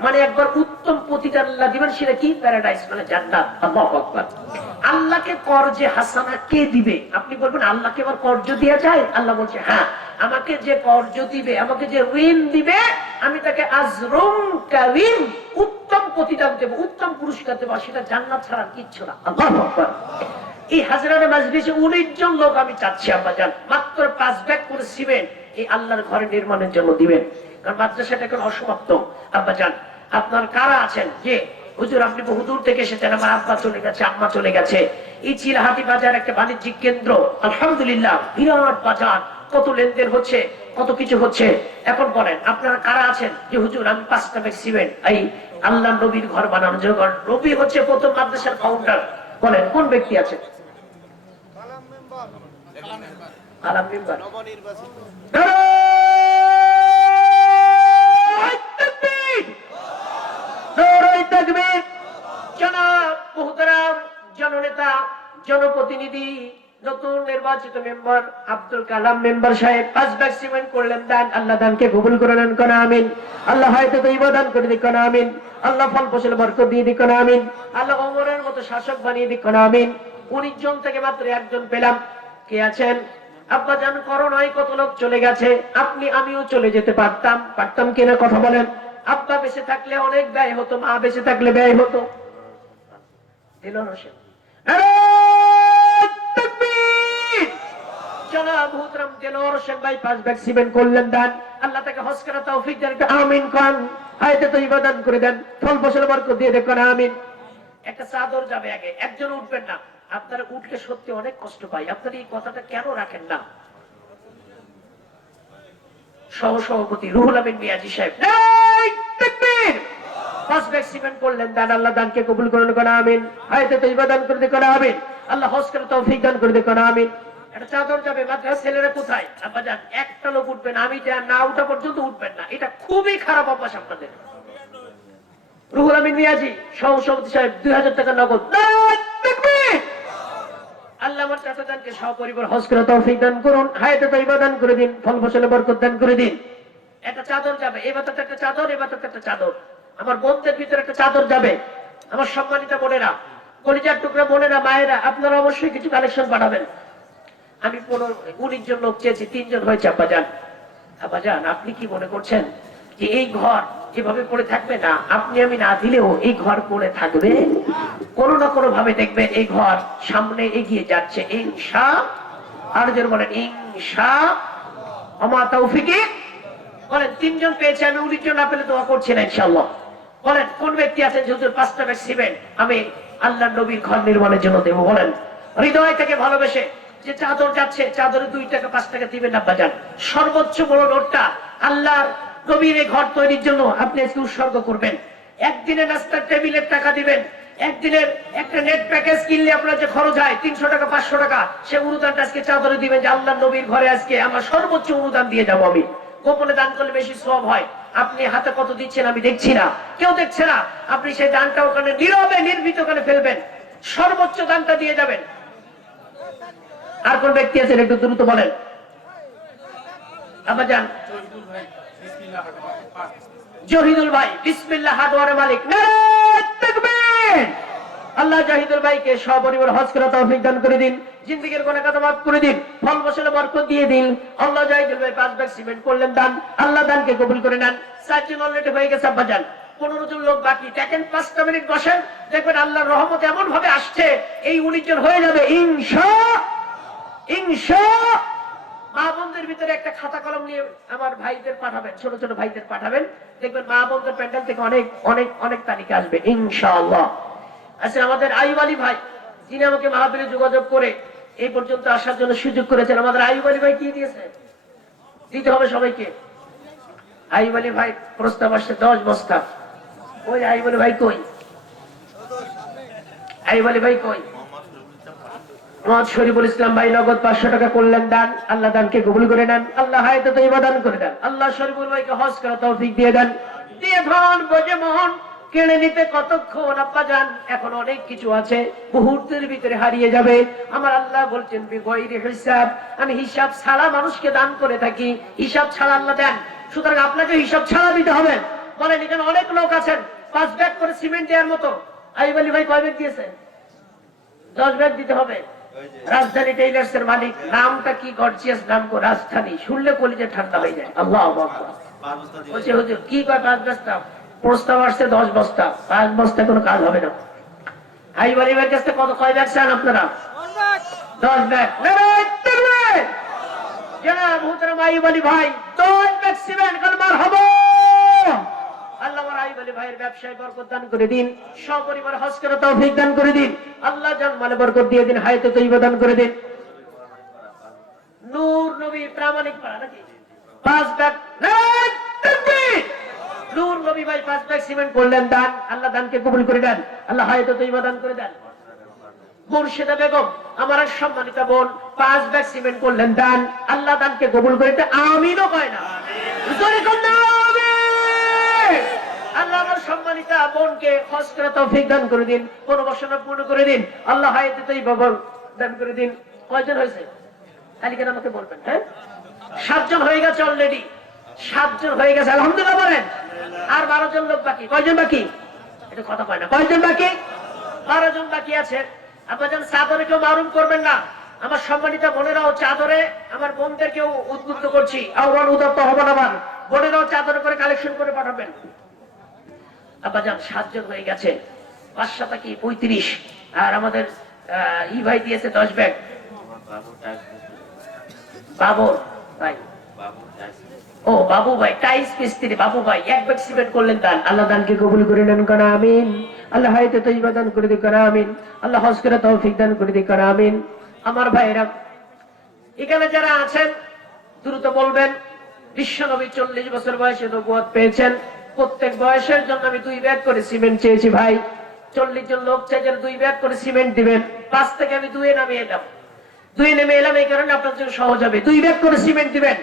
মানে একবার উত্তম প্রতিদান আল্লাহ দিবেন। সেটা কি? প্যারাডাইস, মানে জান্নাত। আল্লাহু আকবার। আল্লাহকে করজে হাসানা কে দিবে? আপনি বলবেন আল্লাহকে আবার কর্জ দেয়া যায়? আল্লাহ বলছে হ্যাঁ, আমাকে যে কর্জ দিবে, আমাকে যে ঋণ দিবে, আমি তাকে আজরুম কারীম, উত্তম প্রতিদান দেব, উত্তম পুরস্কার দেব। সেটা জান্নাত ছাড়া কিচ্ছু না। আল্লাহু আকবার। এই হাজিরানে মাজলিসে 19 জন লোক আমি চাচ্ছি আব্বাজান, মাত্র 5 ব্যাগ করে সিমেন্ট এই আল্লাহর ঘরে নির্মাণের জন্য দিবেন। কারণ মাদ্রাসাটা এখন অসমাপ্ত। আব্বাজান, আপনার কারা আছেন যে হুজুর আপনি বহুদূর থেকে এসেছেন, আমার আব্বা চলে গেছে, আম্মা চলে গেছে। এই চিলাহাটি বাজার একটা বাণিজ্যিক কেন্দ্র, আলহামদুলিল্লাহ বিরাট বাজার, কত লেনদেন হচ্ছে, কত কিছু হচ্ছে। এখন বলেন আপনারা কারা আছেন যে হুজুর আমি 5টা ব্যাগ সিমেন্ট এই আল্লাহ নবীর ঘর বানানোর জন্য। নবী হচ্ছে প্রথম মাদ্রাসার ফাউন্ডার। বলেন কোন ব্যক্তি আছেন? আলাম মেম্বার জননেতা, জনপ্রতিনিধি, নতুন নির্বাচিত মেম্বার আব্দুল কালাম মেম্বার সাহেব 5 ব্যাগ সিমেন্ট করলেন দান। আল্লাহ দানকে কবুল করে নেন, কোন আমিন। আল্লাহ হয়তো ইবাদত করে দিক, কোন আমিন। আল্লাহ ফল ফসল বরকত দিয়ে দিক, কোন আমিন। আল্লাহ ওমরের মতো শাসক বানিয়ে দিক, কোন আমিন। 19 জন থেকে মাত্র 1 জন পেলাম। কে আছেন? আব্বা জান করোনায় কত লোক চলে গেছে, আপনি আমিও চলে যেতে পারতাম কিনা? কথা বলেন। আব্বা বেঁচে থাকলে অনেক ব্যয় হতো, মা বেঁচে থাকলে ব্যয় হতো। দিল হোসেন জনাব মুহতারাম দেলোয়ার হোসেন ভাই 5 ব্যাগ সিমেন্ট করলেন দান, আল্লাহ তাকে হজ করার তৌফিক দেন, আমিন খান। হায়াতে তৈয়বা দান করে দেন, ফল ফসল বরকত দিয়ে দেখুন, আমিন। একটা চাদর যাবে আগে, একজন উঠবেন না, আপনারা উঠলে সত্যি অনেক কষ্ট পাই, আপনারা এই কথাটা কেন রাখেন না? সহসভাপতি রুহুল আমিন মিয়াজি সাহেব, এই তাকবীর! 5 ব্যাগ সিমেন্ট করলেন দান, আল্লাহ দানকে কবুল করুন, আমিন। হায়াতে তৈয়বা দান করে দেখুন, আমিন। আল্লাহ হজ করার তৌফিক দান করে দেখুন, আমিন। একটা চাদর যাবে, মাদ্রাসা ছেলেরা কোথায়? আব্বাজান একটা লোক উঠবেন, আমি যা না উঠা পর্যন্ত উঠবেন না, এটা খুবই খারাপ অভ্যাস আপনাদের। রুহুল আমিন মিয়াজি সহসভাপতি সাহেব 2000 টাকা নগদ। তাকবীর! আল্লাহ আমার চাচাজানকে সপরিবার হজ করার তৌফিক দান করুন, হায়াতে তৈয়বা দান করে দিন, ফল ফসলে বরকত দান করে দিন। একটা চাদর যাবে, এবার তো একটা চাদর, এবার তো একটা চাদর। আমার বোনদের ভিতরে একটা চাদর যাবে। আমার সম্মানিত বোনেরা, কলিজার টুকরা বোনেরা, মায়েরা, আপনারা অবশ্যই কিছু কালেকশন পাঠাবেন। আমি 19 জন লোক চেয়েছি, 3 জন হয়েছে। আব্বাজান, আব্বাজান আপনি কি মনে করছেন যে এই ঘর এভাবে পড়ে থাকবে? না, আপনি আমি না দিলেও এই ঘর পড়ে থাকবে, কোনো না কোনো ভাবে দেখবে এই ঘর সামনে এগিয়ে যাচ্ছে, ইনশাআল্লাহ। আর যারা বলেন ইনশাআল্লাহ, আমা তৌফিকি বলেন। 3 জন পেয়েছে, আমি 19 জন না পেলে দোয়া করছি না ইনশাআল্লাহ। বলেন কোন ব্যক্তি আছেন যে হুজুর 5টা ব্যাগ সিমেন্ট আমি আল্লাহর নবীর ঘর নির্মাণের জন্য দেব? বলেন হৃদয় থেকে ভালোবেসে। যে চাদর যাচ্ছে, চাদরে 2 টাকা 5 টাকা দিবেন না বাজান, সর্বোচ্চ বড় নোটটা আল্লাহর নবীর এই ঘর তৈরির জন্য আপনি আজকে উৎসর্গ করবেন। একদিনে নাস্তার টেবিলের টাকা দিবেন, একদিনের একটা নেট প্যাকেজ কিনলে আপনার যে খরচ হয় 300 টাকা 500 টাকা, সে অনুদানটা আজকে চাদরে দিবেন যে আল্লাহর নবীর ঘরে আজকে আমার সর্বোচ্চ অনুদান দিয়ে যাবো আমি। গোপনে দান করলে বেশি সওয়াব হয়। আপনি হাতে কত দিচ্ছেন আমি দেখছি না, কেউ দেখছে না, আপনি সেই দানটা ওখানে নীরবে নির্ভীত করে ফেলবেন, সর্বোচ্চ দানটা দিয়ে যাবেন। আর কোন ব্যক্তি আছেন একটু দ্রুত বলেন। আব্বাজান জহিদুল ভাই বিসমিল্লাহ হার্ডওয়্যারের মালিক, নারে তাকবীর! আল্লাহ জাহিদুল ভাইকে সপরিবার হজ করার তৌফিক দান করে দিন, জিন্দেগীর গুনাহ খাতা মাফ করে দিন, ফল ফসলে বরকত দিয়ে দিন। আল্লাহ জাহিদুল ভাই 5 ব্যাগ সিমেন্ট করলেন দান, আল্লাহ দানকে কবুল করে নেন। 4 জন অলরেডি হয়ে গেছে আব্বাজান, 15 জন লোক বাকি। দেখেন 5টা মিনিট বসেন, দেখবেন আল্লাহর রহমত এমন ভাবে আসছে, এই 19 জন হয়ে যাবে ইনশাআল্লাহ, ইনশাআল্লাহ। মা বোনদের ভিতরে একটা খাতা কলম নিয়ে আমার ভাইদের পাঠাবেন, ছোট ছোট ভাইদের পাঠাবেন, দেখবেন মা বোনদের প্যান্ডেল থেকে অনেক অনেক অনেক তালিকা আসবে ইনশাআল্লাহ। আচ্ছা, আমাদের আইয়ুব আলী ভাই, যিনি আমাকে মাহফিলে যোগাযোগ করে এই পর্যন্ত আসার জন্য সুযোগ করেছেন, আমাদের আইয়ুব আলী ভাই কি দিয়েছে? দিতে হবে সবাইকে। আইয়ুব আলী ভাই প্রস্তাব আসছে 10 বস্তা। ওই আইয়ুব আলী ভাই কই? আইয়ুব আলী ভাই কই? মোহাম্মদ শরীফুল ইসলাম ভাই নগদ 500 টাকা করলেন দান, আল্লাহ দানকে কবুল করে নেন, আল্লাহ হায়াতে তৈয়বা দান করে দেন, আল্লাহ শরীফুল ভাইকে হজ করার তৌফিক দিয়ে দেন। দিয়ে ধন বোঝে মোহন কেড়ে নিতে কতক্ষণ আব্বাজান, এখন অনেক কিছু আছে, মুহূর্তের ভিতরে হারিয়ে যাবে। আমার আল্লাহ বলছেন বিগয়রি হিসাব, আমি হিসাব ছাড়া মানুষকে দান করে থাকি, হিসাব ছাড়া আল্লাহ দেন, সুতরাং আপনাকে হিসাব ছাড়া দিতে হবে। বলেন এখানে অনেক লোক আছেন 5 ব্যাগ করে সিমেন্ট দেওয়ার মতো, আইয়ুব আলী ভাই কয় ব্যাগ দিয়েছে? 10 ব্যাগ দিতে হবে। রাজধানী টেইলার্স এর মালিক, নামটা কি গর্জিয়াস নাম গো, রাজধানী, শুনলে কলিজা ঠান্ডা হয়ে যায়। আল্লাহু আকবার। বলছে হুজুর কি কয় 5 বস্তা? প্রস্তাব আসছে 10 বস্তা, 5 বস্তা কোনো কাজ হবে না। আইয়ুব আলী ভাইয়ের কাছে কত কয় ব্যাগ চান আপনারা? 10 ব্যাগ। নারে তাকবীর! জনাব মুহতারাম আইয়ুব আলী ভাই 10 ব্যাগ সিমেন্ট কালমার হবে। আল্লাহ আমার আইয়ুব আলী ভাইয়ের ব্যবসায় বরকত দান করে দিন, সপরিবার হজ করার তৌফিক দান করে দিন, আল্লাহ জান মালে বরকত দিয়ে দিন, হায়াতে তৈয়বা দান করে দিন। নূর নবী প্রামাণিক পাড়া নাকি 5 ব্যাগ। নারে তাকবীর! নূর নবী ভাই 5 ব্যাগ সিমেন্ট করলেন দান, আল্লাহ দানকে কবুল করে দেন, আল্লাহ হায়াতে তৈয়বা দান করে দেন। মুর্শিদা বেগম আমার এক সম্মানিতা বোন 5 ব্যাগ সিমেন্ট করলেন দান, আল্লাহ দানকে কবুল করে দেন। আমিনও কয় না, জোরে কোন না আমিন। আল্লাহ আমার সম্মানিতা বোনকে হজ করার তৌফিক দান করে দিন, পূর্ণবাসনা পূর্ণ করে দিন, আল্লাহ হায়াতে তৈয়বা দান করে দিন। কয়জন হয়েছে তালিকাটা আমাকে বলবেন? হ্যাঁ 7 জন হয়ে গেছে অলরেডি, 7 জন হয়ে গেছে আলহামদুলিল্লাহ বলেন। আর 12 জন লোক বাকি। কয়জন বাকি? এটা কথা কয় না, কয়জন বাকি? 12 জন বাকি আছে। আপনাদের চাদরে কেউ মারুম করবেন না, আমার সম্মানিত বোনেরাও চাদরে, আমার বোনদেরকেও উদ্বুদ্ধ করছি, আহ্বান উদাত্ত হবেন, আমার বোনেরাও চাদরে করে কালেকশন করে পাঠাবেন। আব্বাজান 7 জন হয়ে গেছে, 5 7 কি 35, আর আমাদের ই ভাই দিয়েছে 10 ব্যাগ। বাবর ভাই, ও বাবু ভাই টাইস মিস্ত্রি বাবু ভাই, এক ব্যাগ সিমেন্ট করলেন দান, আল্লাহ দানকে কবুল করে নেন কোন আমিন। আল্লাহ হায়াতে তৈয়বা দান করে দিক কোন আমিন। আল্লাহ হজ করে তৌফিক দান করে দিক কোন আমিন। আমার ভাইরা এখানে যারা আছেন দ্রুত বলবেন, বিশ্ব নবী 40 বছর বয়সে নবুয়ত পেয়েছেন, প্রত্যেক বয়সের জন্য আমি 2 ব্যাগ করে সিমেন্ট চেয়েছি ভাই। 40 জন লোক চাই যারা 2 ব্যাগ করে সিমেন্ট দিবেন, 5 থেকে আমি 2 নামিয়ে এলাম, 2 নেমে এলাম, এই কারণে আপনার জন্য সহজ হবে। 2 ব্যাগ করে সিমেন্ট দিবেন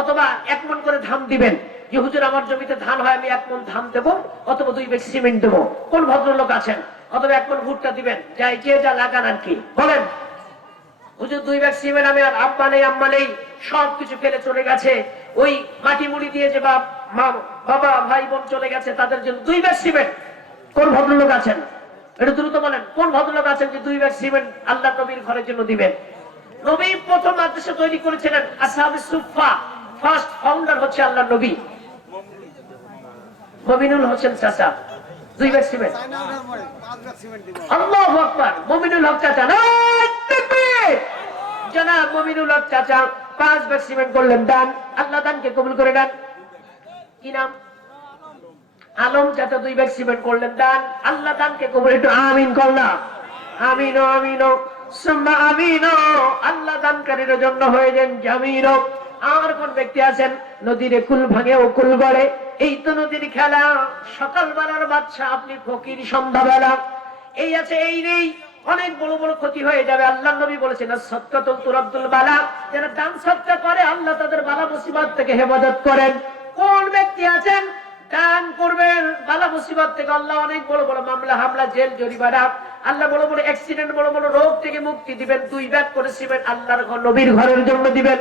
অথবা 1 মণ করে ধান দিবেন, যে হুজুর আমার জমিতে ধান হয় আমি 1 মণ ধান দেবো অথবা 2 ব্যাগ সিমেন্ট দেবো। কোন ভদ্রলোক আছেন? অথবা 1 মণ ভুট্টা দিবেন, যাই যে যা লাগান আর কি বলেন। হুজুর 2 ব্যাগ সিমেন্ট, আমি আর আব্বা নেই আম্মা নেই, সবকিছু ফেলে চলে গেছে, ওই মাটি মুড়ি দিয়ে যে বাবা ভাই বোন চলে গেছে তাদের জন্য 2 ব্যাগ সিমেন্ট। কোন ভদ্রলোক আছেন? এটা দ্রুত বলেন, কোন ভদ্রলোক আছেন যে 2 ব্যাগ সিমেন্ট আল্লাহ নবীর ঘরের জন্য দিবেন? নবী প্রথম মাদ্রাসা তৈরি করেছিলেন আসহাবে সুফফা, ফার্স্ট ফাউন্ডার হচ্ছে আল্লাহ নবী মুমিনুল হোসেন চাচা। 2 ব্যাগ সিমেন্ট, আল্লাহু আকবার। মুমিনুল হক চাচা, নারায়ে তাকবীর। জনাব মুমিনুল হক চাচা 5 ব্যাগ সিমেন্ট করলেন দান, আল্লাহ দানকে কবুল করে নেন। কি নাম? আলম চাচা 2 ব্যাগ সিমেন্ট করলেন দান, আল্লাহ দানকে কবুল। একটু আমিন করলা, আমিন আমিন সুম্মা আমিন। আল্লাহ দানকারীর জন্য হয়ে যান জামিন। আর কোন ব্যক্তি আছেন নদীরে কুল ভাঙে ও কুল গড়ে, এই তো নদীর খেলা, সকালবেলার বাদশা আপনি ফকির সন্ধ্যাবেলা, এই আছে এই নেই, অনেক বড় বড় ক্ষতি হয়ে যাবে। আল্লাহ নবী বলেছেন সাদকাতুল তুরাদ্দুল বালা, যারা দান সদকা করে আল্লাহ তাদের বালা মুসিবত থেকে হেফাজত করেন। কোন ব্যক্তি আছেন দান করবেন, বালা মুসিবত থেকে আল্লাহ অনেক বড় বড় মামলা হামলা জেল জরিমানা, আল্লাহ বড় বড় অ্যাক্সিডেন্ট বড় বড় রোগ থেকে মুক্তি দিবেন। 2 ব্যাগ করে সিমেন্ট আল্লাহর ঘর নবীর ঘরের জন্য দিবেন।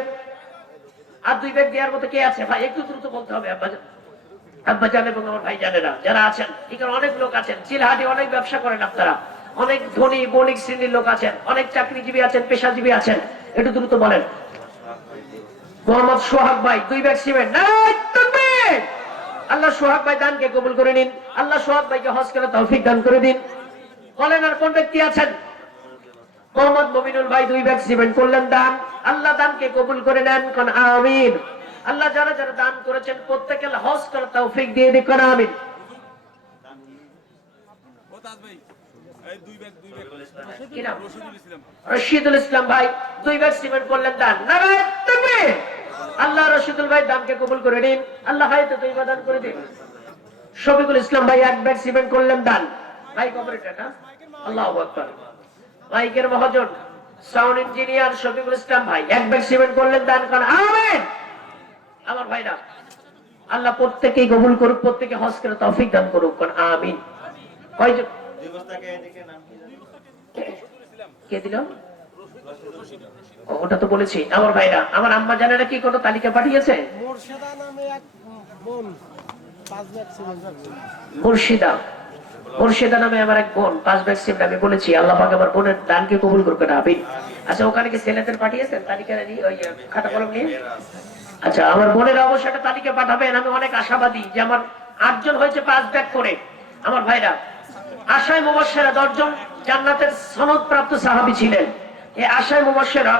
আর 2 ব্যাগ দেওয়ার মতো কে আছে ভাই? একটু দ্রুত বলতে হবে। আব্বা জান এবং আমার ভাই জানেরা যারা আছেন, এখানে অনেক লোক আছেন, চিলহাটি অনেক ব্যবসা করেন আপনারা, অনেক ধনী বণিক শ্রেণীর লোক আছেন, অনেক চাকরিজীবী আছেন, পেশাজীবী আছেন, একটু দ্রুত বলেন। মোহাম্মদ সোহাগ ভাই 2 ব্যাগ সিমেন্ট, নারায়ে তাকবীর। আল্লাহ সোহাগ ভাই দানকে কবুল করে নিন, আল্লাহ সোহাগ ভাইকে হজ করে তৌফিক দান করে দিন। বলেন আর কোন ব্যক্তি আছেন? মোহাম্মদ মুমিনুল ভাই 2 ব্যাগ সিমেন্ট করলেন দান, আল্লাহ দানকে কবুল করে নেন, কোন আমিন। আল্লাহ যারা যারা দান করেছেন প্রত্যেককে হজ করে তৌফিক দিয়ে দিন, কোন আমিন। রশিদুল ইসলাম ভাই 2 ব্যাগ সিমেন্ট করলেন দান, নারায়ে তাকবীর। আল্লাহ রশিদুল ভাই দানকে কবুল করে নিন, আল্লাহ হায়াতে তৈয়বা দান করে দিন। শফিকুল ইসলাম ভাই 1 ব্যাগ সিমেন্ট করলেন দান, ভাই কবরেটা না, আল্লাহু আকবার। মাইকের মহাজন সাউন্ড ইঞ্জিনিয়ার শফিকুল ইসলাম ভাই 1 ব্যাগ সিমেন্ট করলেন দান, কোন আমিন। আমার ভাইরা আল্লাহ প্রত্যেককেই কবুল করুক, প্রত্যেককে হজ করে তৌফিক দান করুক, কোন আমিন। কয়জন কে দিল? ওটা তো বলেছি। আমার ভাইরা, আমার আম্মা জানেরা কি কোনো তালিকা পাঠিয়েছে? মুর্শিদা নামে এক বোন 5 ব্যাগ সিমেন্ট। মুর্শিদা, মুর্শিদা নামে আমার এক বোন 5 ব্যাগ সিমেন্ট। আমি বলেছি আল্লাহ পাক আমার বোনের দানকে কবুল করুক, আমিন। আচ্ছা ওখানে কি ছেলেদের পাঠিয়েছেন তালিকা নিয়ে, ওই খাতা কলম নিয়ে? আচ্ছা আমার বোনের অবশ্যই একটা তালিকা পাঠাবেন। আমি অনেক আশাবাদী যে আমার 8 জন হয়েছে 5 ব্যাগ করে। আমার ভাইরা আশায় মুবাশশিরা 10 জন জান্নাতের সনদ প্রাপ্ত সাহাবী ছিলেন। এই আশায় মুবাশশিরা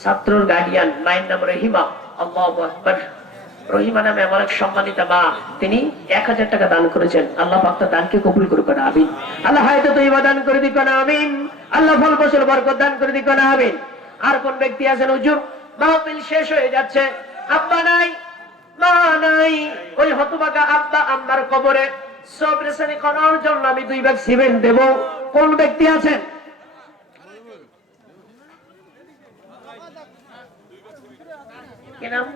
ছাত্রর গার্ডিয়ান, মায়ের নাম রহিমা, আল্লাহু আকবার। রহিমা নামে আমার এক সম্মানিতা মা, তিনি 1000 টাকা দান করেছেন। আল্লাহ পাক তার দানকে কবুল করুক, আমিন। আল্লাহ হায়াতে তৈয়বা দান করে দিক, আমিন। আল্লাহ ফল ফসল বরকত দান করে দিক, আমিন। আর কোন ব্যক্তি আছেন হুজুর মাহফিল শেষ হয়ে যাচ্ছে, আব্বা নাই মা নাই, ওই হতভাগা আব্বা আম্মার কবরে সবরেসানি করার জন্য আমি 2 ব্যাগ সিমেন্ট দেব। কোন ব্যক্তি আছেন? কি নাম?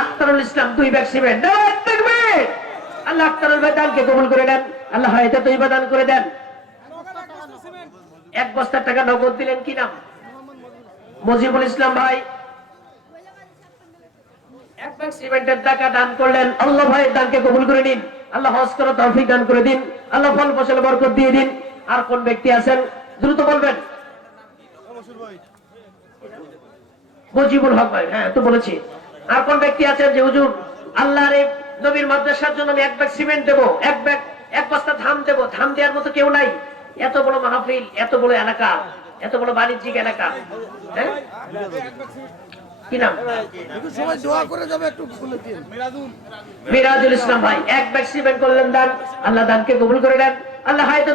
আখতারুল ইসলাম 2 ব্যাগ সিমেন্ট, নারায়ে তাকবীর। আল্লাহ আখতারুল ভাই দানকে কবুল করে নেন, আল্লাহ হায়াতে তৈয়বা দান করে দেন। 1 বস্তা টাকা নগদ দিলেন, কি নাম? মুজিবুল ইসলাম ভাই 1 ব্যাগ সিমেন্টের টাকা দান করলেন, আল্লাহ ভাইয়ের দানকে কবুল করে নিন, আল্লাহ হজ করে তৌফিক দান করে দিন, আল্লাহ ফল ফসল বরকত দিয়ে দিন। আর কোন ব্যক্তি আছেন দ্রুত বলবেন? মুজিবুল হক ভাই, হ্যাঁ তো বলেছি। আর কোন ব্যক্তি আছেন যে হুজুর আল্লাহর নবীর মাদ্রাসার জন্য আমি 1 ব্যাগ সিমেন্ট দেব, 1 বস্তা ধান দেব? ধান দেওয়ার মতো কেউ নাই? এত বড় মাহফিল, এত বড় এলাকা, এত বড় বাণিজ্যিক এলাকা, হ্যাঁ? কি নাম? একটু সবাই দোয়া করে যাবে, একটু বলে দিন। মিরাজুল ইসলাম ভাই 1 ব্যাগ সিমেন্ট করলেন দান। আল্লাহ দানকে কবুল করে নেন। আল্লাহ হায়াত